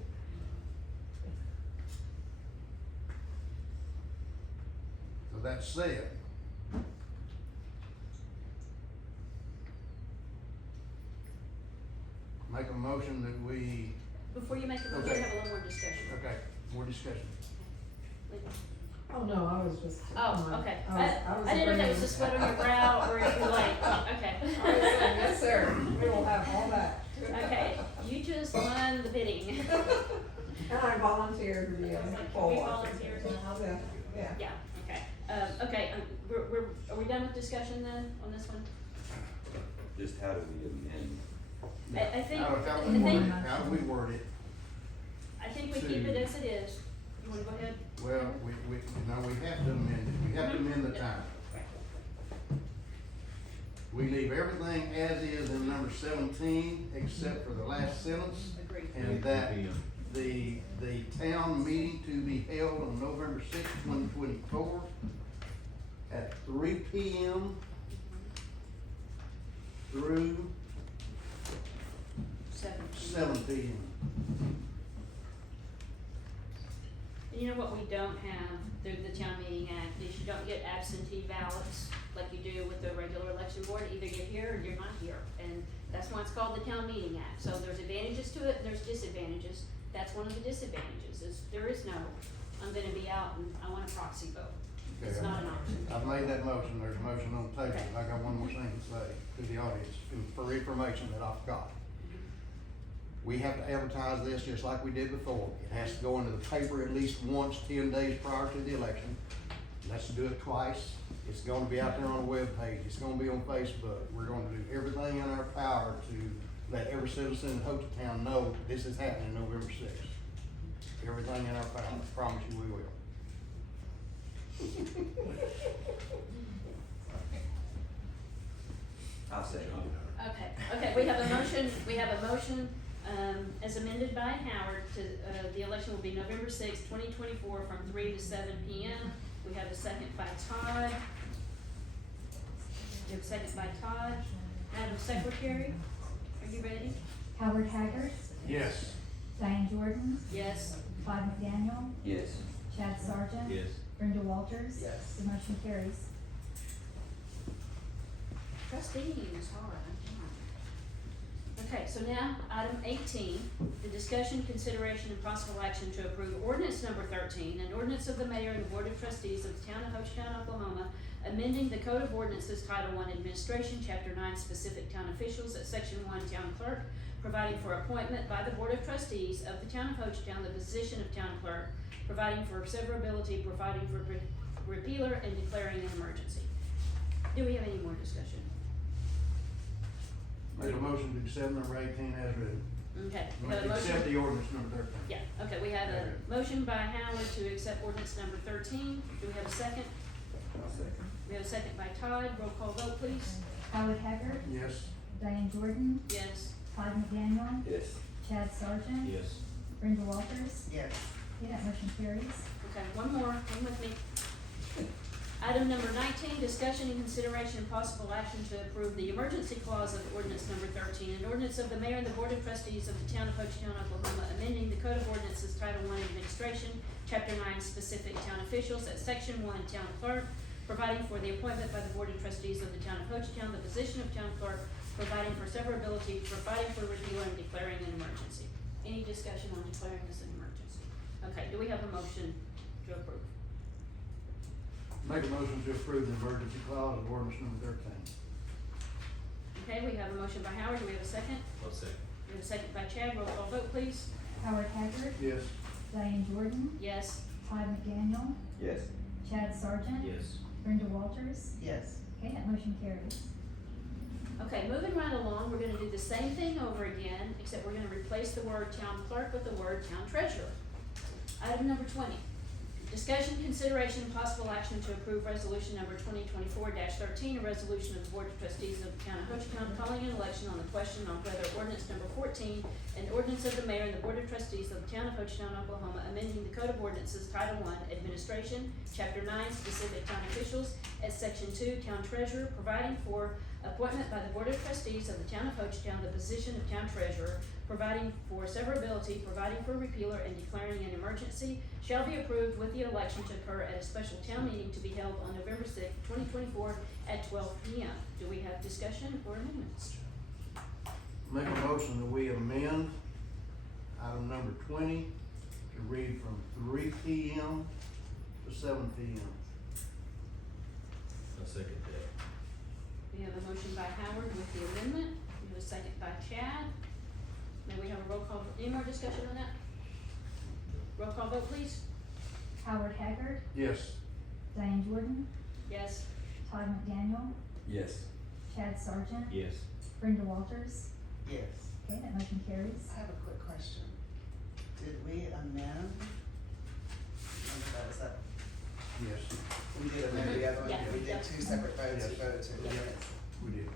So that said, make a motion that we, Before you make a motion, Okay. have a little more discussion. okay, more discussion. Oh, no, I was just. Oh, okay. I was I didn't know if that was agreeing. a sweat on your brow or if you're like, okay. I was saying, yes, sir, we will have all that. Okay, you just won the bidding. And I volunteered to be a poll We watcher. volunteered. Yeah. Yeah, okay. Okay, are we done with discussion then on this one? Just how do we amend? I think, How do we word it? I think we keep it as it is. You wanna go ahead? Well, we have to amend it, we have to amend the time. We leave everything as is in number 17, except for the last sentence. Agreed. And that the town meeting to be held on November 6th, 2024 at 3 p.m. through 7 p.m. And you know what we don't have through the Town Meeting Act is you don't get absentee ballots like you do with the regular election board. Either you're here or you're not here. And that's why it's called the Town Meeting Act. So there's advantages to it, and there's disadvantages. That's one of the disadvantages, is there is no, I'm gonna be out and I want a proxy vote. It's not an option. I've made that motion, there's a motion on the table, I got one more thing to say to the audience, for information that I forgot. We have to advertise this just like we did before, it has to go into the paper at least once, 10 days prior to the election. Let's do it twice, it's gonna be out there on the webpage, it's gonna be on Facebook, we're gonna do everything in our power to let every citizen in Hochatown know this is happening November 6th. Everything in our power, I promise you we will. I'll second it. Okay, we have a motion, as amended by Howard to, the election will be November 6th, 2024 from 3 to 7 p.m. We have a second by Todd. We have a second by Todd. Madam Secretary, are you ready? Howard Haggard, Yes. Diane Jordan, Yes. Todd McDaniel, Yes. Chad Sargent. Yes. Brenda Walters. Yes. The motion carries. Trustees, all right. Okay, so now, item 18, the discussion, consideration, and possible action to approve ordinance number 13, an ordinance of the mayor and the board of trustees of the town of Hochatown, Oklahoma, amending the code of ordinances, Title I, Administration, Chapter 9, Specific Town Officials, at Section 1, Town Clerk, providing for appointment by the board of trustees of the town of Hochatown, the position of town clerk, providing for severability, providing for repealer, and declaring an emergency. Do we have any more discussion? Make a motion to accept number 18 as written. Okay, we have a motion. Accept the ordinance number 13. Yeah, okay, we have a motion by Howard to accept ordinance number 13. Do we have a second? I'll second. We have a second by Todd. Roll call vote, please. Howard Haggard, Yes. Diane Jordan, Yes. Todd McDaniel, Yes. Chad Sargent. Yes. Brenda Walters. Yes. Okay, that motion carries. Okay, one more, hang with me. Item number 19, discussion and consideration and possible action to approve the emergency clause of ordinance number 13, an ordinance of the mayor and the board of trustees of the town of Hochatown, Oklahoma, amending the code of ordinances, Title I, Administration, Chapter 9, Specific Town Officials, at Section 1, Town Clerk, providing for the appointment by the board of trustees of the town of Hochatown, the position of town clerk, providing for severability, providing for repeal, and declaring an emergency. Any discussion on declaring this an emergency? Okay, do we have a motion to approve? Make a motion to approve the emergency clause of ordinance number 13. Okay, we have a motion by Howard, do we have a second? I'll second. We have a second by Chad, roll call vote, please. Howard Haggard, Yes. Diane Jordan, Yes. Todd McDaniel, Yes. Chad Sargent. Yes. Brenda Walters. Yes. Okay, that motion carries. Okay, moving right along, we're gonna do the same thing over again, except we're gonna replace the word town clerk with the word town treasurer. Item number 20, discussion, consideration, and possible action to approve resolution number 2024-13, a resolution of the board of trustees of the town of Hochatown calling an election on the question on whether ordinance number 14, an ordinance of the mayor and the board of trustees of the town of Hochatown, Oklahoma, amending the code of ordinances, Title I, Administration, Chapter 9, Specific Town Officials, at Section 2, Town Treasurer, providing for appointment by the board of trustees of the town of Hochatown, the position of town treasurer, providing for severability, providing for repealer, and declaring an emergency, shall be approved with the election to occur at a special town meeting to be held on November 6th, 2024 at 12 p.m. Do we have discussion or amendments? Make a motion that we amend item number 20 to read from 3 p.m. to 7 p.m. I'll second that. We have a motion by Howard with the amendment, we have a second by Chad. May we have a roll call, any more discussion on that? Roll call vote, please. Howard Haggard, Yes. Diane Jordan, Yes. Todd McDaniel, Yes. Chad Sargent, Yes. Brenda Walters. Yes. Okay, that motion carries. I have a quick question. Did we amend? Remember that, is that, Yes. we did amend the other one, Yeah. we did two separate votes, Yes. we voted to the Yeah. minutes. We did.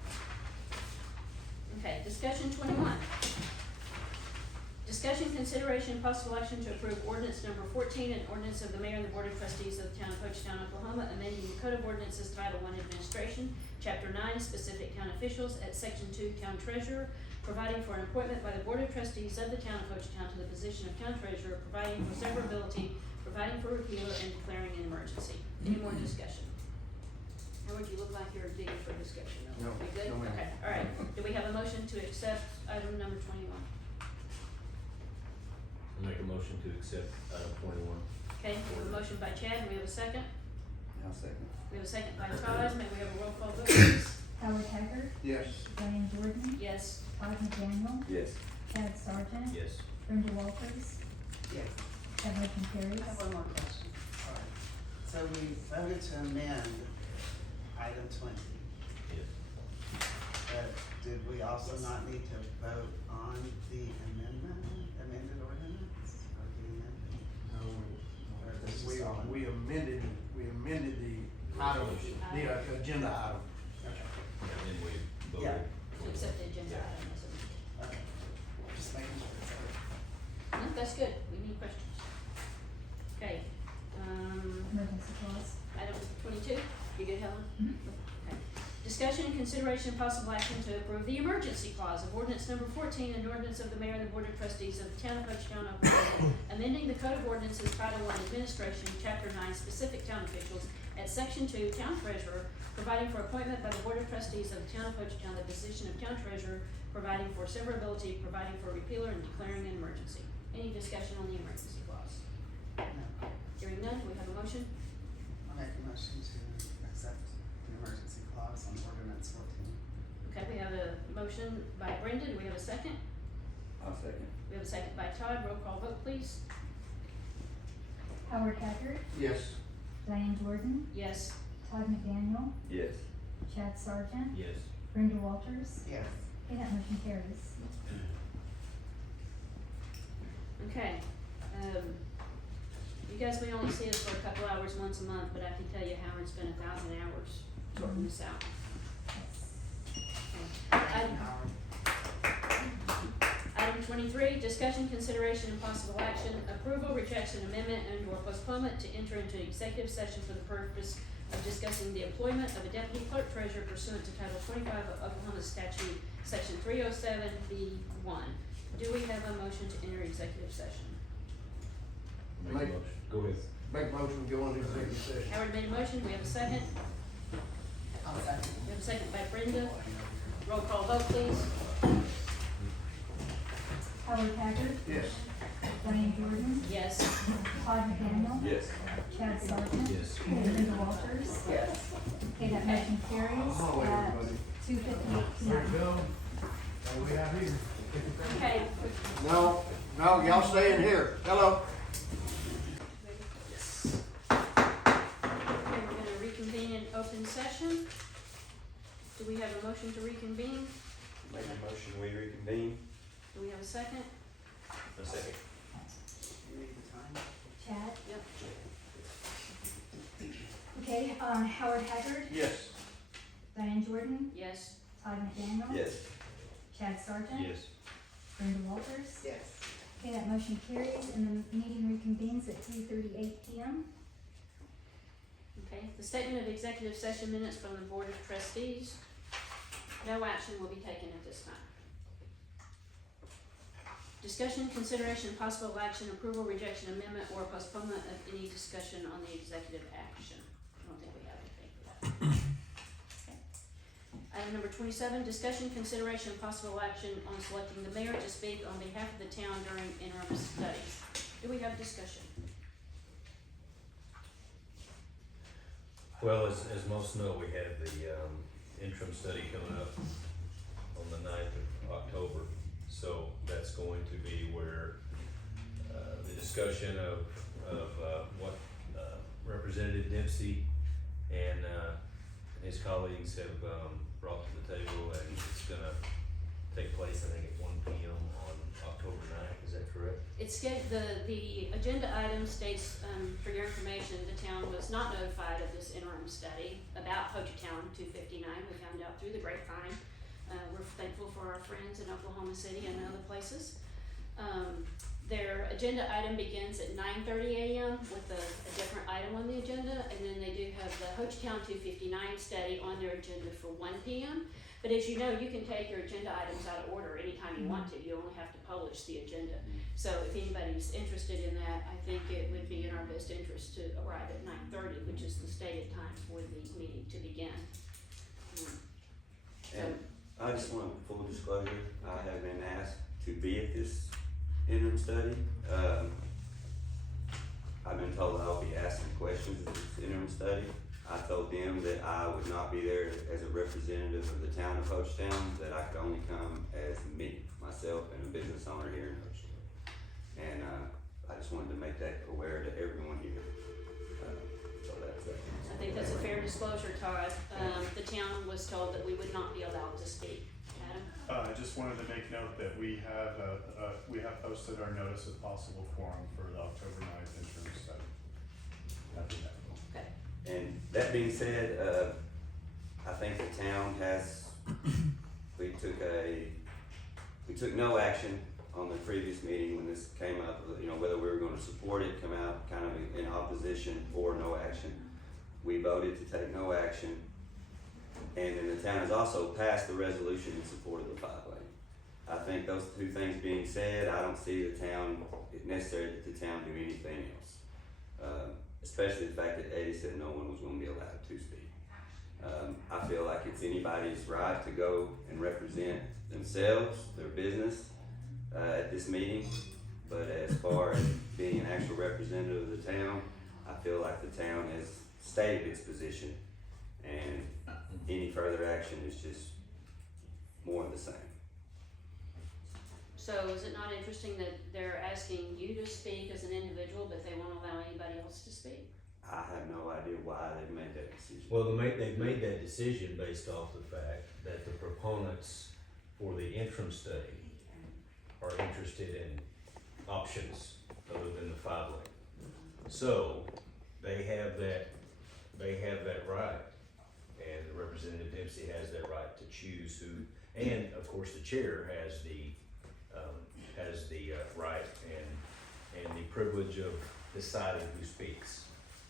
Okay, discussion 21. Discussion, consideration, possible action to approve ordinance number 14, an ordinance of the mayor and the board of trustees of the town of Hochatown, Oklahoma, amending the code of ordinances Title I Administration, Chapter 9, specific town officials, at Section 2, town treasurer, providing for an appointment by the board of trustees of the town of Hochatown to the position of town treasurer, providing for severability, providing for repealer, and declaring an emergency. Any more discussion? Howard, you look like you're digging for discussion. No, You good? no, ma'am. Okay, all right. Do we have a motion to accept item number 21? I'll make a motion to accept item 21. Okay, we have a motion by Chad, do we have a second? I'll second. We have a second by Todd, may we have a roll call vote, please? Howard Haggard, Yes. Diane Jordan, Yes. Todd McDaniel, Yes. Chad Sargent, Yes. Brenda Walters. Yes. That motion carries. I have one more question, sorry. So we voted to amend item 20, Yes. but did we also not need to vote on the amended ordinance? Or the amendment? No, Or this is we all in- we amended the item, the agenda item. Okay, And then we voted. Yeah. To accept the agenda Yeah. item as a- okay. Just making sure it's over. No, that's good, we need questions. Okay, Emergency clause. item 22, you good, Helen? Mhm. Okay. Discussion and consideration possible action to approve the emergency clause of ordinance number 14, an ordinance of the mayor and the board of trustees of the town of Hochatown, Oklahoma, amending the code of ordinances Title I Administration, Chapter 9, specific town officials, at Section 2, town treasurer, providing for appointment by the board of trustees of the town of Hochatown, the position of town treasurer, providing for severability, providing for repealer, and declaring an emergency. Any discussion on the emergency clause? No. Hearing none, we have a motion. I'll make a motion to accept the emergency clause on ordinance 14. Okay, we have a motion by Brenda, do we have a second? I'll second. We have a second by Todd, roll call vote please. Howard Haggard, Yes. Diane Jordan, Yes. Todd McDaniel, Yes. Chad Sargent, Yes. Brenda Walters. Yes. Okay, that motion carries. Okay, you guys may only see us for a couple hours once a month, but I can tell you Howard's spent 1,000 hours sorting this out. Okay. Item 23, discussion, consideration, and possible action, approval, rejection, amendment, and/or postponement to enter into executive session for the purpose of discussing the employment of a deputy clerk treasurer pursuant to Title 25 of Oklahoma Statute, Section 307B1. Do we have a motion to enter executive session? Make a Make- motion. Go ahead. Make motion, go into executive session. Howard made a motion, we have a second. I'll second. We have a second by Brenda. Roll call vote, please. Howard Haggard, Yes. Diane Jordan, Yes. Todd McDaniel, Yes. Chad Sargent, Yes. Brenda Walters. Yes. Okay, that motion carries Oh, at everybody. 2:58 There p.m. you go. What we have here? Okay, No, y'all stay in here. Hello. okay, we're gonna reconvene in open session. Do we have a motion to reconvene? Make a motion, we reconvene. Do we have a second? A second. You need the time? Chad? Yep. Okay, Howard Haggard, Yes. Diane Jordan, Yes. Todd McDaniel. Yes. Chad Sargent. Yes. Brenda Walters. Yes. Okay, that motion carries and the meeting reconvenes at 3:38 p.m. Okay, the statement of executive session minutes from the Board of Trustees. No action will be taken at this time. Discussion, consideration, possible action, approval, rejection, amendment, or postponement of any discussion on the executive action. I don't think we have anything for that. Okay. Item number 27, discussion, consideration, possible action on selecting the mayor to speak on behalf of the town during interim studies. Do we have discussion? Well, as most know, we have the, interim study coming up on the 9th of October. So that's going to be where, the discussion of what, Representative Dempsey and his colleagues have, brought to the table, and it's gonna take place, I think, at 1 p.m. on October 9th, is that correct? It's the agenda item states, for your information, the town was not notified of this interim study about Hochatown 259. We found out through the grapevine. We're thankful for our friends in Oklahoma City and other places. Their agenda item begins at 9:30 a.m. with a different item on the agenda, and then they do have the Hochatown 259 study on their agenda for 1 p.m. But as you know, you can take your agenda items out of order anytime you want to. You only have to publish the agenda. So if anybody's interested in that, I think it would be in our best interest to arrive at 9:30, which is the stated time for the meeting to begin. And I just want full disclosure, I have been asked to be at this interim study. I've been told I'll be asking questions at this interim study. I told them that I would not be there as a representative of the town of Hochatown, that I could only come as me, myself, and a business owner here in Hochatown. And, I just wanted to make that aware to everyone here. So that's I think that's a fair disclosure, Todd. The town was told that we would not be allowed to speak. Adam? I just wanted to make note that we have posted our notice of possible quorum for the October 9th interim study. Okay. And that being said, I think the town has, we took no action on the previous meeting when this came up, you know, whether we were gonna support it, come out kind of in opposition or no action. We voted to take no action. And then the town has also passed the resolution in support of the 5-lane. I think those two things being said, I don't see the town, it necessary that the town do anything else. Especially the fact that Eddie said no one was gonna be allowed to speak. I feel like it's anybody's right to go and represent themselves, their business, at this meeting. But as far as being an actual representative of the town, I feel like the town has stated its position, and any further action is just more of the same. So is it not interesting that they're asking you to speak as an individual, but they won't allow anybody else to speak? I have no idea why they've made that decision. Well, they've made that decision based off the fact that the proponents for the interim study are interested in options other than the 5-lane. So they have that right, and Representative Dempsey has that right to choose who, and of course the chair has the right and the privilege of deciding who speaks.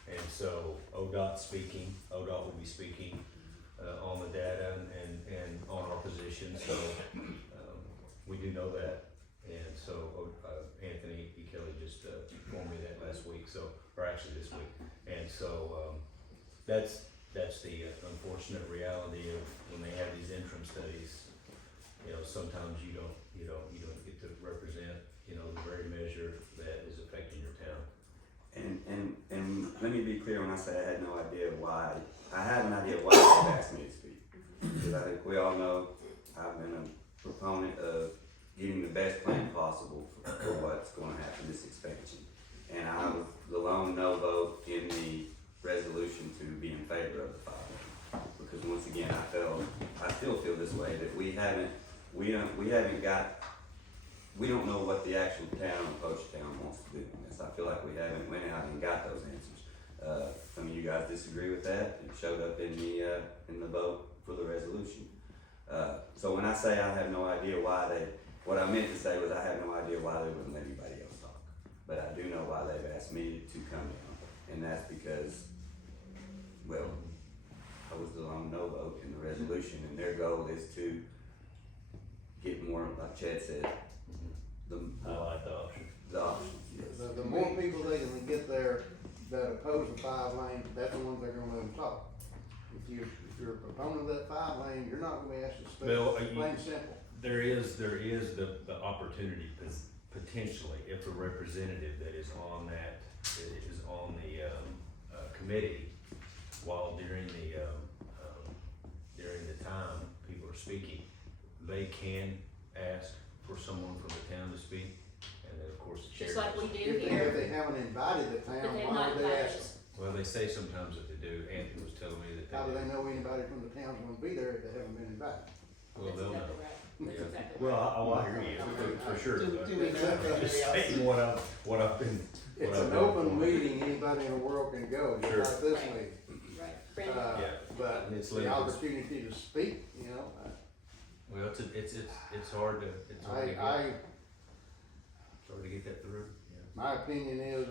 And so ODOT will be speaking on the data and on our position, so we do know that. And so Anthony E. Kelly just informed me that last week, or actually this week. And so that's the unfortunate reality of when they have these interim studies. You know, sometimes you don't get to represent, you know, the very measure that is affecting your town. And let me be clear when I say I had no idea why. I have an idea why they've asked me to speak. Because I think we all know I've been a proponent of getting the best plan possible for what's going to happen this expansion. And I was the lone no vote in the resolution to be in favor of the 5-lane. Because once again, I still feel this way, that we don't know what the actual town of Hochatown wants to do in this. I feel like we haven't went out and got those answers. Some of you guys disagree with that. It showed up in the vote for the resolution. So when I say I have no idea why what I meant to say was I have no idea why they wouldn't let anybody else talk. But I do know why they've asked me to come down. And that's because, well, I was the lone no vote in the resolution, and their goal is to get more, like Chad said, I like the option. the options, yes. The more people they can get there that oppose the 5-lane, that's the ones they're gonna let them talk. If you're a proponent of that 5-lane, you're not gonna be asked to speak, Well, plain and simple. There is the opportunity potentially, if a representative that is on the committee while during the time people are speaking, they can ask for someone from the town to speak, and then of course the chair. Just like we does. do If they, here. if they haven't invited the But town, they've why not would they invited ask us. them? Well, they say sometimes that they do. Anthony was telling me that they How do do. they know anybody from the town's gonna be there if they haven't been invited? Well, That's they'll exactly know. right. That's Yeah. exactly right. Well, I hear you, for sure. Do but we know if I'm anybody just else saying is- what I've been. It's what I've an been open informed. meeting, anybody in the world can go, Sure. just like this Right. meeting. Right. Brandon? Yeah. But And it's the limited. opportunity to speak, you know, Well, it's hard to, it's hard to get, it's hard to get that through, yeah. my opinion is,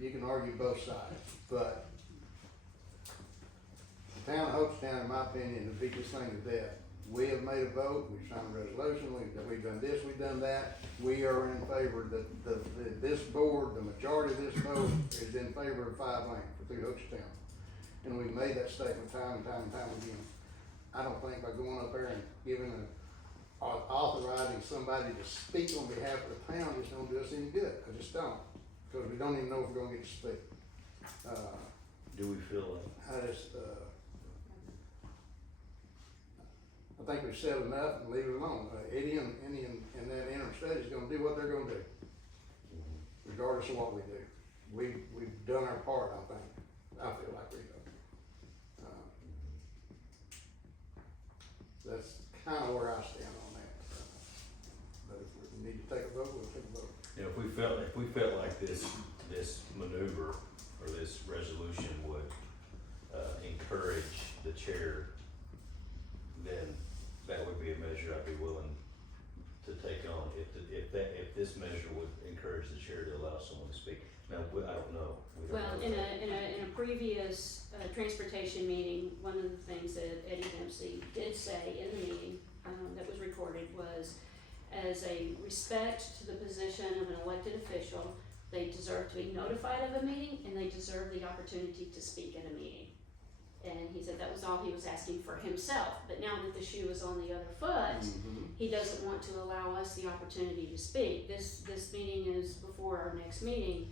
you can argue both sides, but the town of Hochatown, in my opinion, to beat this thing to death. We have made a vote, we've signed a resolution, we've done this, we've done that. We are in favor, this board, the majority of this vote is in favor of 5 lane for through Hochatown. And we've made that statement time and time and time again. I don't think by going up there and authorizing somebody to speak on behalf of the town is gonna do us any good. I just don't, because we don't even know if we're gonna get to speak. Do we feel like, I think we've said enough and leave it alone. Eddie and that interim study is gonna do what they're gonna do, regardless of what we do. We've done our part, I think. I feel like we have. That's kinda where I stand on that. But if we need to take a vote, we'll take a vote. you know, if we felt like this maneuver or this resolution would, encourage the chair, then that would be a measure I'd be willing to take on, if this measure would encourage the chair to allow someone to speak. Now, I don't know. We don't Well, know in that. a previous, transportation meeting, one of the things that Eddie Dempsey did say in the meeting, that was recorded was, as a respect to the position of an elected official, they deserve to be notified of a meeting and they deserve the opportunity to speak at a meeting. And he said that was all he was asking for himself, but now that the shoe is on the other foot, he doesn't want to allow us the opportunity to speak. This meeting is before our next meeting,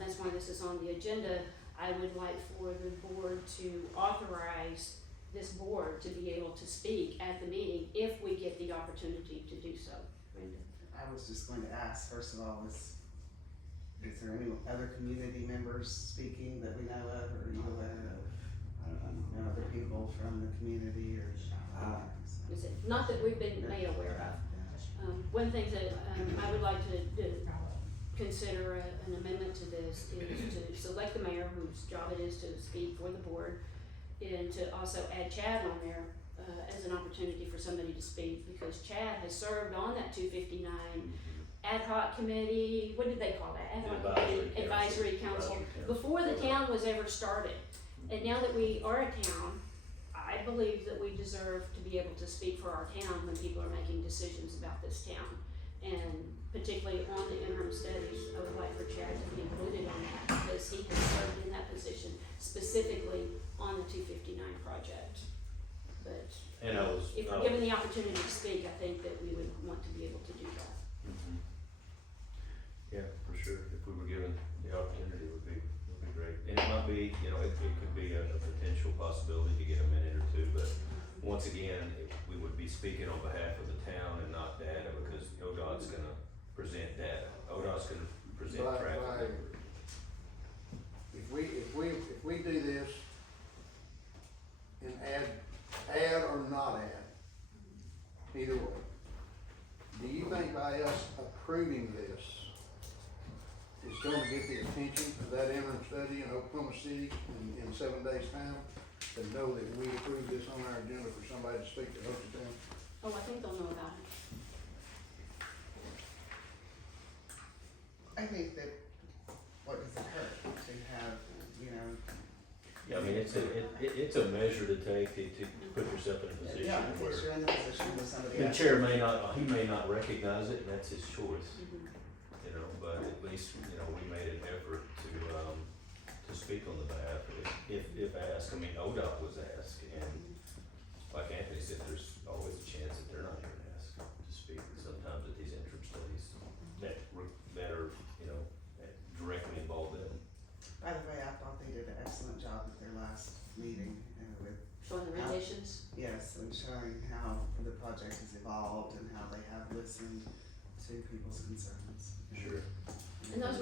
that's why this is on the agenda. I would like for the board to authorize this board to be able to speak at the meeting if we get the opportunity to do so. Brenda? I was just going to ask, first of all, is there any other community members speaking that we know of, or are you aware of? Other people from the community or? Is it, not that we've been made aware of. One thing that, I would like to consider an amendment to this is to select the mayor, whose job it is to speak for the board, and to also add Chad on there, as an opportunity for somebody to speak, because Chad has served on that 259 ad hoc committee, what did they call that? Ad hoc committee, advisory council, before the town was ever started. And now that we are a town, I believe that we deserve to be able to speak for our town when people are making decisions about this town. And particularly on the interim studies, I would like for Chad to be included on that, because he has served in that position specifically on the 259 project. But And I was. if we're given the opportunity to speak, I think that we would want to be able to do that. Yeah, for sure, if we were given the opportunity, it would be great. And it might be, you know, it could be a potential possibility to get a minute or two, but once again, we would be speaking on behalf of the town and not data, because ODOT's gonna present data. ODOT's gonna present traffic. Right. If we do this and add or not add, either way, do you think by us approving this, it's gonna get the attention of that interim study in Oklahoma City in 7 days' time, to know that we approve this on our agenda for somebody to speak to Hochatown? Oh, I think they'll know about it. I think that, what does it hurt to have, you know? Yeah, I mean, it's a measure to take to put yourself in a position Yeah, in where case you're in the position where somebody the else. chair may not recognize it, and that's his choice. You know, but at least, you know, we made an effort to speak on the behalf, if asked. I mean, ODOT was asked, and like Anthony said, there's always a chance that they're not even asked to speak sometimes at these interim studies that are, you know, directly involved in. By the way, project has evolved and how they have listened to people's concerns. Sure. And those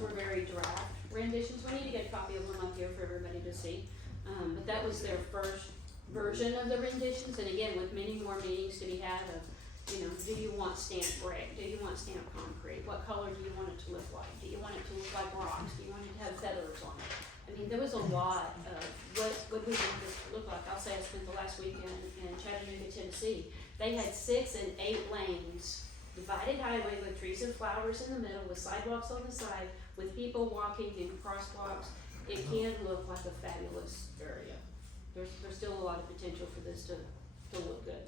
were very draft renditions. We need to get a copy of them up here for everybody to see. But that was their first version of the renditions, and again, with many more meetings to be had of, do you want stamped brick? Do you want stamped concrete? What color do you want it to look like? Do you want it to look like rocks? Do you want it to have feathers on it? I mean, there was a lot of what we want this to look like. I'll say I spent the last weekend in Chattanooga, Tennessee. They had 6 and 8 lanes, divided highway with trees and flowers in the middle, with sidewalks on the side, with people walking in crosswalks. It can look like a fabulous area. There's still a lot of potential for this to look good.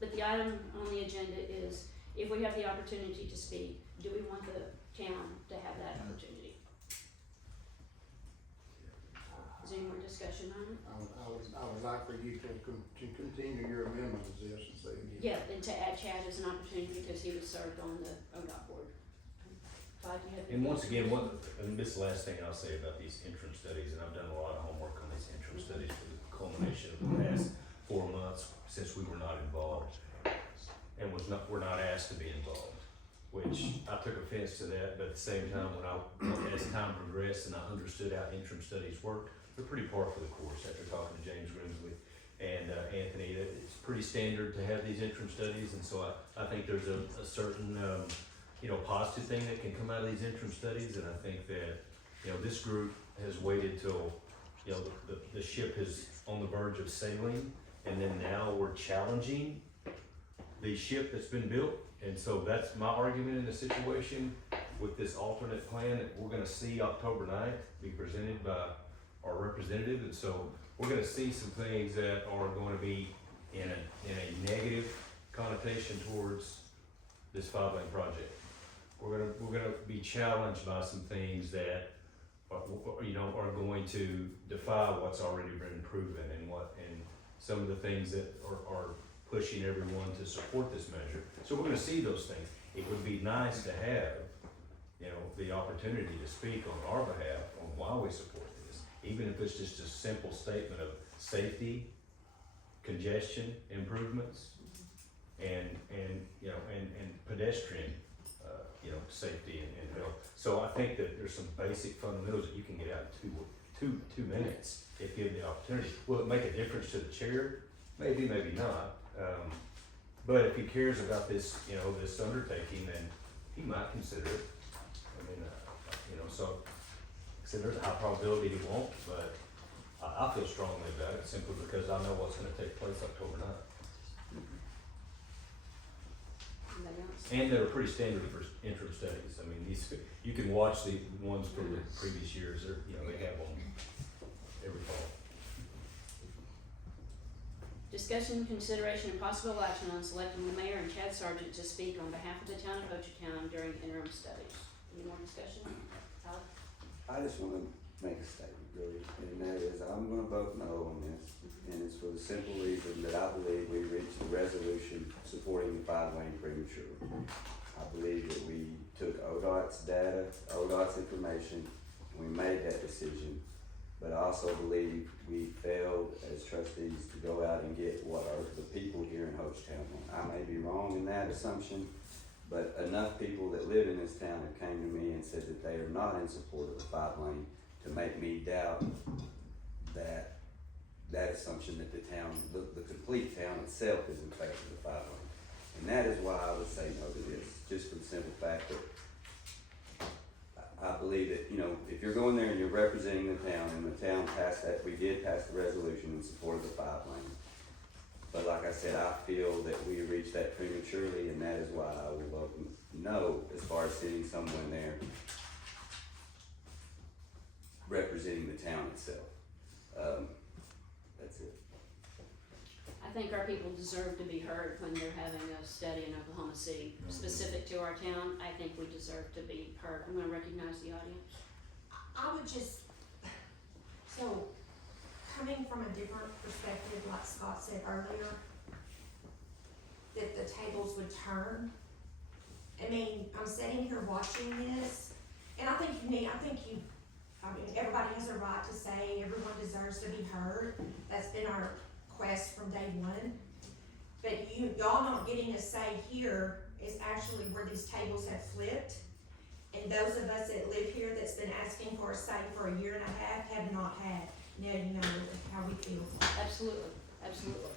But the item on the agenda is, if we have the opportunity to speak, do we want the town to have that opportunity? Is there any more discussion on it? I would like for you to continue your amendment to this and say. Yeah, and to add Chad as an opportunity because he was served on the ODOT board. Todd, do you have any? And once again, and this last thing I'll say about these interim studies, and I've done a lot of homework on these interim studies for the culmination of the past 4 months since we were not involved and we're not asked to be involved, which I took offense to that, but at the same time, as time progressed and I understood how interim studies work, they're pretty par for the course after talking to James Grimsley and Anthony. It's pretty standard to have these interim studies, and so I think there's a certain positive thing that can come out of these interim studies, and I think that this group has waited till the ship is on the verge of sailing, and then now we're challenging the ship that's been built. And so that's my argument in the situation with this alternate plan that we're gonna see October 9th be presented by our representative. And so we're gonna see some things that are gonna be in a negative connotation towards this 5-lane project. We're gonna be challenged by some things that are going to defy what's already been proven, and some of the things that are pushing everyone to support this measure. So we're gonna see those things. It would be nice to have, the opportunity to speak on our behalf on why we support this, even if it's just a simple statement of safety, congestion improvements, and pedestrian, safety and health. So I think that there's some basic fundamentals that you can get out in two minutes if given the opportunity. Will it make a difference to the chair? Maybe, maybe not. But if he cares about this, this undertaking, then he might consider it. I mean, so there's a high probability he won't, but I feel strongly about it simply because I know what's going to take place October 9th. Anybody else? And they're pretty standard for interim studies. I mean, you can watch the ones from the previous years. They have them every fall. Discussion, consideration, and possible action on selecting the mayor and Chad Sargent to speak on behalf of the town of Hochatown during interim studies. Any more discussion? Todd? I just wanna make a statement, really, and that is, I'm gonna vote no on this, and it's for the simple reason that I believe we reached a resolution supporting the 5-lane premature. I believe that we took ODOT's data, ODOT's information, and we made that decision. But I also believe we failed as trustees to go out and get what the people here in Hochatown want. I may be wrong in that assumption, but enough people that live in this town have came to me and said that they are not in support of the 5-lane to make me doubt that assumption that the town, the complete town itself is in favor of the 5-lane. And that is why I would say no to this, just for the simple fact that I believe that, if you're going there and you're representing the town, and the town passed that, we did pass the resolution in support of the 5-lane. But like I said, I feel that we reached that prematurely, and that is why I will vote no as far as sending someone there representing the town itself. That's it. I think our people deserve to be heard when they're having a study in Oklahoma City specific to our town. I think we deserve to be heard. I'm gonna recognize the audience. I would just, so coming from a different perspective, like Scott said earlier, that the tables would turn. I mean, I'm sitting here watching this, and I think everybody has a right to say everyone deserves to be heard. That's been our quest from day one. but y'all not getting a say here is actually where these tables have flipped. And those of us that live here that's been asking for a say for a year and a half have not had. Now you know how we feel. Absolutely, absolutely.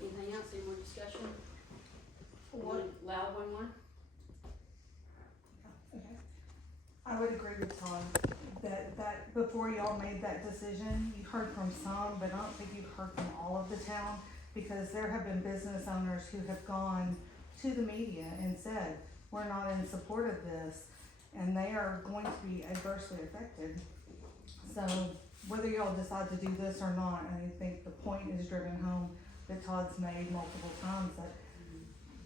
Anything else, any more discussion? Loud one more? I would agree with Todd, that before y'all made that decision, you heard from some, but I don't think you've heard from all of the town, because there have been business owners who have gone to the media and said, we're not in support of this, and they are going to be adversely affected. So whether y'all decide to do this or not, I think the point is driven home that Todd's made multiple times, that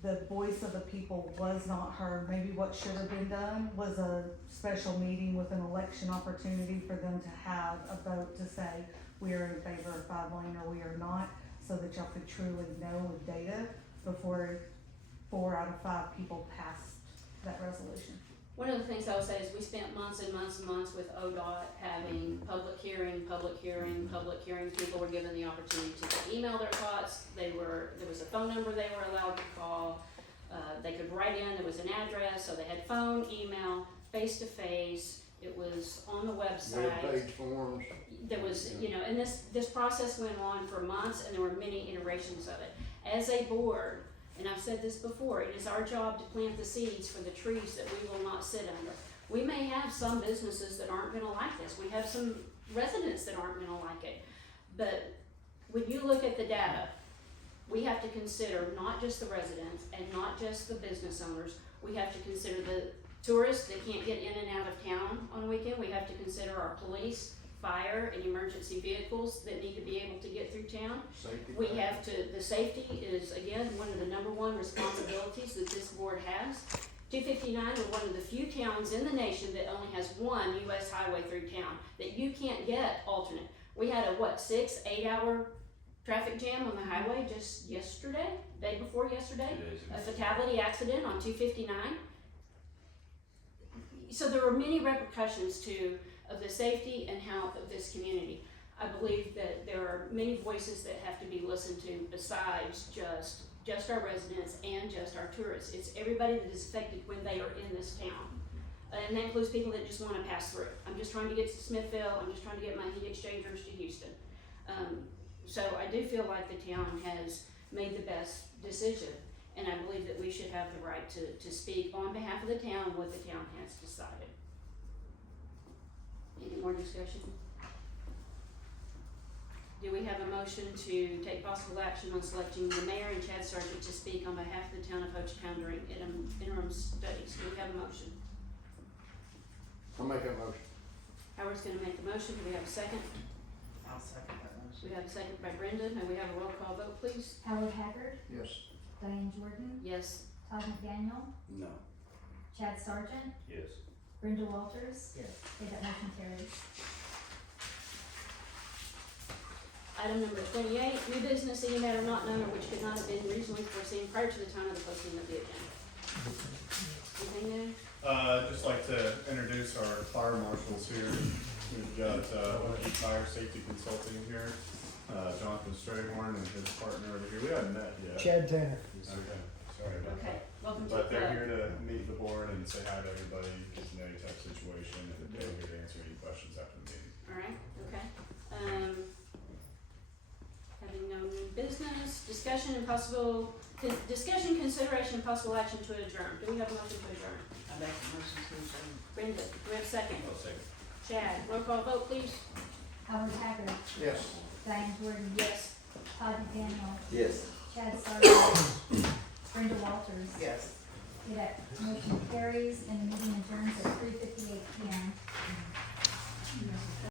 the voice of the people was not heard. Maybe what should have been done was a special meeting with an election opportunity for them to have a vote to say, we are in favor of 5-lane or we are not, so that y'all could truly know with data before 4 out of 5 people passed that resolution. One of the things I would say is we spent months and months and months with ODOT having public hearing. People were given the opportunity to email their thoughts. There was a phone number they were allowed to call. They could write in, there was an address, so they had phone, email, face-to-face. It was on the website. Web-page forms. There was, and this process went on for months, and there were many iterations of it. As a board, and I've said this before, it is our job to plant the seeds for the trees that we will not sit under. We may have some businesses that aren't gonna like this. We have some residents that aren't gonna like it. But when you look at the data, we have to consider not just the residents and not just the business owners. We have to consider the tourists that can't get in and out of town on the weekend. We have to consider our police, fire, and emergency vehicles that need to be able to get through town. Safety. We have to, the safety is, again, one of the number one responsibilities that this board has. 259, we're one of the few towns in the nation that only has one US highway through town, that you can't get alternate. We had a, 6-8 hour traffic jam on the highway just yesterday, day before yesterday. 2 days ago. A fatality accident on 259. So there are many repercussions of the safety and health of this community. I believe that there are many voices that have to be listened to besides just our residents and just our tourists. It's everybody that is affected when they are in this town. And that includes people that just wanna pass through. I'm just trying to get to Smithville, I'm just trying to get my heat exchangers to Houston. So I do feel like the town has made the best decision, and I believe that we should have the right to speak on behalf of the town what the town has decided. Any more discussion? Do we have a motion to take possible action on selecting the mayor and Chad Sargent to speak on behalf of the town of Hochatown during interim studies? Do we have a motion? I'll make that motion. Howard's gonna make the motion. Do we have a second? I'll second that motion. We have a second by Brenda. May we have a roll call vote, please? Howard Haggard, Yes. Diane Jordan, Yes. Todd McDaniel, No. Chad Sargent, Yes. Brenda Walters. Yes. Okay, that motion carries. Item number 28, new business, any matter not known or which could not have been reasonably foreseen prior to the time of the posting of the agenda. Anything new? Just like to introduce our fire marshals here. We've got, Fire Safety Consulting here, Jonathan Strayhorn and his partner over here. We haven't met yet. Chad Tanner. Okay, sorry about Okay, that. welcome to But the they're club. here to meet the board and say hi to everybody, get to know you type situation, and they're here to answer any questions after the meeting. Alright, okay. Having no new business, discussion, consideration, and possible action to adjourn. Do we have a motion to adjourn? I make a motion to adjourn. Brenda, do we have a second? I'll second. Chad, roll call vote, please. Howard Haggard, Yes. Diane Jordan, Yes. Todd McDaniel, Yes. Chad Sargent, Brenda Walters. Yes. Okay, that motion carries and the meeting adjourns at 3:58 PM.